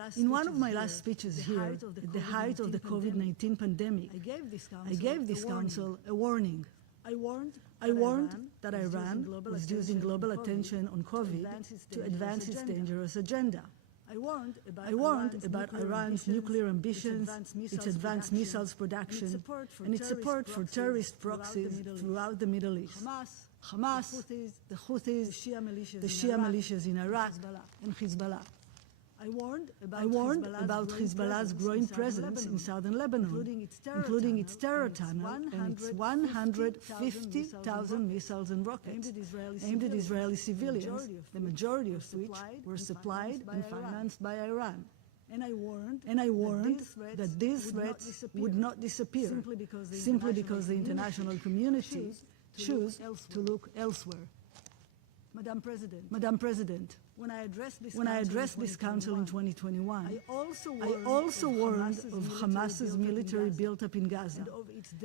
last speeches here, at the height of the COVID-19 pandemic, I gave this council a warning. I warned that Iran was using global attention on COVID to advance its dangerous agenda. I warned about Iran's nuclear ambitions, its advanced missiles production, and its support for terrorist proxies throughout the Middle East. Hamas, the Houthis, the Shia militias in Iraq, and Hezbollah. I warned about Hezbollah's growing presence in southern Lebanon, including its terror tunnel and its 150,000 missiles and rockets aimed at Israeli civilians, the majority of which were supplied and financed by Iran. And I warned that these threats would not disappear simply because the international community chose to look elsewhere. Madam President, when I addressed this council in 2021, I also warned of Hamas's military built-up in Gaza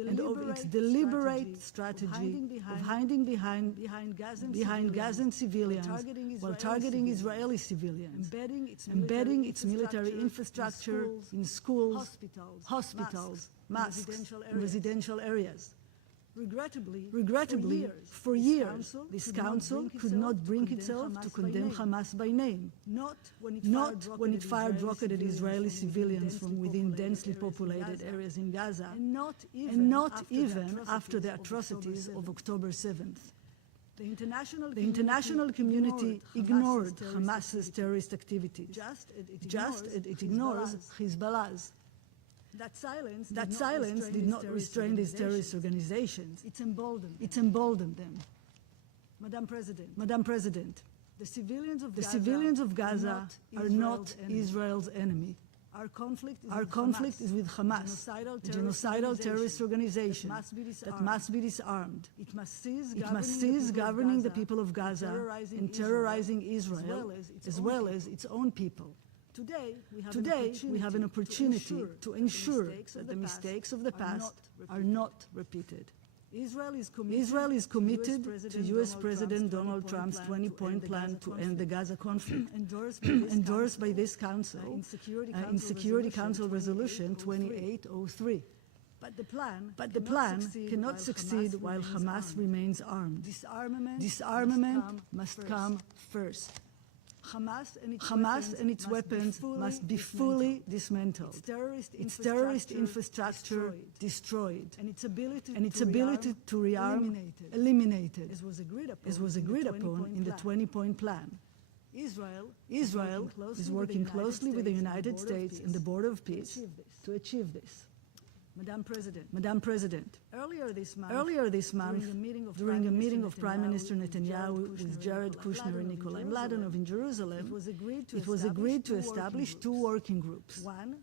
and of its deliberate strategy of hiding behind Gazan civilians while targeting Israeli civilians, embedding its military infrastructure in schools, hospitals, mosques, and residential areas. Regrettably, for years, this council could not bring itself to condemn Hamas by name, not when it fired rockets at Israeli civilians from within densely populated areas in Gaza, and not even after the atrocities of October 7th. The international community ignored Hamas's terrorist activities, just as it ignores Hezbollah's. That silence did not restrain these terrorist organizations. It emboldened them. Madam President, the civilians of Gaza are not Israel's enemy. Our conflict is with Hamas, a genocidal terrorist organization that must be disarmed. It must cease governing the people of Gaza and terrorizing Israel as well as its own people. Today, we have an opportunity to ensure that the mistakes of the past are not repeated. Israel is committed to U.S. President Donald Trump's 20-point plan to end the Gaza conflict, endorsed by this Council in Security Council Resolution 2803. But the plan cannot succeed while Hamas remains armed. Disarmament must come first. Hamas and its weapons must be fully dismantled, its terrorist infrastructure destroyed, and its ability to rearm eliminated, as was agreed upon in the 20-point plan. Israel is working closely with the United States and the Board of Peace to achieve this. Madam President, earlier this month, during a meeting of Prime Minister Netanyahu with Jared Kushner and Nikolai Mladenov in Jerusalem, it was agreed to establish two working groups. One,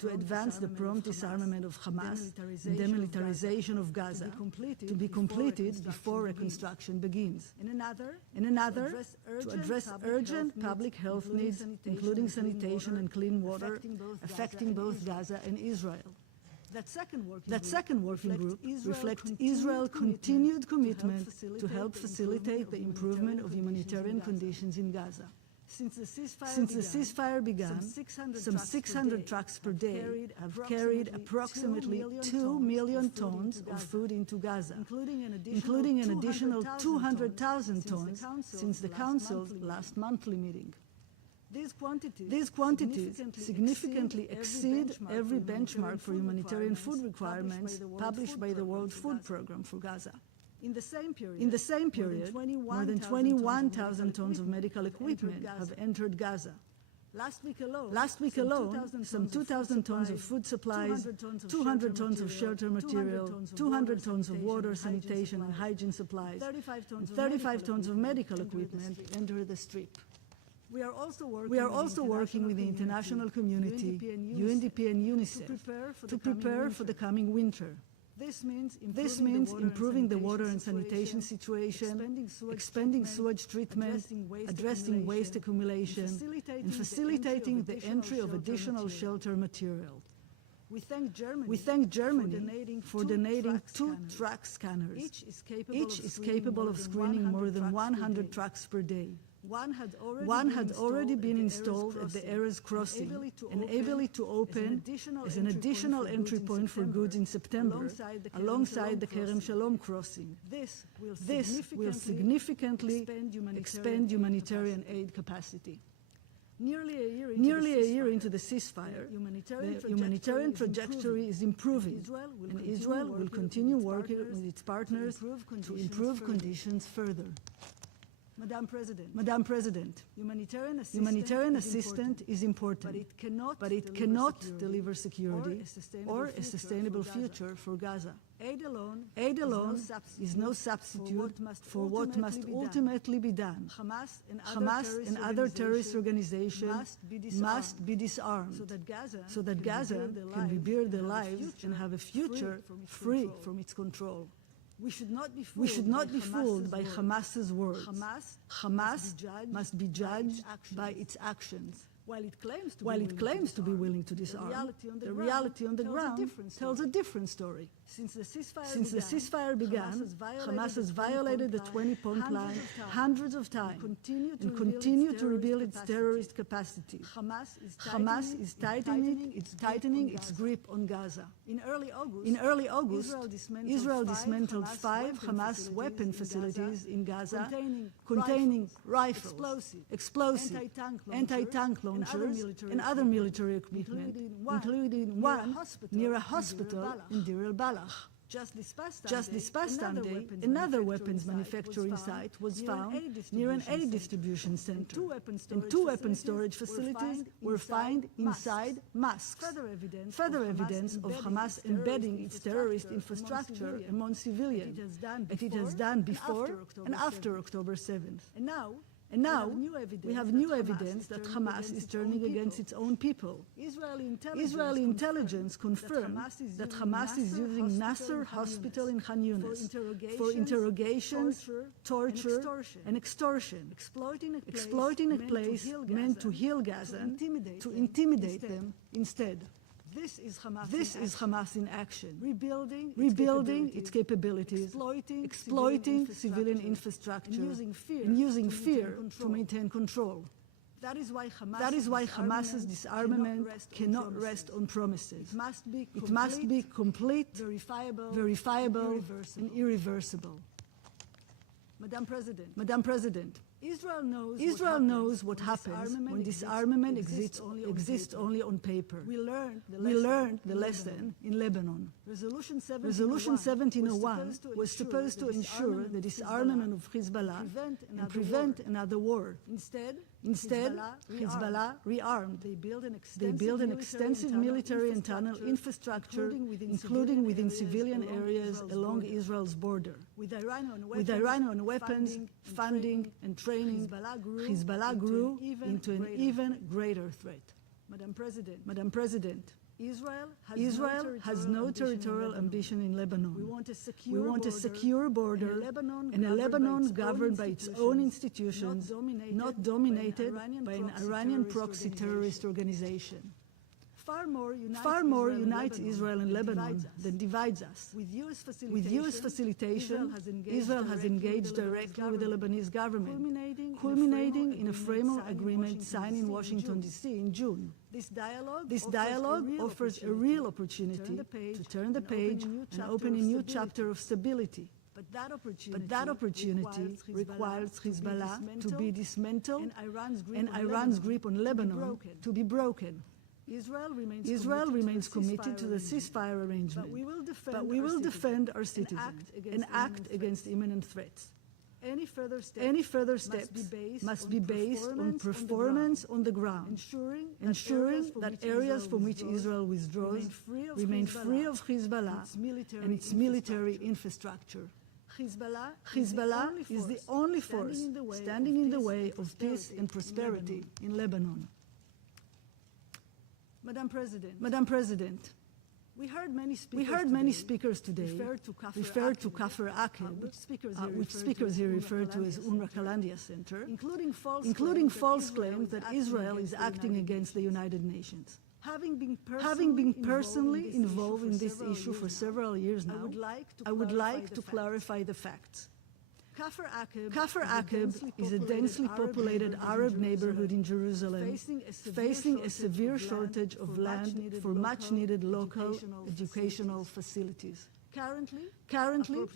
to advance the prompt disarmament of Hamas and demilitarization of Gaza, to be completed before reconstruction begins. And another, to address urgent public health needs, including sanitation and clean water, affecting both Gaza and Israel. That second working group reflects Israel's continued commitment to help facilitate the improvement of humanitarian conditions in Gaza. Since the ceasefire began, some 600 trucks per day have carried approximately 2 million tons of food into Gaza, including an additional 200,000 tons since the Council's last monthly meeting. These quantities significantly exceed every benchmark for humanitarian food requirements published by the World Food Programme for Gaza. In the same period, more than 21,000 tons of medical equipment have entered Gaza. Last week alone, some 2,000 tons of food supplies, 200 tons of shelter material, 200 tons of water, sanitation and hygiene supplies, and 35 tons of medical equipment entered the Strip. We are also working with the international community, UNDP and UNICEF, to prepare for the coming winter. This means improving the water and sanitation situation, expanding sewage treatment, addressing waste accumulation, and facilitating the entry of additional shelter material. We thank Germany for donating 2 truck scanners. Each is capable of screening more than 100 trucks per day. One had already been installed at the Erez crossing and able to open as an additional entry point for goods in September alongside the Kerem Shalom crossing. This will significantly expand humanitarian aid capacity. Nearly a year into the ceasefire, the humanitarian trajectory is improving, and Israel will continue working with its partners to improve conditions further. Madam President, humanitarian assistance is important, but it cannot deliver security or a sustainable future for Gaza. Aid alone is no substitute for what must ultimately be done. Hamas and other terrorist organizations must be disarmed so that Gaza can rebuild their lives and have a future free from its control. We should not be fooled by Hamas's words. Hamas must be judged by its actions. While it claims to be willing to disarm, the reality on the ground tells a different story. Since the ceasefire began, Hamas has violated the 20-point line hundreds of times and continue to rebuild its terrorist capacity. Hamas is tightening its grip on Gaza. In early August, Israel dismantled 5 Hamas weapon facilities in Gaza containing rifles, explosives, anti-tank launchers, and other military equipment, including one near a hospital in Deir el-Balah. Just this past Sunday, another weapons manufacturing site was found near an aid distribution center, and 2 weapon storage facilities were found inside mosques. Further evidence of Hamas embedding its terrorist infrastructure among civilians, as it has done before and after October 7th. And now, we have new evidence that Hamas is turning against its own people. Israeli intelligence confirmed that Hamas is using Nasser Hospital in Khan Yunis for interrogations, torture, and extortion, exploiting a place meant to heal Gaza, to intimidate them instead. This is Hamas in action, rebuilding its capabilities, exploiting civilian infrastructure, and using fear to maintain control. That is why Hamas's disarmament cannot rest on promises. It must be complete, verifiable, and irreversible. Madam President, Israel knows what happens when disarmament exists only on paper. We learned the lesson in Lebanon. Resolution 1701 was supposed to ensure the disarmament of Hezbollah and prevent another war. Instead, Hezbollah rearmed. They built an extensive military and tunnel infrastructure, including within civilian areas along Israel's border. With Iranian weapons, funding, and training, Hezbollah grew into an even greater threat. Madam President, Israel has no territorial ambition in Lebanon. We want a secure border and a Lebanon governed by its own institutions, not dominated by an Iranian proxy terrorist organization. far more unites Israel and Lebanon than divides us. With U.S. facilitation, Israel has engaged directly with the Lebanese government, culminating in a framework agreement signed in Washington, D.C. in June. This dialogue offers a real opportunity to turn the page and open a new chapter of stability. But that opportunity requires Hezbollah to be dismantled and Iran's grip on Lebanon to be broken. Israel remains committed to the ceasefire arrangement, but we will defend our citizens and act against imminent threats. Any further steps must be based on performance on the ground, ensuring that areas from which Israel withdraws remain free of Hezbollah and its military infrastructure. Hezbollah is the only force standing in the way of peace and prosperity in Lebanon. Madam President, we heard many speakers today refer to Kafr Aqib, which speakers here refer to as UNRWA Kalandia Center, including false claims that Israel is acting against the United Nations. Having been personally involved in this issue for several years now, I would like to clarify the facts. Kafr Aqib is a densely populated Arab neighborhood in Jerusalem, facing a severe shortage of land for much-needed local educational facilities. Currently,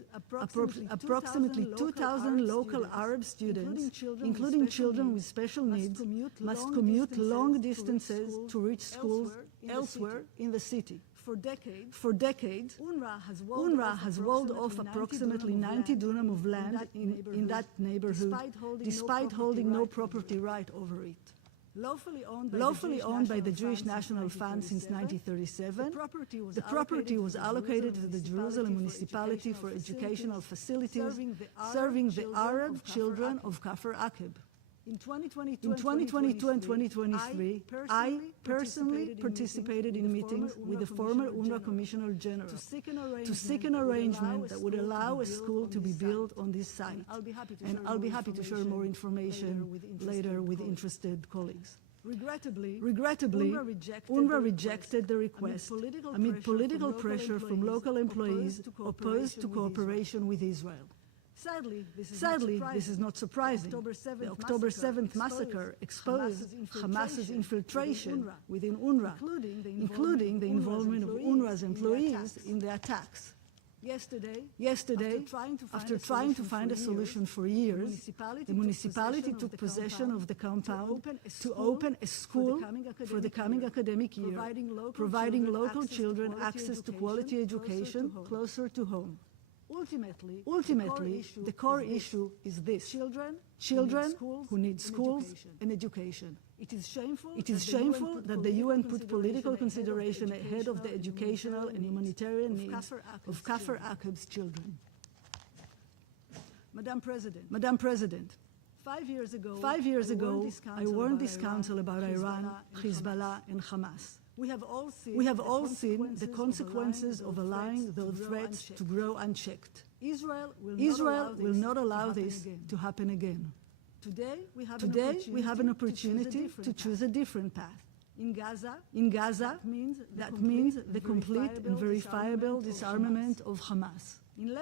approximately 2,000 local Arab students, including children with special needs, must commute long distances to reach schools elsewhere in the city. For decades, UNRWA has walled off approximately 90 dunam of land in that neighborhood, despite holding no property right over it. Lawfully owned by the Jewish National Fund since 1937, the property was allocated to the Jerusalem municipality for educational facilities serving the Arab children of Kafr Aqib. In 2022 and 2023, I personally participated in meetings with the former UNRWA Commissioner General to seek an arrangement that would allow a school to be built on this site. And I'll be happy to share more information later with interested colleagues. Regrettably, UNRWA rejected the request amid political pressure from local employees opposed to cooperation with Israel. Sadly, this is not surprising. The October 7th massacre exposed Hamas's infiltration within UNRWA, including the involvement of UNRWA's employees in the attacks. Yesterday, after trying to find a solution for years, the municipality took possession of the compound to open a school for the coming academic year, providing local children access to quality education closer to home. Ultimately, the core issue is this: children who need schools and education. It is shameful that the UN put political consideration ahead of the educational and humanitarian needs of Kafr Aqib's children. Madam President, 5 years ago, I warned this Council about Iran, Hezbollah, and Hamas. We have all seen the consequences of allowing those threats to grow unchecked. Israel will not allow this to happen again. Today, we have an opportunity to choose a different path. In Gaza, that means the complete and verifiable disarmament of Hamas. In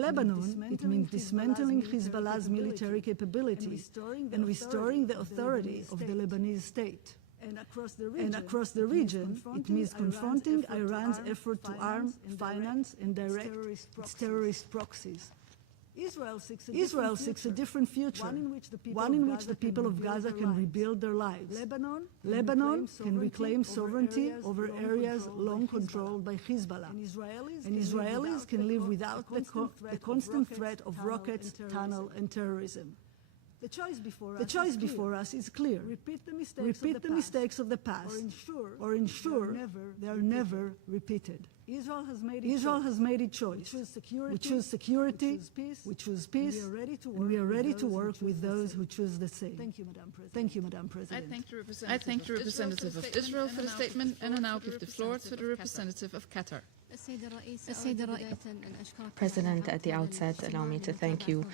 Lebanon, it means dismantling Hezbollah's military capabilities and restoring the authority of the Lebanese state. And across the region, it means confronting Iran's effort to arm, finance, and direct its terrorist proxies. Israel seeks a different future, one in which the people of Gaza can rebuild their lives. Lebanon can reclaim sovereignty over areas long controlled by Hezbollah. And Israelis can live without the constant threat of rockets, tunnel, and terrorism. The choice before us is clear. Repeat the mistakes of the past, or ensure they are never repeated. Israel has made its choice. We choose security, we choose peace, and we are ready to work with those who choose the same. Thank you, Madam President. I thank the representative of Israel for the statement, and I now give the floor to the representative of Qatar. President, at the outset, allow me to thank you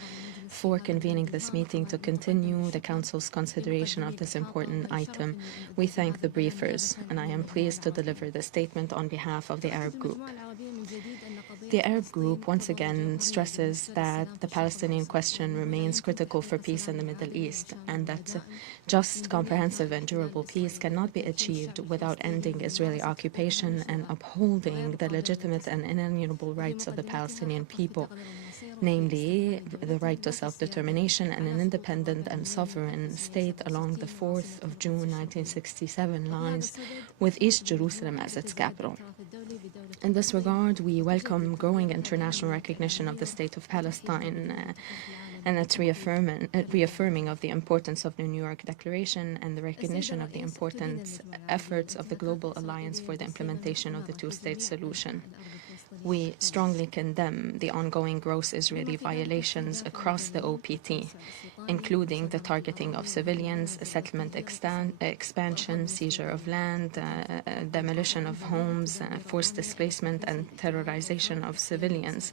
for convening this meeting to continue the Council's consideration of this important item. We thank the briefers, and I am pleased to deliver the statement on behalf of the Arab Group. The Arab Group once again stresses that the Palestinian question remains critical for peace in the Middle East, and that just, comprehensive, and durable peace cannot be achieved without ending Israeli occupation and upholding the legitimate and inalienable rights of the Palestinian people, namely the right to self-determination and an independent and sovereign state along the 4th of June 1967 lines, with East Jerusalem as its capital. In this regard, we welcome growing international recognition of the State of Palestine and its reaffirming of the importance of the New York Declaration and the recognition of the important efforts of the Global Alliance for the implementation of the two-state solution. We strongly condemn the ongoing gross Israeli violations across the OPT, including the targeting of civilians, settlement expansion, seizure of land, demolition of homes, forced displacement, and terrorization of civilians.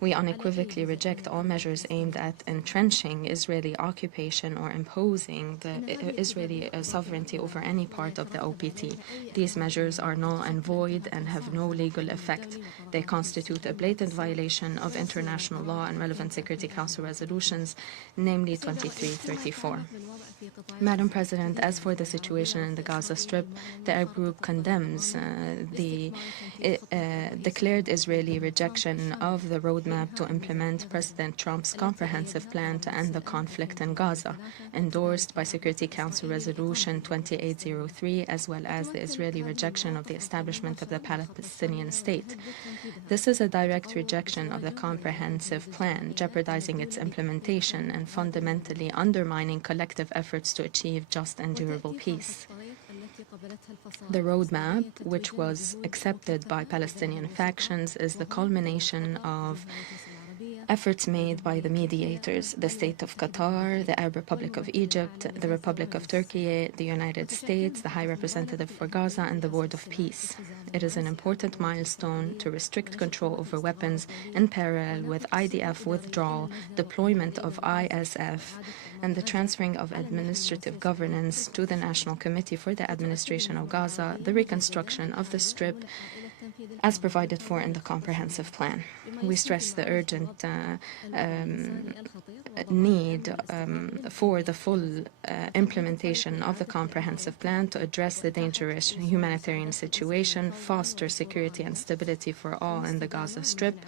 We unequivocally reject all measures aimed at entrenching Israeli occupation or imposing the Israeli sovereignty over any part of the OPT. These measures are null and void and have no legal effect. They constitute a blatant violation of international law and relevant Security Council resolutions, namely 2334. Madam President, as for the situation in the Gaza Strip, the Arab Group condemns the declared Israeli rejection of the roadmap to implement President Trump's comprehensive plan to end the conflict in Gaza, endorsed by Security Council Resolution 2803, as well as the Israeli rejection of the establishment of the Palestinian state. This is a direct rejection of the comprehensive plan, jeopardizing its implementation and fundamentally undermining collective efforts to achieve just and durable peace. The roadmap, which was accepted by Palestinian factions, is the culmination of efforts made by the mediators, the State of Qatar, the Arab Republic of Egypt, the Republic of Turkey, the United States, the High Representative for Gaza, and the Board of Peace. It is an important milestone to restrict control over weapons in parallel with IDF withdrawal, deployment of ISF, and the transferring of administrative governance to the National Committee for the Administration of Gaza, the reconstruction of the Strip, as provided for in the comprehensive plan. We stress the urgent need for the full implementation of the comprehensive plan to address the dangerous humanitarian situation, foster security and stability for all in the Gaza Strip,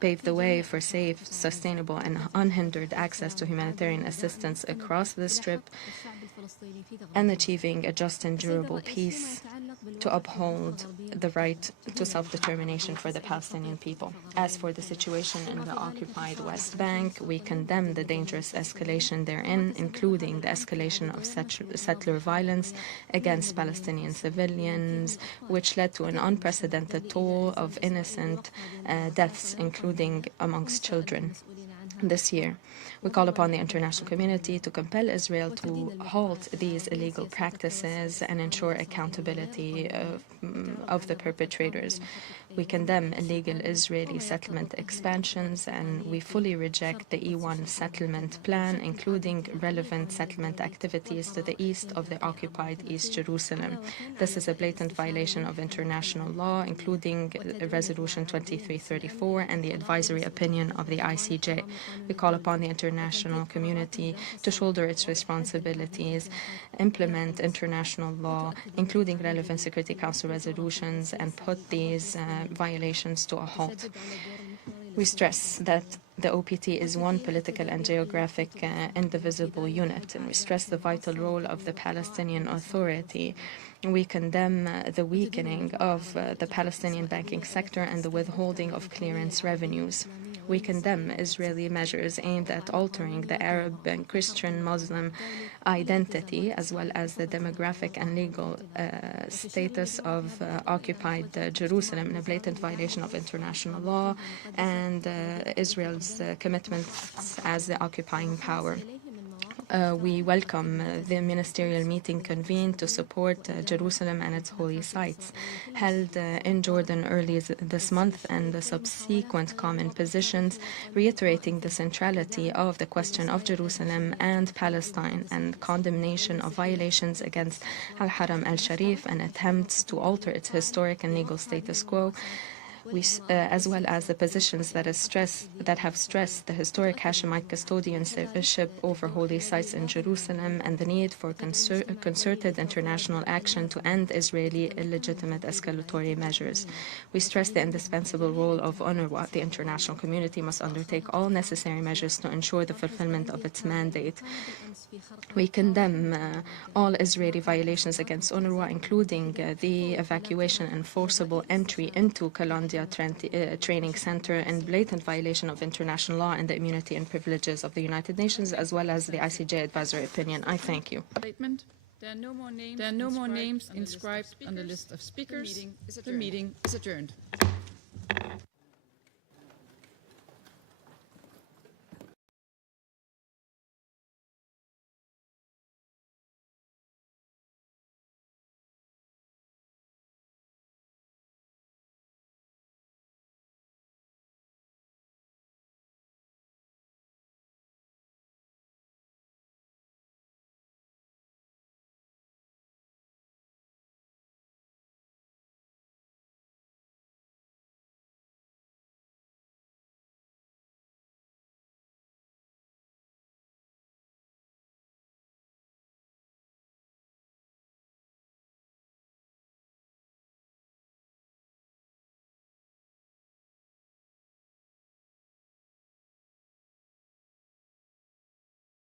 pave the way for safe, sustainable, and unhindered access to humanitarian assistance across the Strip, and achieving a just and durable peace to uphold the right to self-determination for the Palestinian people. As for the situation in the occupied West Bank, we condemn the dangerous escalation therein, including the escalation of settler violence against Palestinian civilians, which led to an unprecedented toll of innocent deaths, including amongst children. This year, we call upon the international community to compel Israel to halt these illegal practices and ensure accountability of the perpetrators. We condemn illegal Israeli settlement expansions, and we fully reject the E1 settlement plan, including relevant settlement activities to the east of the occupied East Jerusalem. This is a blatant violation of international law, including Resolution 2334 and the advisory opinion of the ICJ. We call upon the international community to shoulder its responsibilities, implement international law, including relevant Security Council resolutions, and put these violations to a halt. We stress that the OPT is one political and geographic indivisible unit, and we stress the vital role of the Palestinian Authority. We condemn the weakening of the Palestinian banking sector and the withholding of clearance revenues. We condemn Israeli measures aimed at altering the Arab and Christian Muslim identity, as well as the demographic and legal status of occupied Jerusalem in a blatant violation of international law and Israel's commitments as the occupying power. We welcome the ministerial meeting convened to support Jerusalem and its holy sites, held in Jordan early this month, and the subsequent common positions, reiterating the centrality of the question of Jerusalem and Palestine and condemnation of violations against Al-Haram al-Sharif and attempts to alter its historic and legal status quo, as well as the positions that have stressed the historic Hashemite custodianship over holy sites in Jerusalem and the need for concerted international action to end Israeli illegitimate escalatory measures. We stress the indispensable role of UNRWA. The international community must undertake all necessary measures to ensure the fulfillment of its mandate. We condemn all Israeli violations against UNRWA, including the evacuation and forcible entry into Kalandia Training Center and blatant violation of international law and the immunity and privileges of the United Nations, as well as the ICJ advisory opinion. I thank you. Statement. There are no more names inscribed on the list of speakers. The meeting is adjourned.